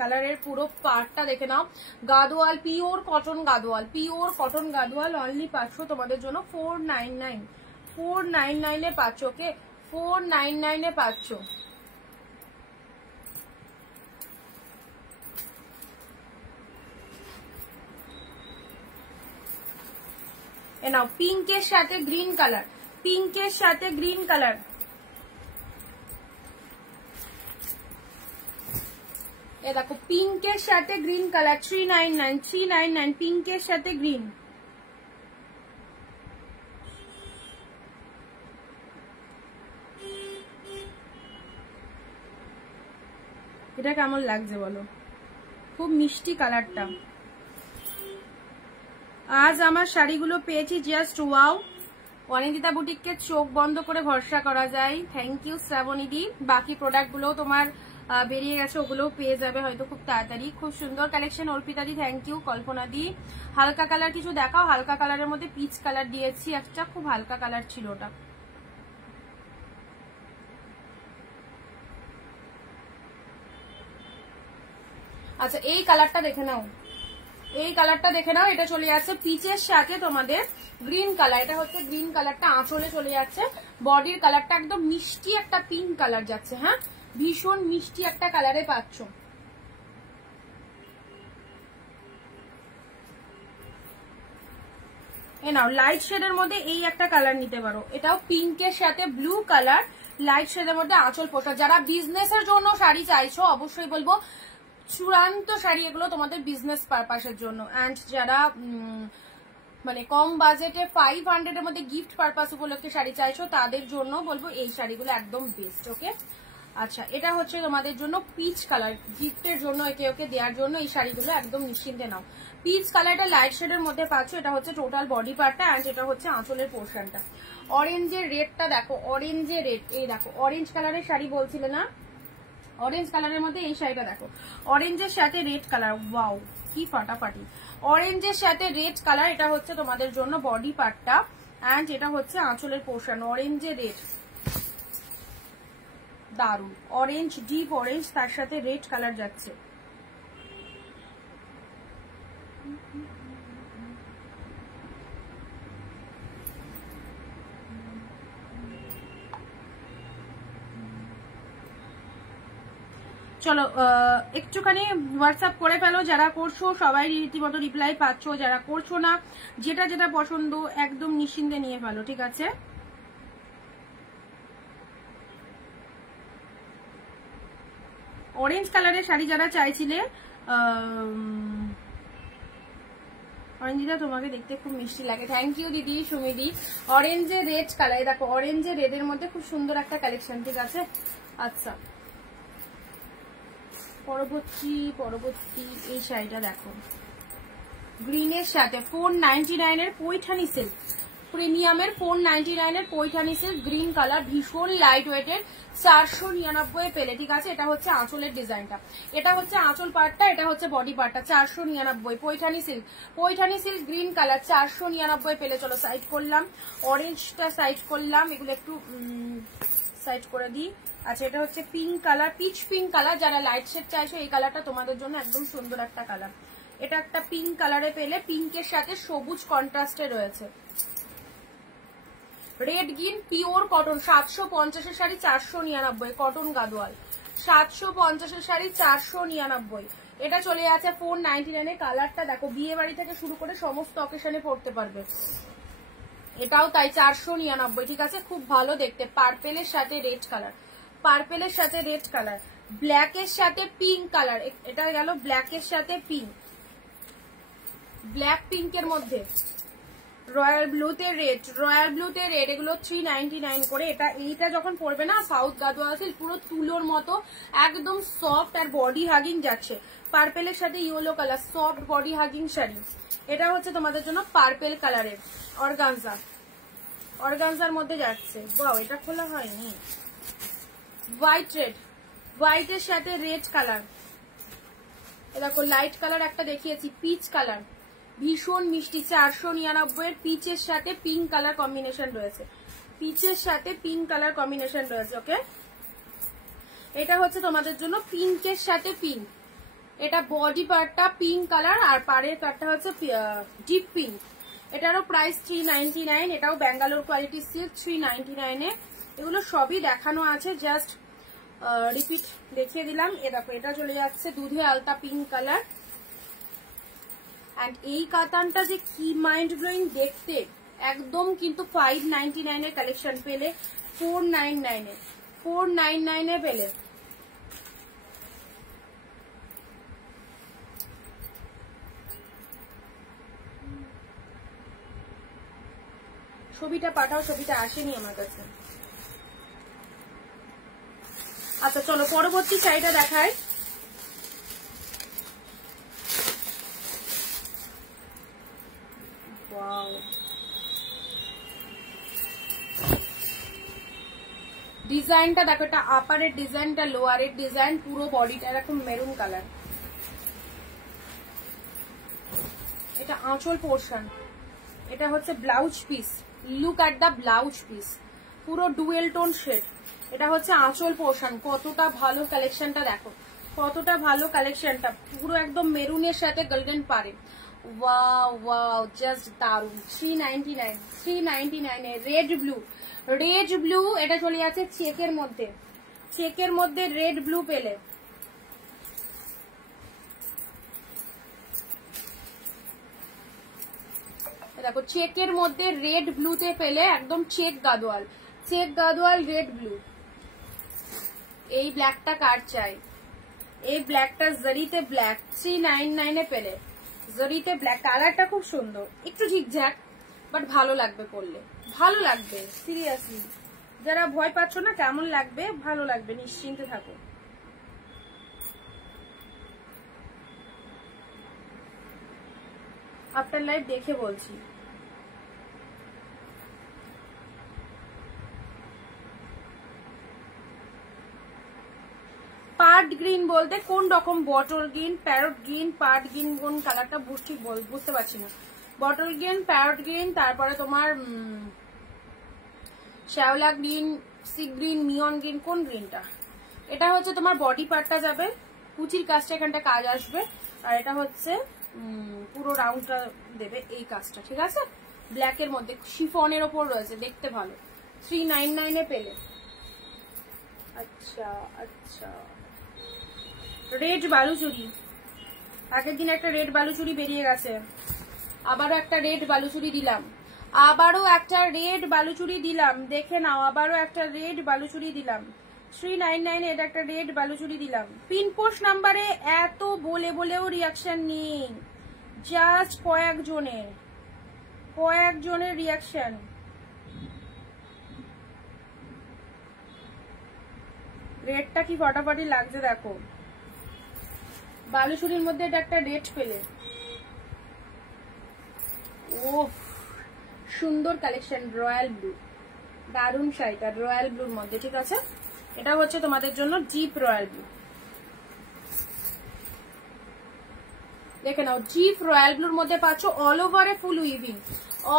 কালারের পুরো পার্টটা দেখে নাও। Gadwal, pure cotton Gadwal, pure cotton Gadwal only পাচ্ছ তোমাদের জন্য 499, 499 এ পাচ্ছ। ওকে 499 এ পাচ্ছ। এ নাও পিঙ্কের সাথে গ্রিন কালার, পিঙ্কের সাথে গ্রিন কালার, এ দেখো পিঙ্কের সাথে গ্রিন কালার 399, 399 পিঙ্কের সাথে গ্রিন। এটা কেমন লাগছে বলো, খুব মিষ্টি কালারটা। আজ আমার শাড়িগুলো পেয়েছি জাস্ট ওয়াও। অনিন্দিতা বুটিককে চোখ বন্ধ করে ভরসা করা যায়। থ্যাংক ইউ শ্রাবণী দি। বাকি প্রোডাক্ট গুলো তোমার বেরিয়ে গেছে, ওগুলোও পেয়ে যাবে হয়তো খুব তাড়াতাড়ি। খুব সুন্দর collection Arpita di, thank you. Kalpana di, হালকা কালার কিছু দেখাও। হালকা কালারের মধ্যে পিচ কালার দিয়েছি একটা, খুব হালকা কালার ছিল ওটা। আচ্ছা এই কালারটা দেখে নাও, এই কালারটা দেখে নাও। এটা চলে যাচ্ছে পিচের সাথে তোমাদের গ্রিন কালার, এটা হচ্ছে গ্রিন কালারটা আঁচলে চলে যাচ্ছে। বডির কালারটা একদম মিষ্টি একটা পিঙ্ক কালার যাচ্ছে, হ্যাঁ ভীষণ মিষ্টি একটা কালারে পাচ্ছ। এ নাও লাইট শেডের মধ্যে এই একটা কালার নিতে পারো, এটাও পিঙ্কের সাথে ব্লু কালার, লাইট শেডের মধ্যে আঁচল পোশাক। যারা বিজনেসের জন্য শাড়ি চাইছো অবশ্যই বলবো চূড়ান্ত শাড়ি এগুলো তোমাদের বিজনেস পারপাসের জন্য। অ্যান্ড যারা মানে কম বাজেটে 500 এর মধ্যে গিফট পারপাস উপলক্ষে শাড়ি চাইছো তাদের জন্য বলবো এই শাড়িগুলো একদম বেস্ট। ওকে আচ্ছা এটা হচ্ছে তোমাদের জন্য পিচ কালার, গিফটের জন্য একে ওকে দেওয়ার জন্য এই শাড়িগুলো একদম নিশ্চিন্তে নাও। পিচ কালারটা লাইট শেডের মধ্যে পাচ্ছ, এটা হচ্ছে টোটাল বডি পার্টটা অ্যান্ড এটা হচ্ছে আঁচলের পোর্শনটা। অরেঞ্জের রেডটা দেখো, অরেঞ্জের রেড, এই দেখো অরেঞ্জ কালারের শাড়ি বলছিলে না, অরেঞ্জ কালারের মধ্যে এই শাড়িটা দেখো, অরেঞ্জের সাথে রেড কালার, ওয়াও কি ফাটাফাটি। অরেঞ্জের সাথে রেড কালার, এটা হচ্ছে তোমাদের জন্য বডি পার্টটা অ্যান্ড এটা হচ্ছে আঁচলের পোর্শন। অরেঞ্জে রেড, দারুন। অরেঞ্জ, ডিপ অরেঞ্জ, তার সাথে রেড কালার যাচ্ছে। চলো একটুখানি হোয়াটসঅ্যাপ করে ফেলো, যারা করছো সবাই রীতিমতো রিপ্লাই পাচ্ছ, যারা করছো না যেটা যেটা পছন্দ একদম নিশ্চিন্তে নিয়ে ফেলো, ঠিক আছে। অরেঞ্জ কালারের শাড়ি যারা চাইছিলে, অরেঞ্জিদা তোমাকে দেখতে খুব মিষ্টি লাগে, থ্যাংক ইউ দিদি সুমিদি। অরেঞ্জে রেড কালার, দেখো অরেঞ্জে রেডের মধ্যে খুব সুন্দর একটা কালেকশন, ঠিক আছে। আচ্ছা পরবর্তী এই শাড়িটা দেখো, গ্রিনের সাথে 499 এর পৈঠানি সিল্ক, প্রিমিয়ামের 499 এর পৈঠানি সিল্ক, গ্রিন কালার, ভীষণ লাইট ওয়েটের, 499 পেলে, ঠিক আছে। এটা হচ্ছে আঁচলের ডিজাইনটা, এটা হচ্ছে আঁচল পার্টটা, এটা হচ্ছে বডি পার্টটা, 499 Paithani silk, Paithani silk green colour 499 পেলে। চলো সাইড করলাম, অরেঞ্জটা সাইড করলাম, এগুলো একটু সাইড করে দিই। আচ্ছা এটা হচ্ছে pink colour, pitch pink colour, যারা লাইট শেড চাইছো এই কালারটা তোমাদের জন্য একদম সুন্দর একটা কালার। এটা একটা পিঙ্ক কালারে পেলে, পিঙ্কের সাথে সবুজ কন্ট্রাস্টে রয়েছে। রেড গ্রিন পিওর কটন, 750 এর শাড়ি 499, কটন গাদোয়াল 750 এর শাড়ি 499। এটা চলে যাচ্ছে 499 এ। কালারটা দেখো, বিয়ে বাড়ি থেকে শুরু করে সমস্ত অকেশনে পরতে পারবে। এটাও তাই 499, ঠিক আছে। খুব ভালো দেখতে, পার্পেলের সাথে রেড কালার, পার্পেলের সাথে রেড কালার, ব্ল্যাকের সাথে পিঙ্ক কালার, এটা গেল ব্ল্যাকের সাথে পিঙ্ক, ব্ল্যাক পিঙ্কের মধ্যে রয়্যাল ব্লুতে রেড, রয়্যাল ব্লুতে রেড, এগুলো 399 করে। এইটা যখন পরবে না সাউথ গাদোয়াল সিল্ক, পুরো তুলোর মতো একদম সফট আর বডি হাগিং যাচ্ছে। পার্পেলের সাথে yellow colour, soft body hugging sari. এটা হচ্ছে তোমাদের জন্য পার্পেল কালারের অর্গানজা, অর্গানজার মধ্যে যাচ্ছে। বাও, এটা খোলা হয়নি। হোয়াইট রেড, হোয়াইটের সাথে রেড কালার। দেখো লাইট কালার একটা দেখিয়েছি, পিচ কালার, ভীষণ মিষ্টি। 499 এর পিচের সাথে পিঙ্ক কালার কম্বিনেশন রয়েছে, পিচের সাথে পিঙ্ক কালার কম্বিনেশন রয়েছে। ওকে, এটা হচ্ছে তোমাদের জন্য পিঙ্কের সাথে পিঙ্ক। এটা বডি পার্টটা পিঙ্ক কালার আর পাড়ের কাটটা হচ্ছে ডিপ পিঙ্ক। এটারও প্রাইস 399। এটাও ব্যাঙ্গালোর কোয়ালিটি সিল্ক, 399 এ। এগুলো সবই দেখানো আছে, জাস্ট রিপিট দেখিয়ে দিলাম। এ দেখো, এটা চলে যাচ্ছে দুধে আলতা পিঙ্ক কালার। এন্ড এই কাতানটা যে কি মাইন্ড ব্লোয়িং দেখতে, একদম কিন্তু 599 এর কালেকশন পেলে 499 এ পেলে। ছবিটা পাঠাও, ছবিটা আসেনি আমার কাছে। আচ্ছা চলো পরবর্তী শাড়িটা দেখাই। ডিজাইনটা দেখো, এটা আপারের ডিজাইনটা, লোয়ারের ডিজাইন, পুরো বডিটা এরকম মেরুন কালার। এটা আঁচল পোর্শন, এটা হচ্ছে blouse piece. Look at the blouse piece, পুরো ডুয়েল টোন শেড। এটা হচ্ছে আঁচল পোর্শন। কতটা ভালো কালেকশনটা দেখো, কতটা ভালো কালেকশনটা, পুরো একদম মেরুনের সাথে গোল্ডেন পারে। ওয়াও ওয়াও, জাস্ট দারুন। 399 a red blue, red blue. এটা চলে যাচ্ছে চেকের মধ্যে, চেকের মধ্যে রেড ব্লু পেলে। দেখো চেকের মধ্যে রেড ব্লুতে পেলে, একদম check Gadwal, check Gadwal red blue. এই ব্ল্যাকটা কার চাই? এই ব্ল্যাকটা জরিতে ব্ল্যাক, 399 এ পেলে। জরিতে ব্ল্যাক কালারটা খুব সুন্দর, একটু ঝিকঝাক, বাট ভালো লাগবে পরলে, ভালো লাগবে। সিরিয়াসলি যারা ভয় পাচ্ছ না কেমন লাগবে, ভালো লাগবে, নিশ্চিন্তে থাকো। আফটার লাইফ দেখে বলছি। পার্ট গ্রিন বলতে কোন রকম? Bottle green, parrot green, part green, কোন কালারটা ঠিক বুঝতে পারছি না। বটল গ্রিন, প্যারট গ্রিন, তারপরে তোমার শ্যাওলা গ্রিন, সি গ্রিন, নিয়ন গ্রিন, কোন গ্রিনটা? এটা হচ্ছে তোমার বডি পার্টটা যাবে, কুচির কাজটা এখানটা কাজ আসবে, আর এটা হচ্ছে পুরো রাউন্ডটা দেবে এই কাজটা। ঠিক আছে, ব্ল্যাকের মধ্যে শিফনের ওপর রয়েছে, দেখতে ভালো। 399 এ পেলে। আচ্ছা আচ্ছা, রেড বালুচুরি। আগের দিন একটা রেড বালুচুরি বেরিয়ে গেছে, আবারও একটা রেড বালুচুরি দিলাম, আবারও একটা রেড বালুচুরি দিলাম, দেখে নাও, আবারও একটা রেড বালুচুরি দিলাম। 399 এর একটা রেড বালুচুরি দিলাম। পিনপোস্ট নাম্বারে এত বলে বলেও রিয়াকশন নেই, জাস্ট কয়েকজনের রিয়াকশন। রেডটা কি ফটাফটি লাগছে দেখো, বালুচুরির মধ্যে এটা একটা রেড পেলে। ও সুন্দর কালেকশন, রয়্যাল ব্লু, দারুণ শাড়িটা রয়্যাল ব্লুর মধ্যে। ঠিক আছে, এটা হচ্ছে তোমাদের জন্য ডিপ রয়্যাল ব্লু। দেখে নাও, ডিপ রয়্যাল ব্লুর মধ্যে পাচ্ছ অল ওভারে ফুল উইভিং,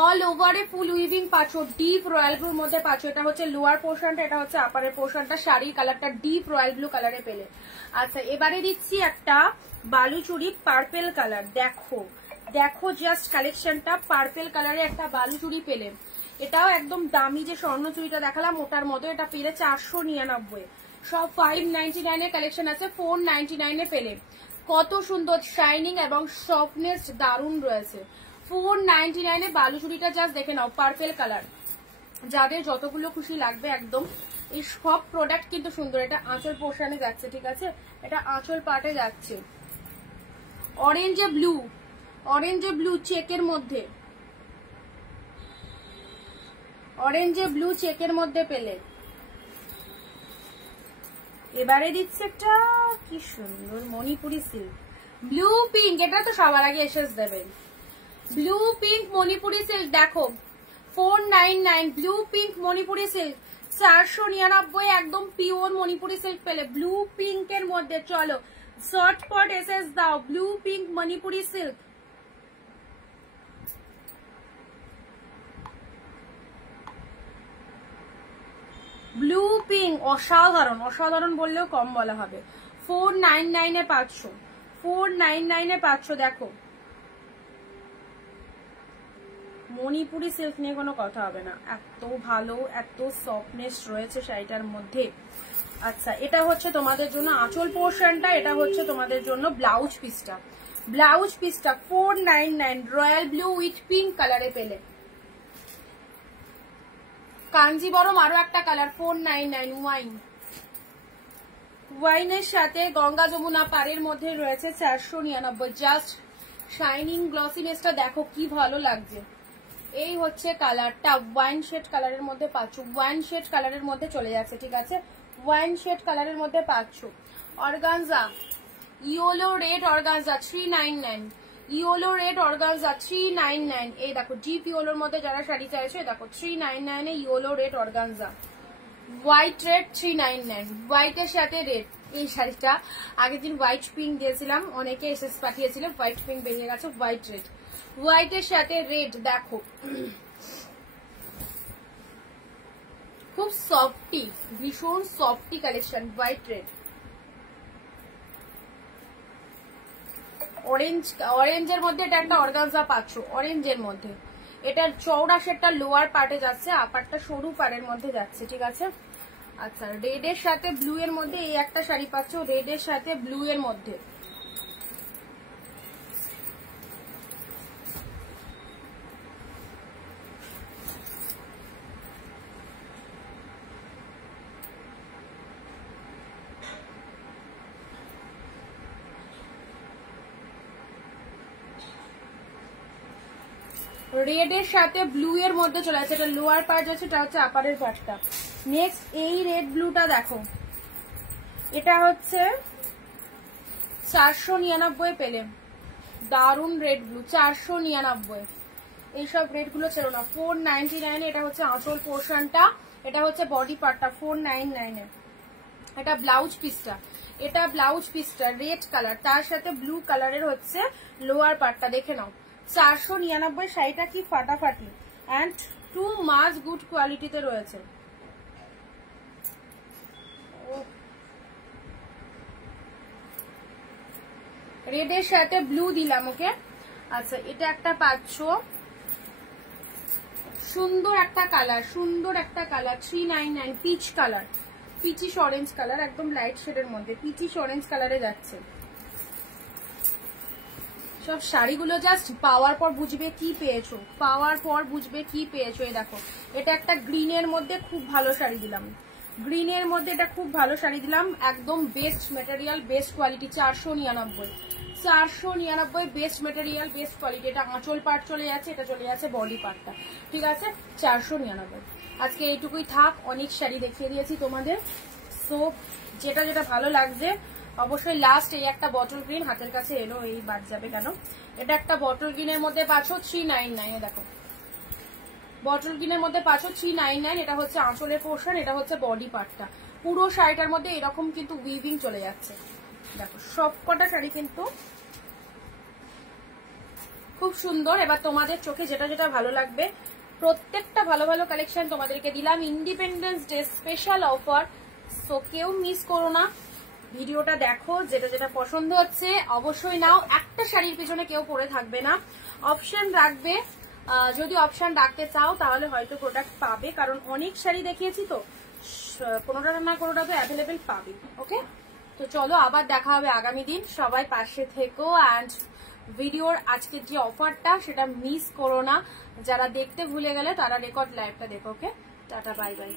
অল ওভারে ফুল উইভিং পাচ্ছ, ডিপ রয়্যাল ব্লুর মধ্যে পাচ্ছ। এটা হচ্ছে লোয়ার পোর্শনটা, এটা হচ্ছে আপারের পোর্শনটা। শাড়ির কালারটা ডিপ রয়্যাল ব্লু কালারে পেলে। আচ্ছা এবারে দিচ্ছি একটা বালুচুরি পার্পেল কালার। দেখো দেখো জাস্ট কালেকশনটা, পার্পেল কালারে একটা বালুচুরি পেলে। এটাও একদম দামি যে স্বর্ণ চুড়িটা দেখালাম ওটার মতো, এটা পেলে 499। সব 599 এর কালেকশন আছে, 499 এ পেলে। কত সুন্দর শাইনিং এবং সফটনেস দারুণ রয়েছে। 499 এ বালুচুরিটা জাস্ট দেখে নাও, পার্পেল কালার। যাদের যতগুলো খুশি লাগবে একদম। এই সব প্রোডাক্ট কিন্তু সুন্দর। এটা আঁচল পোর্শনে যাচ্ছে, ঠিক আছে, এটা আঁচল পাটে যাচ্ছে। অরেঞ্জে ব্লু, অরেঞ্জে ব্লু চেকের মধ্যে, অরেঞ্জে ব্লু চেকের মধ্যে পেলে। এবারে দিচ্ছে একটা কি সুন্দর মণিপুরি সিল্ক, ব্লু পিঙ্ক, এটা তো সবার আগে এসেস দেবেন। ব্লু পিঙ্ক মণিপুরি সিল্ক দেখো 499, ব্লু পিঙ্ক মণিপুরি সিল্ক 499, একদম পিওর মণিপুরি সিল্ক পেলে ব্লু পিঙ্ক এর মধ্যে। চলো শর্টপট এসএস দাও, blue pink Manipuri silk. Blue pink অসাধারণ, অসাধারণ বললেও কম বলা হবে। 499 এ 500, 499 এ 500। দেখো মণিপুরি সিল্ক নিয়ে কোনো কথা হবে না, এত ভালো, এত সফটনেস রয়েছে শাড়িটার মধ্যে। আচ্ছা এটা হচ্ছে তোমাদের জন্য আঁচল পোর্শনটা, এটা হচ্ছে তোমাদের জন্য ব্লাউজ পিসটা। ব্লাউজ পিসটা 499, রয়্যাল ব্লু উইথ পিঙ্ক কালারে পেলে। কাঞ্জিবরম আরো একটা কালার 499, ওয়াইন, ওয়াইনের সাথে গঙ্গা যমুনা পাড়ের মধ্যে রয়েছে 499। জাস্ট শাইনিং গ্লসিনেসটা দেখো কি ভালো লাগছে। এই হচ্ছে কালারটা, ওয়াইন শেড কালারের মধ্যে পাচ্ছ, ওয়াইন শেড কালারের মধ্যে চলে যাচ্ছে, ঠিক আছে, ওয়াইন শেড কালারের মধ্যে পাচ্ছ। Organza yellow red organza 399, yellow red organza 399। এই দেখো ডিপ ইয়েলোর মধ্যে যারা শাড়ি চাইছো দেখো 399 এ yellow red organza. White red 399, হোয়াইটের সাথে রেড। এই শাড়িটা আগের দিন হোয়াইট পিঙ্ক দিয়েছিলাম, অনেকে এসএস পাঠিয়েছিল, হোয়াইট পিঙ্ক বেরিয়ে গেছে, হোয়াইট রেড, হোয়াইটের সাথে রেড। দেখো খুব সফটি, ভীষণ softy collection, white red. Orange, অরেঞ্জের মধ্যে এটা একটা অর্গানজা পাচ্ছ, অরেঞ্জের মধ্যে। এটার চওড়া শেডটা লোয়ার পার্টে যাচ্ছে, আপারটা সরু পাড়ের মধ্যে যাচ্ছে, ঠিক আছে। আচ্ছা রেড এর সাথে ব্লু এর মধ্যে এই একটা শাড়ি পাচ্ছ, রেড এর সাথে ব্লু এর মধ্যে। রেড এর সাথে ব্লু এর মধ্যে চলে আসছে, এটা লোয়ার পার্ট আছে, এটা হচ্ছে আপারের পার্টটা। নেক্সট এই রেড ব্লুটা দেখো, এটা হচ্ছে 499 পেলে, দারুন রেড ব্লু 499। এইসব রেড গুলো ছিল না 499। এটা হচ্ছে আঁচল পোর্শনটা, এটা হচ্ছে বডি পার্টটা 499 এ। এটা ব্লাউজ পিসটা, এটা ব্লাউজ পিসটা রেড কালার, তার সাথে ব্লু কালারের হচ্ছে লোয়ার পার্টটা। দেখে নাও 499 শাড়িটা কি ফাটাফাটি, অ্যান্ড টু মাচ গুড কোয়ালিটিতে রয়েছে। রেড এর সাথে ব্লু দিলাম, ওকে। আচ্ছা এটা একটা পাচ্ছ, সুন্দর একটা কালার, সুন্দর একটা colour 399, peach colour, peachish orange colour, একদম লাইট শেডের মধ্যে পিচিশ অরেঞ্জ কালারে যাচ্ছে। সব শাড়িগুলো জাস্ট পাওয়ার পর বুঝবে কি পেয়েছো, পাওয়ার পর বুঝবে কি পেয়েছো। এই দেখো এটা একটা গ্রিনের মধ্যে খুব ভালো শাড়ি দিলাম, গ্রিনের মধ্যে এটা খুব ভালো শাড়ি দিলাম, একদম best material, best quality 499, 499 best material, best quality. এটা আঁচল পার্ট চলে যাচ্ছে, এটা চলে যাচ্ছে বডি পার্টটা, ঠিক আছে 499। আজকে এইটুকুই থাক, অনেক শাড়ি দেখিয়ে দিয়েছি তোমাদের। সো যেটা যেটা ভালো লাগছে অবশ্যই। লাস্ট এই একটা বটল গ্রিন হাতের কাছে এলো, এই বাদ যাবে কেন। এটা একটা বটল গ্রিনের মধ্যে পাচ্ছ 399, দেখো বটল গ্রিনের মধ্যে পাচ্ছ 399। এটা হচ্ছে আঁচলের পোর্শন, এটা হচ্ছে বডি পার্টটা। পুরো শাড়িটার মধ্যে এরকম কিন্তু উইভিং চলে যাচ্ছে। দেখো সবকটা শাড়ি কিন্তু খুব সুন্দর। এবার তোমাদের চোখে যেটা যেটা ভালো লাগবে, প্রত্যেকটা ভালো ভালো কালেকশন তোমাদেরকে দিলাম। Independence day special offer, so কেউ মিস করো না। ভিডিওটা দেখো, যেটা যেটা পছন্দ হচ্ছে অবশ্যই নাও। একটা শাড়ির পিছনে কেউ পরে থাকবে না, অপশন রাখবে। যদি অপশন রাখতে চাও তাহলে হয়তো প্রোডাক্ট পাবে, কারণ অনেক শাড়ি দেখিয়েছি তো, কোনোটা না কোনোটা তো অ্যাভেলেবেল পাবে। ওকে, তো চলো আবার দেখা হবে আগামী দিন। সবাই পাশে থেকো, অ্যান্ড ভিডিওর আজকের যে অফারটা সেটা মিস করো না। যারা দেখতে ভুলে গেলে তারা রেকর্ড লাইভটা দেখো। ওকে, টাটা, বাই বাই।